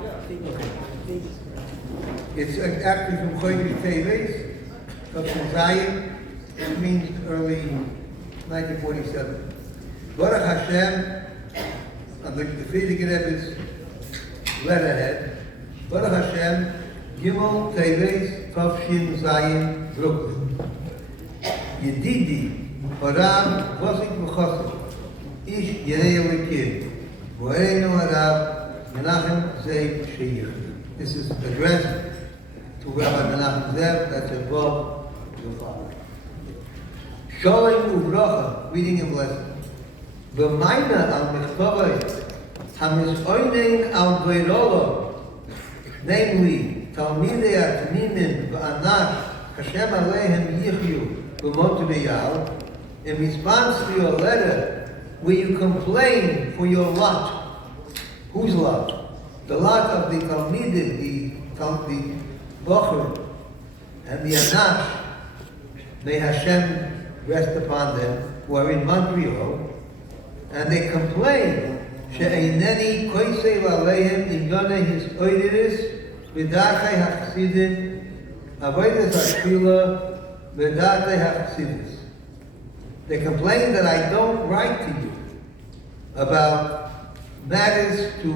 It's actually from Chodesh Teves, of Zion. It means early 1947. Baruch Hashem, on which the Frierdiker Rebbe's letterhead, Baruch Hashem, Gimel Teves, Tavshin Zion, Brooklyn. Yedidi, Horam, Vosik V'chosik, Ish Yerei Elikim, Vo'enu Harav, Menachem Zev Sheikh. This is addressed to Rabbi Menachem Zev, that's above the father. Shalom Uvracha, reading and blessing. V'mayna al Mechtovay, HaMizoynein al Veirolo, namely, Talmidei Atmimin V'Anash, Hashem Aleichem Yichyu, V'Montreal, in response to your letter, where you complain for your lot. Whose lot? The lot of the Talmidim, the Bocher, and the Anash. May Hashem rest upon them, who are in Montreal, and they complain, She'eineni koisei v'aleihem inyonei his oidiris, v'darchei ha'chasidim, avodas ha'tfila, v'darchei ha'chasidis. They complain that I don't write to you about matters to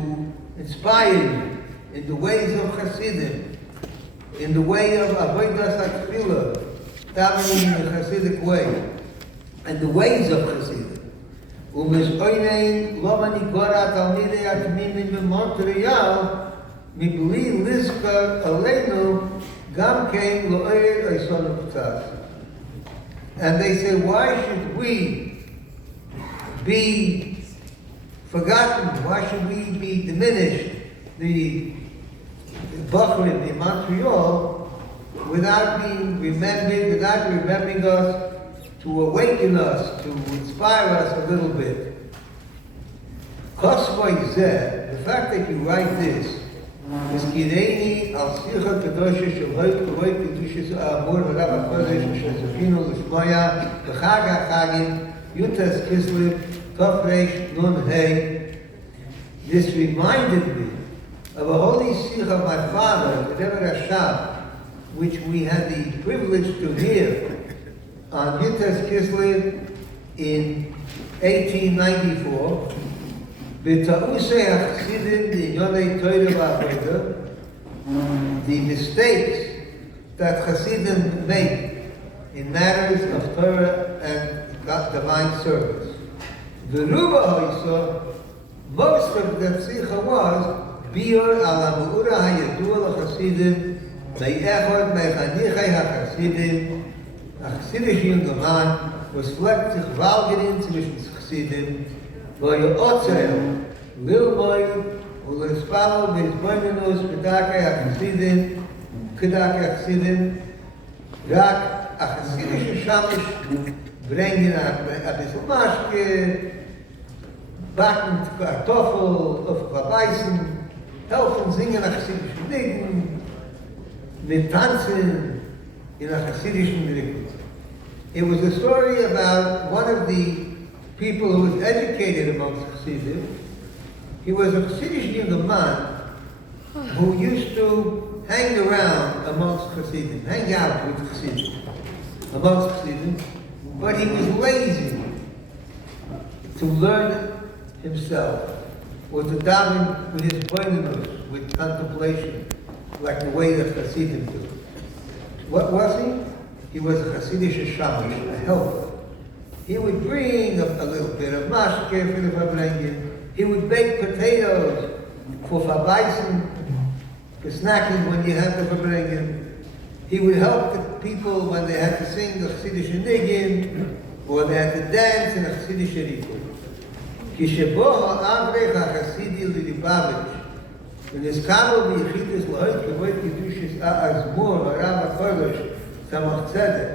inspire you in the ways of Hasidim, in the way of avodas ha'tfila, davening in the Hasidic way, and the ways of Hasidim. U'mizoynein lo manigora talmidei atmimim b'Montreal, mibli lizkar aleinu gam kein lo'er oisonu k'tas. And they say, why should we be forgotten? Why should we be diminished? The Bochrim in Montreal, without being remembered, without remembering us, to awaken us, to inspire us a little bit. Kosvoy Zeh, the fact that you write this, is Kireini al Sicha Kedosha Shel Hoyt Kavoy Kedushas Amor V'Rav HaKodesh Shel Zefino L'Shmoya V'Chag HaChagim Yutas Kislev Tov Reish Nun Hey. This reminded me of a holy Sicha of my father, the Rebbe Rashab, which we had the privilege to hear on Yutas Kislev in 1894. B'ta'usei ha'chasidim d'yonei Torah v'avodah, the mistakes that Hasidim make in matters of Torah and divine service. V'ruba ha'isa, most of the tzicha was biur ala ma'ura ha'yadua l'chasidim me'echod me'chanichei ha'chasidim. A Chassidish junger man was fleckt sich walgerin zwischen Chassidim, V'yotzel, Lilmoy, U'lespalo, V'izboinenus, V'dakei HaChassidim, Kedakei HaChassidim, Rak, a Chassidish Shamish, brengen a bissl Maschke, backen Kartoffel, aufbeißen, helfen singen a Chassidish Nigen, mit tanzen, in a Hasidic Mirikut. It was a story about one of the people who was educated amongst Hasidim. He was a Hasidic young man who used to hang around amongst Hasidim, hang out with Hasidim, amongst Hasidim, but he was lazy to learn himself, or to daven with his brainus, with contemplation, like the way that Hasidim do. What was he? He was a Hasidic shamish, a helper. He would bring a little bit of mashke for the Fabrengen. He would bake potatoes for Fabaisen, for snacking when you have the Fabrengen. He would help the people when they had to sing the Hasidic nigin, or they had to dance in a Hasidic ritual. כשבו האברך החסידי לליבביץ' ונזכרו ביחידס להויט כבוד קדושס האזמור הרב הקודש סמך צדק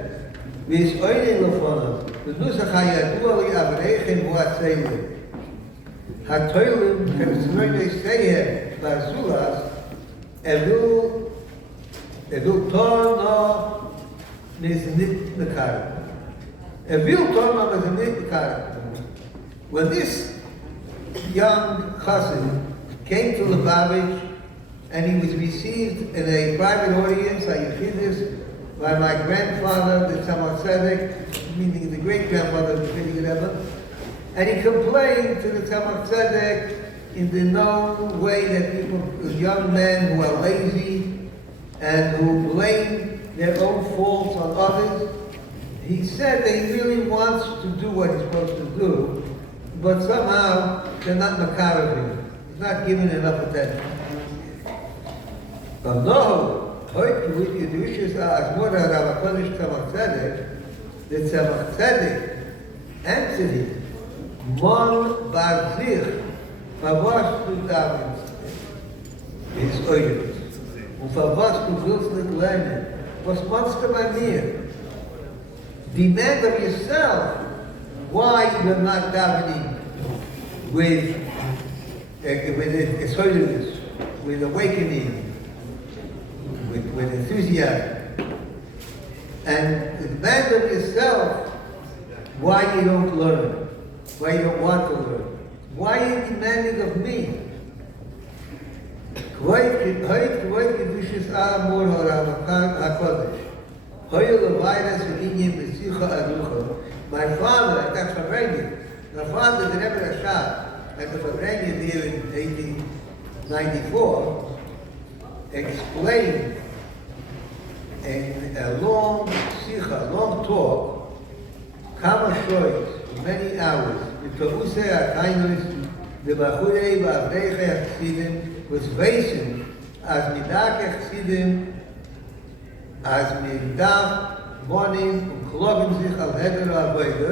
ויסעוינן לפונו בנוסח הידוע לאברכם הוא הצלם. התוילם כרצוני סייהם ברזולס הביאו תורנו מזנית נקר. הביאו תורנו מזנית נקר. When this young Chassid came to Lubavitch and he was received in a private audience, a Yechidus, by my grandfather, the Tzemach Tzedek, meaning the great-grandfather of the Frierdiker Rebbe, and he complained to the Tzemach Tzedek in the known way that people, young men who are lazy and who blame their own faults on others, he said that he really wants to do what he's supposed to do, but somehow they're not makar him. He's not giving enough attention. But no, heute with Yedushis Azmor Rav HaKodesh Tzemach Tzedek, the Tzemach Tzedek answered him, Mon bar sich, was du daven, ist euch. Und was du willst nicht lernen, was machst du bei mir? Demand of yourself why you're not davening with holiness, with awakening, with enthusiasm. And demand of yourself why you don't learn, why you don't want to learn. Why are you demanding of me? My father, that's Fabrengen, my father, the Rebbe Rashad, at the Fabrengen here in 1894, explained in a long sikha, long talk, kama shoyt, many hours, the Tavuse HaKainus, the Bachurei V'Avreichei HaChasidim, was facing as Midake Chasidim, as Midaf, morning, klogen sich al heder arbeide,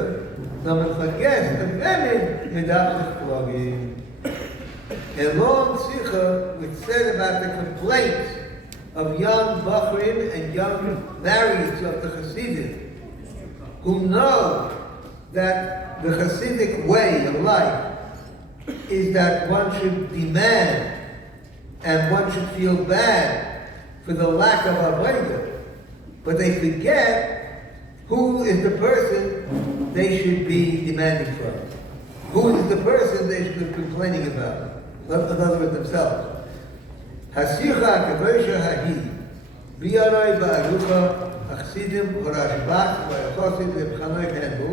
no man vergesst, the women midaf sich klogen. A long sikha which said about the complaints of young Bachrim and young marrieds of the Hasidim, who know that the Hasidic way of life is that one should demand and one should feel bad for the lack of avodah. But they forget who is the person they should be demanding from. Who is the person they should be complaining about? In other words, themselves. Hasicha kavosha hahi bi'aroi ba'arucha achsidim horashbat v'achosid lebchanoi henbu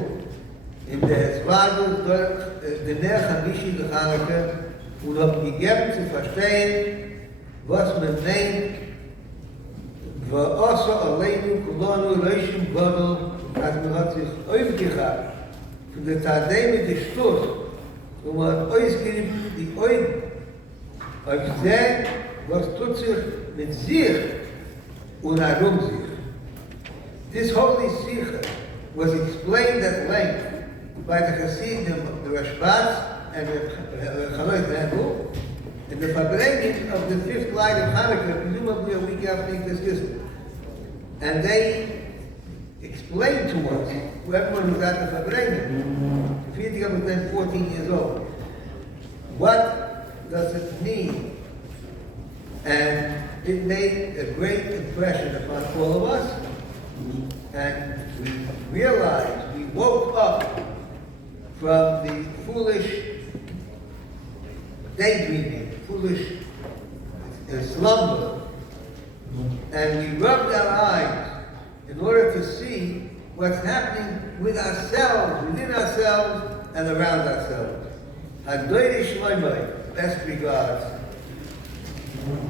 in der Hezvadus durch den Ner Chamishi Lechaneke und hat gegeben zu verstehen, was man meint ועושה עלינו כולנו ראשים גודל אז מלאת sich aufgehabt von der Tadei mit der Stoß und man hat ausgerieben die Augen auf sehr, was tut sich mit sich und herum sich. This holy sikha was explained at length by the Hasidim, the Rashbats and the Chaloy Tehu, in the Fabrengen of the fifth light of Hanukkah, presumably a week after he discussed it. And they explained to us, to everyone who's at the Fabrengen, the Frierdiker was then 14 years old, what does it mean? And it made a great impression upon all of us, and we realized, we woke up from the foolish daydreaming, foolish slumber, and we rubbed our eyes in order to see what's happening with ourselves, within ourselves, and around ourselves. Hadoy Shloimeh, best regards.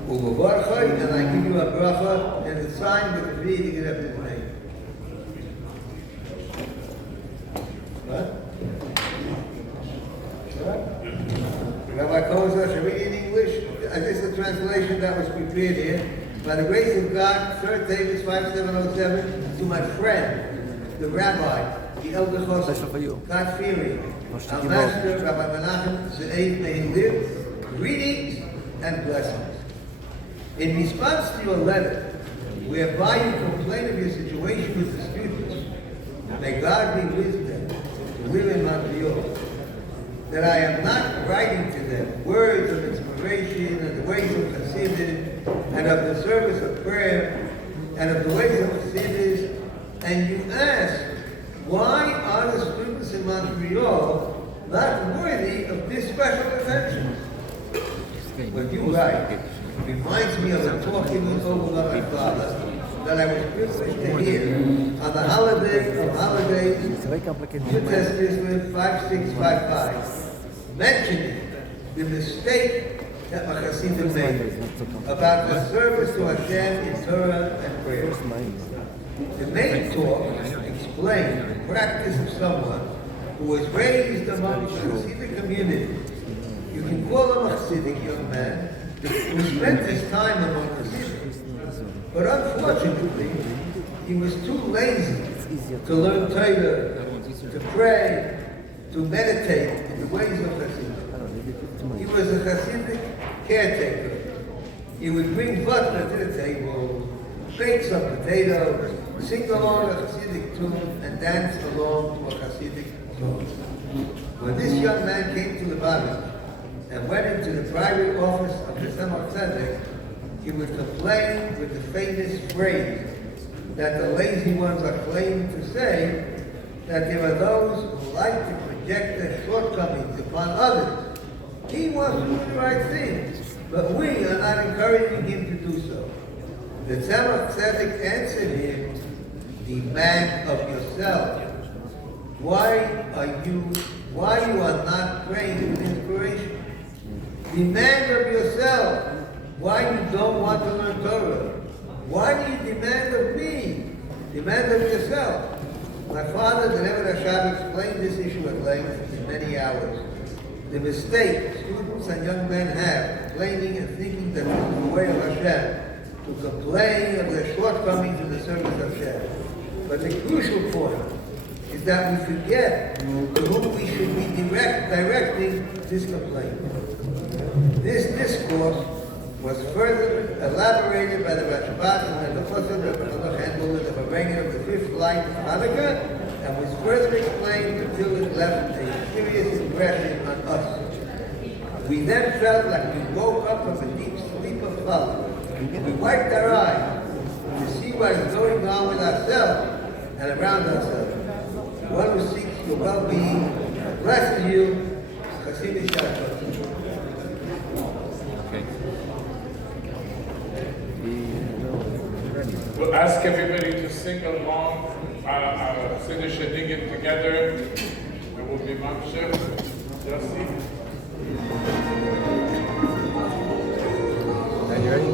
Uvavarchai, and I give you a bracha and a sign with the V to get up his name. What? Rabbi Koza, should we read in English? This is the translation that was prepared here. By the grace of God, 3rd Tavis 5707, to my friend, the rabbi, the elder Chosson, God-fearing, our master, Rabbi Menachem Ze'ev, may he live, greetings and blessings. In response to your letter, whereby you complain of your situation with the students, may God be with them, to live in Mונטריאול, that I am not writing to them words of inspiration and the ways of Hasidus and of the service of prayer and of the ways of Hasidus, and you ask, why are the students in Mונטריאול not worthy of this special attention? What you write reminds me of the talk you went over with my father that I was privileged to hear on the holiday of holidays, New Testament 5655, mentioning the mistake that my Hasidim made about the service to Hashem in Torah and prayer. The main talk explained the practice of someone who was raised among the Hasidic community. You can call him a Hasidic young man who spent his time among Hasidics, but unfortunately, he was too lazy to learn Torah, to pray, to meditate in the ways of Hasidim. He was a Hasidic caretaker. He would bring butter to the table, bake some potatoes, sing along a Hasidic tune, and dance along to a Hasidic song. When this young man came to the village and went into the private office of the Tzemach Tzedek, he would complain with the famous phrase that the lazy ones are claiming to say, that there are those who like to project their shortcomings upon others. He wants to do the right thing, but we are not encouraging him to do so. The Tzemach Tzedek answered him, demand of yourself. Why you are not praying with inspiration? Demand of yourself. Why you don't want to learn Torah? Why do you demand of me? Demand of yourself. My father, the Rebbe Rashab, explained this issue at length in many hours. The mistake students and young men have, claiming and thinking that this is the way of Hashem, to complain of their shortcomings in the service of Hashem. But the crucial point is that we forget to whom we should be directing this complaint. This discourse was further elaborated by the Rashbat and the Chosson of the Bavarian of the fifth light of Hanukkah, and was further explained until it left a serious impression on us. We then felt like we woke up from a deep sleep of thought. We wiped our eyes to see what is going on with ourselves and around ourselves. One who seeks your well-being, bless you, Chassidish Shalom. We'll ask everybody to sing along Siddur Shadigim together. It will be Mamsheh. Yossi. Are you ready?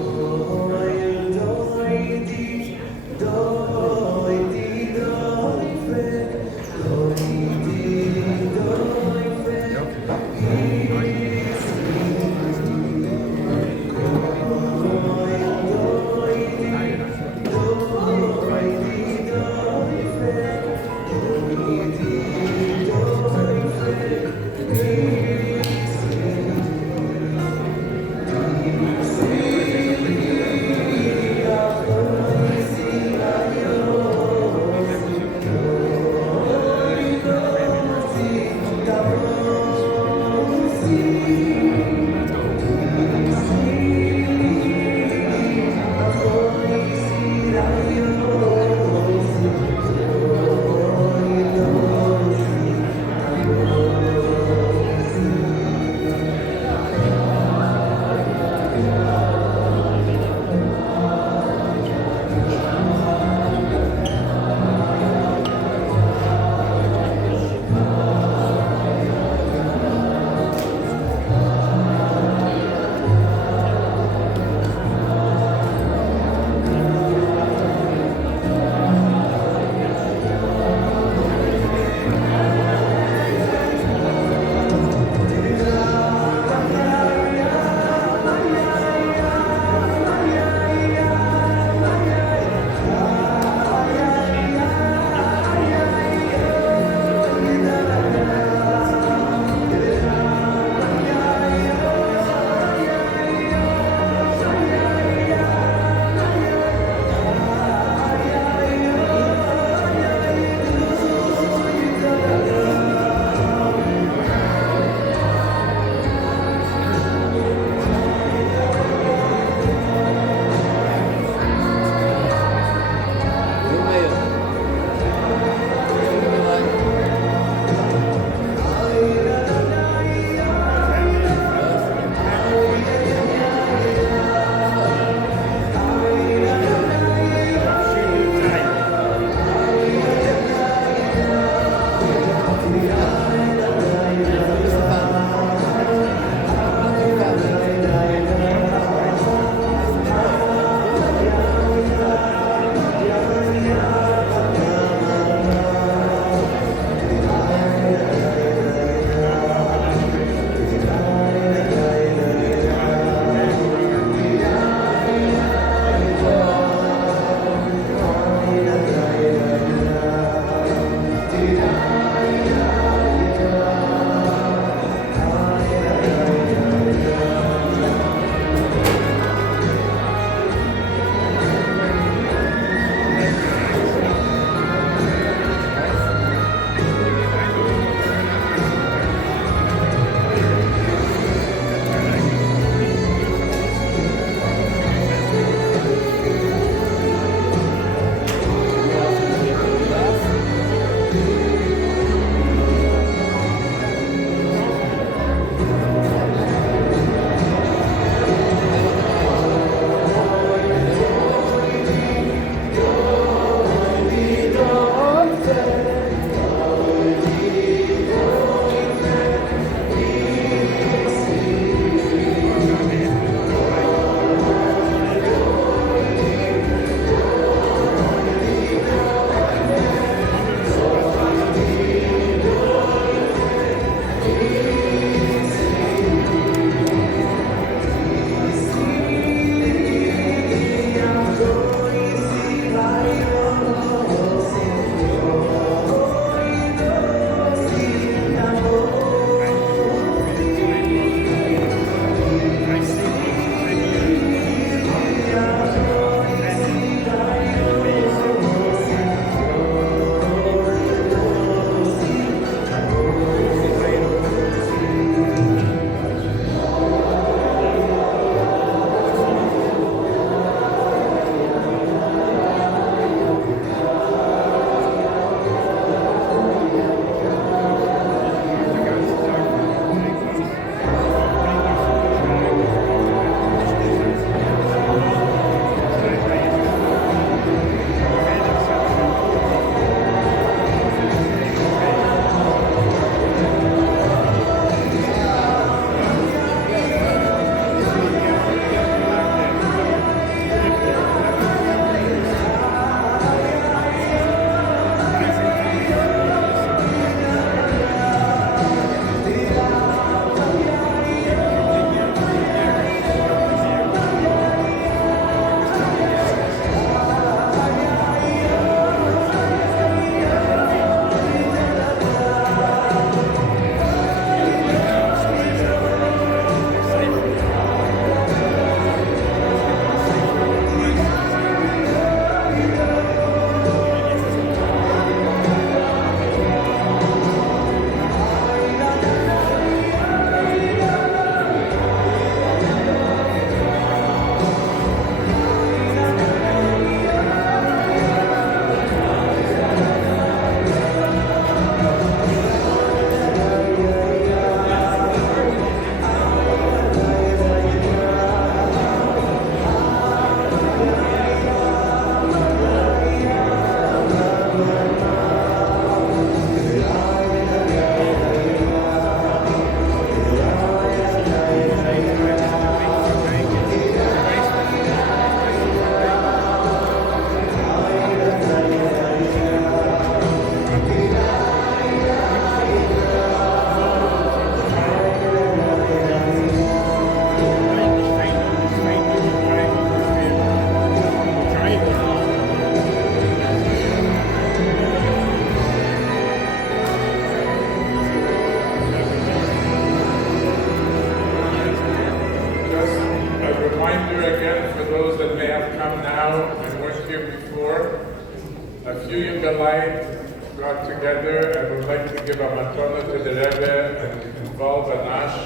got together and would like to give a matana to the Rebbe and involve Anash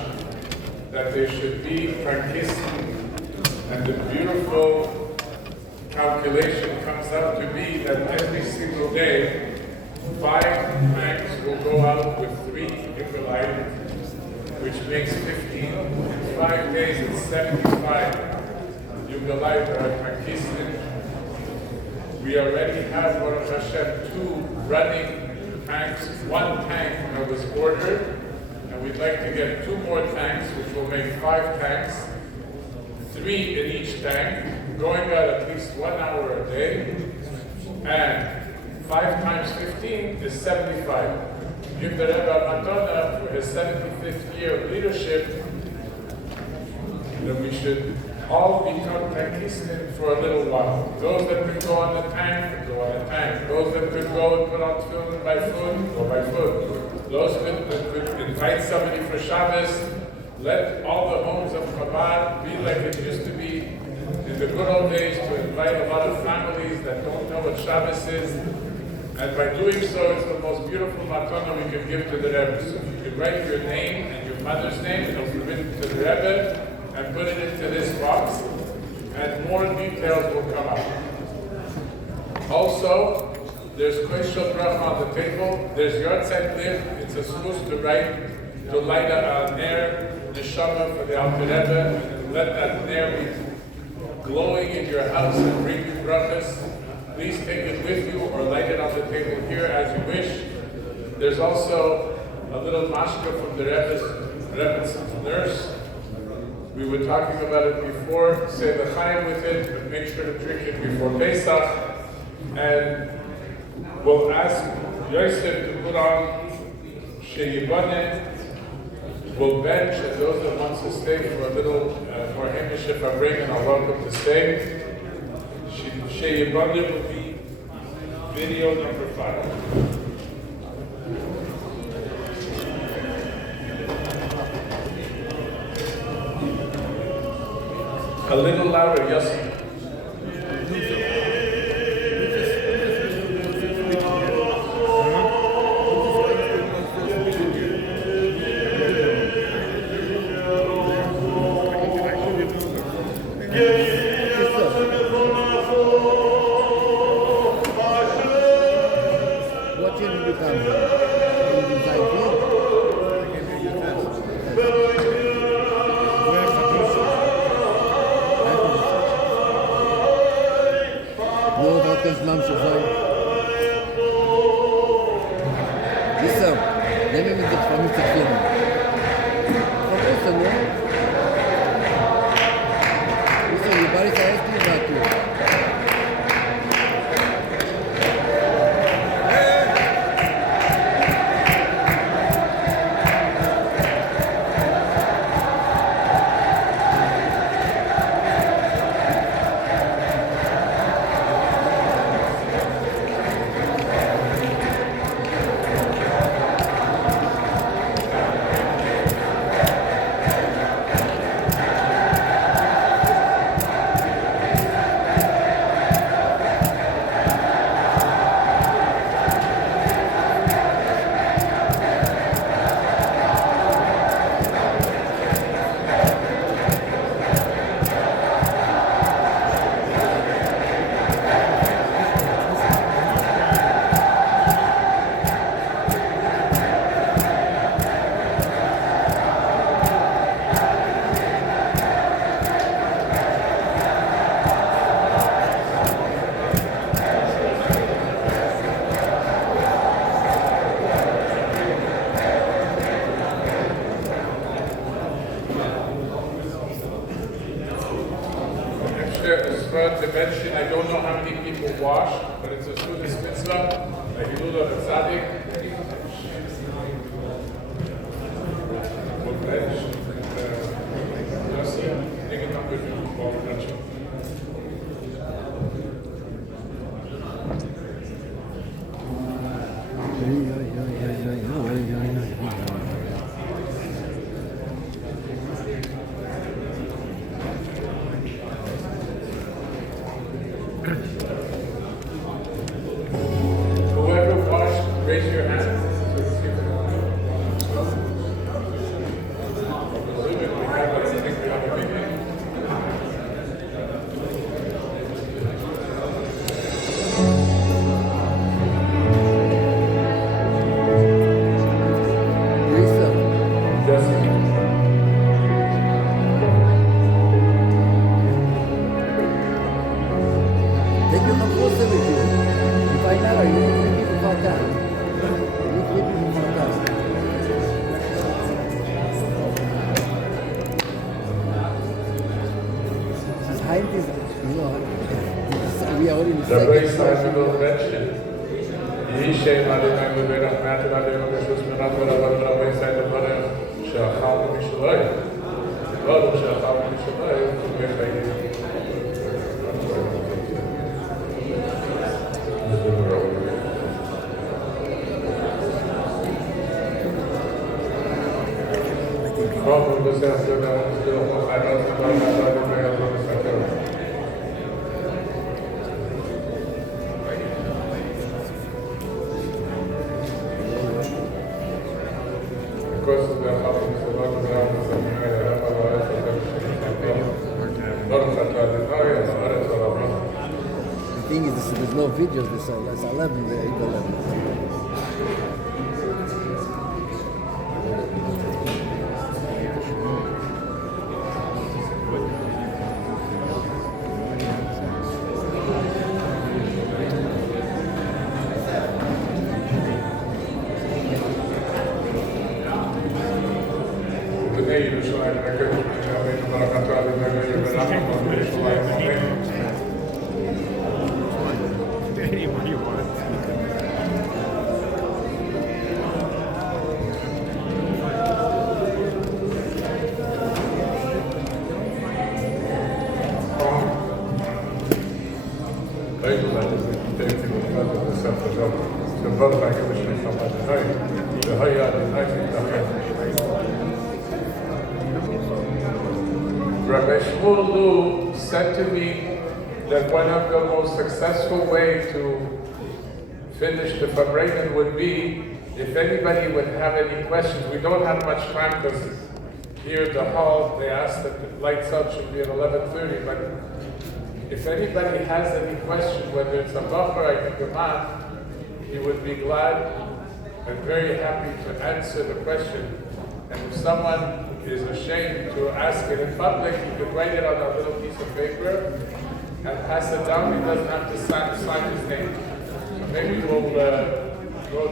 that they should be Frankisten. And the beautiful calculation comes out to be that every single day, 5 tanks will go out with 3 Nikolai, which makes 15. In 5 days, it's 75 Yugalai that are Frankisten. We already have, Baruch Hashem, 2 running tanks. 1 tank that was ordered, and we'd like to get 2 more tanks, which will make 5 tanks. 3 in each tank, going out at least 1 hour a day, and 5 times 15 is 75. Give the Rebbe Matana for his 75th year of leadership, that we should all become tankistim for a little while. Those that could go on the tank, go on the tank. Those that could go and put on tefillin by foot, go by foot. Those that could invite somebody for Shabbos. Let all the homes of Chabad be like it used to be in the good old days, to invite a lot of families that don't know what Shabbos is. And by doing so, it's the most beautiful matana we can give to the Rebbe. So if you could write your name and your mother's name, it'll be written to the Rebbe, and put it into this box, and more details will come out. Also, there's Koishel Bracha on the table. There's Yortzeit Liv. It's a supposed to write, to light a ner, neshama for the Alter Rebbe, and let that ner be glowing in your house and bring you brachas. Please take it with you or light it on the table here as you wish. There's also a little mashka from the Rebbe's nurse. We were talking about it before. Say the chayim with it, but make sure to drink it before Pesach. And we'll ask Yosef to put on Sheyibane. We'll bench, and those that want to stay for a little for Hamish if I bring, and are welcome to stay. Sheyibane will be video number 5. A little louder, Yossi. The mention, I don't know how many people wash, but it's a Sudas mitzvah, a Hilula Tzaddik. We'll bench, and Yossi, take it up with you, while we're benching. Whoever Rabbi Simon will mention, Yishem Adonai Leverach Matam Adonai B'Shus Menat V'Ravad Rabbi Simon V'Rech She'achal V'Mishaloi V'Ravad She'achal V'Mishaloi The thing is, there's no videos, it's 11 there, 11. Rabbi Shmuel said to me that one of the most successful way to finish the Fabregan would be if anybody would have any questions. We don't have much time because here at the hall they asked that the lights out should be at 11:30, but if anybody has any question, whether it's a Bachar or a Gemara, he would be glad and very happy to answer the question. And if someone is ashamed to ask it in public, he could write it on a little piece of paper and pass it down. He doesn't have to sign his name. So maybe we'll go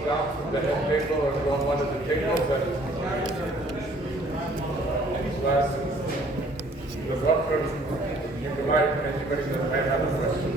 down from the head table or go on one of the tables and ask the Bachar, you can write anybody that might have a question.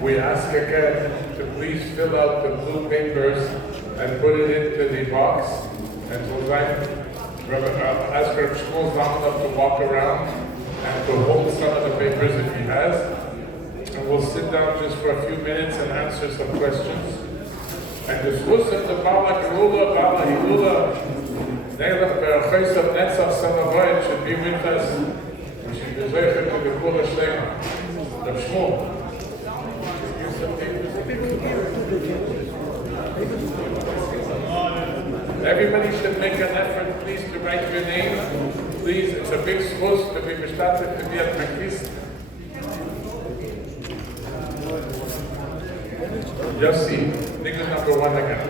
We ask again to please fill out the blue papers and put it into the box, and we'll ask Rabbi Shmuel Zalman to walk around and to hold some of the papers if he has, and we'll sit down just for a few minutes and answer some questions. And the Shmus of the Bala Gerula, Bala Hilula, Neilach Be'achais of Netzach Salavayit should be with us. We should be zeichet to the Kula Shlema. Rabbi Shmuel. Everybody should make an effort, please, to write your name. Please, it's a big schus to be mishtatzet to be at Mekis. Just see, nigga number one again.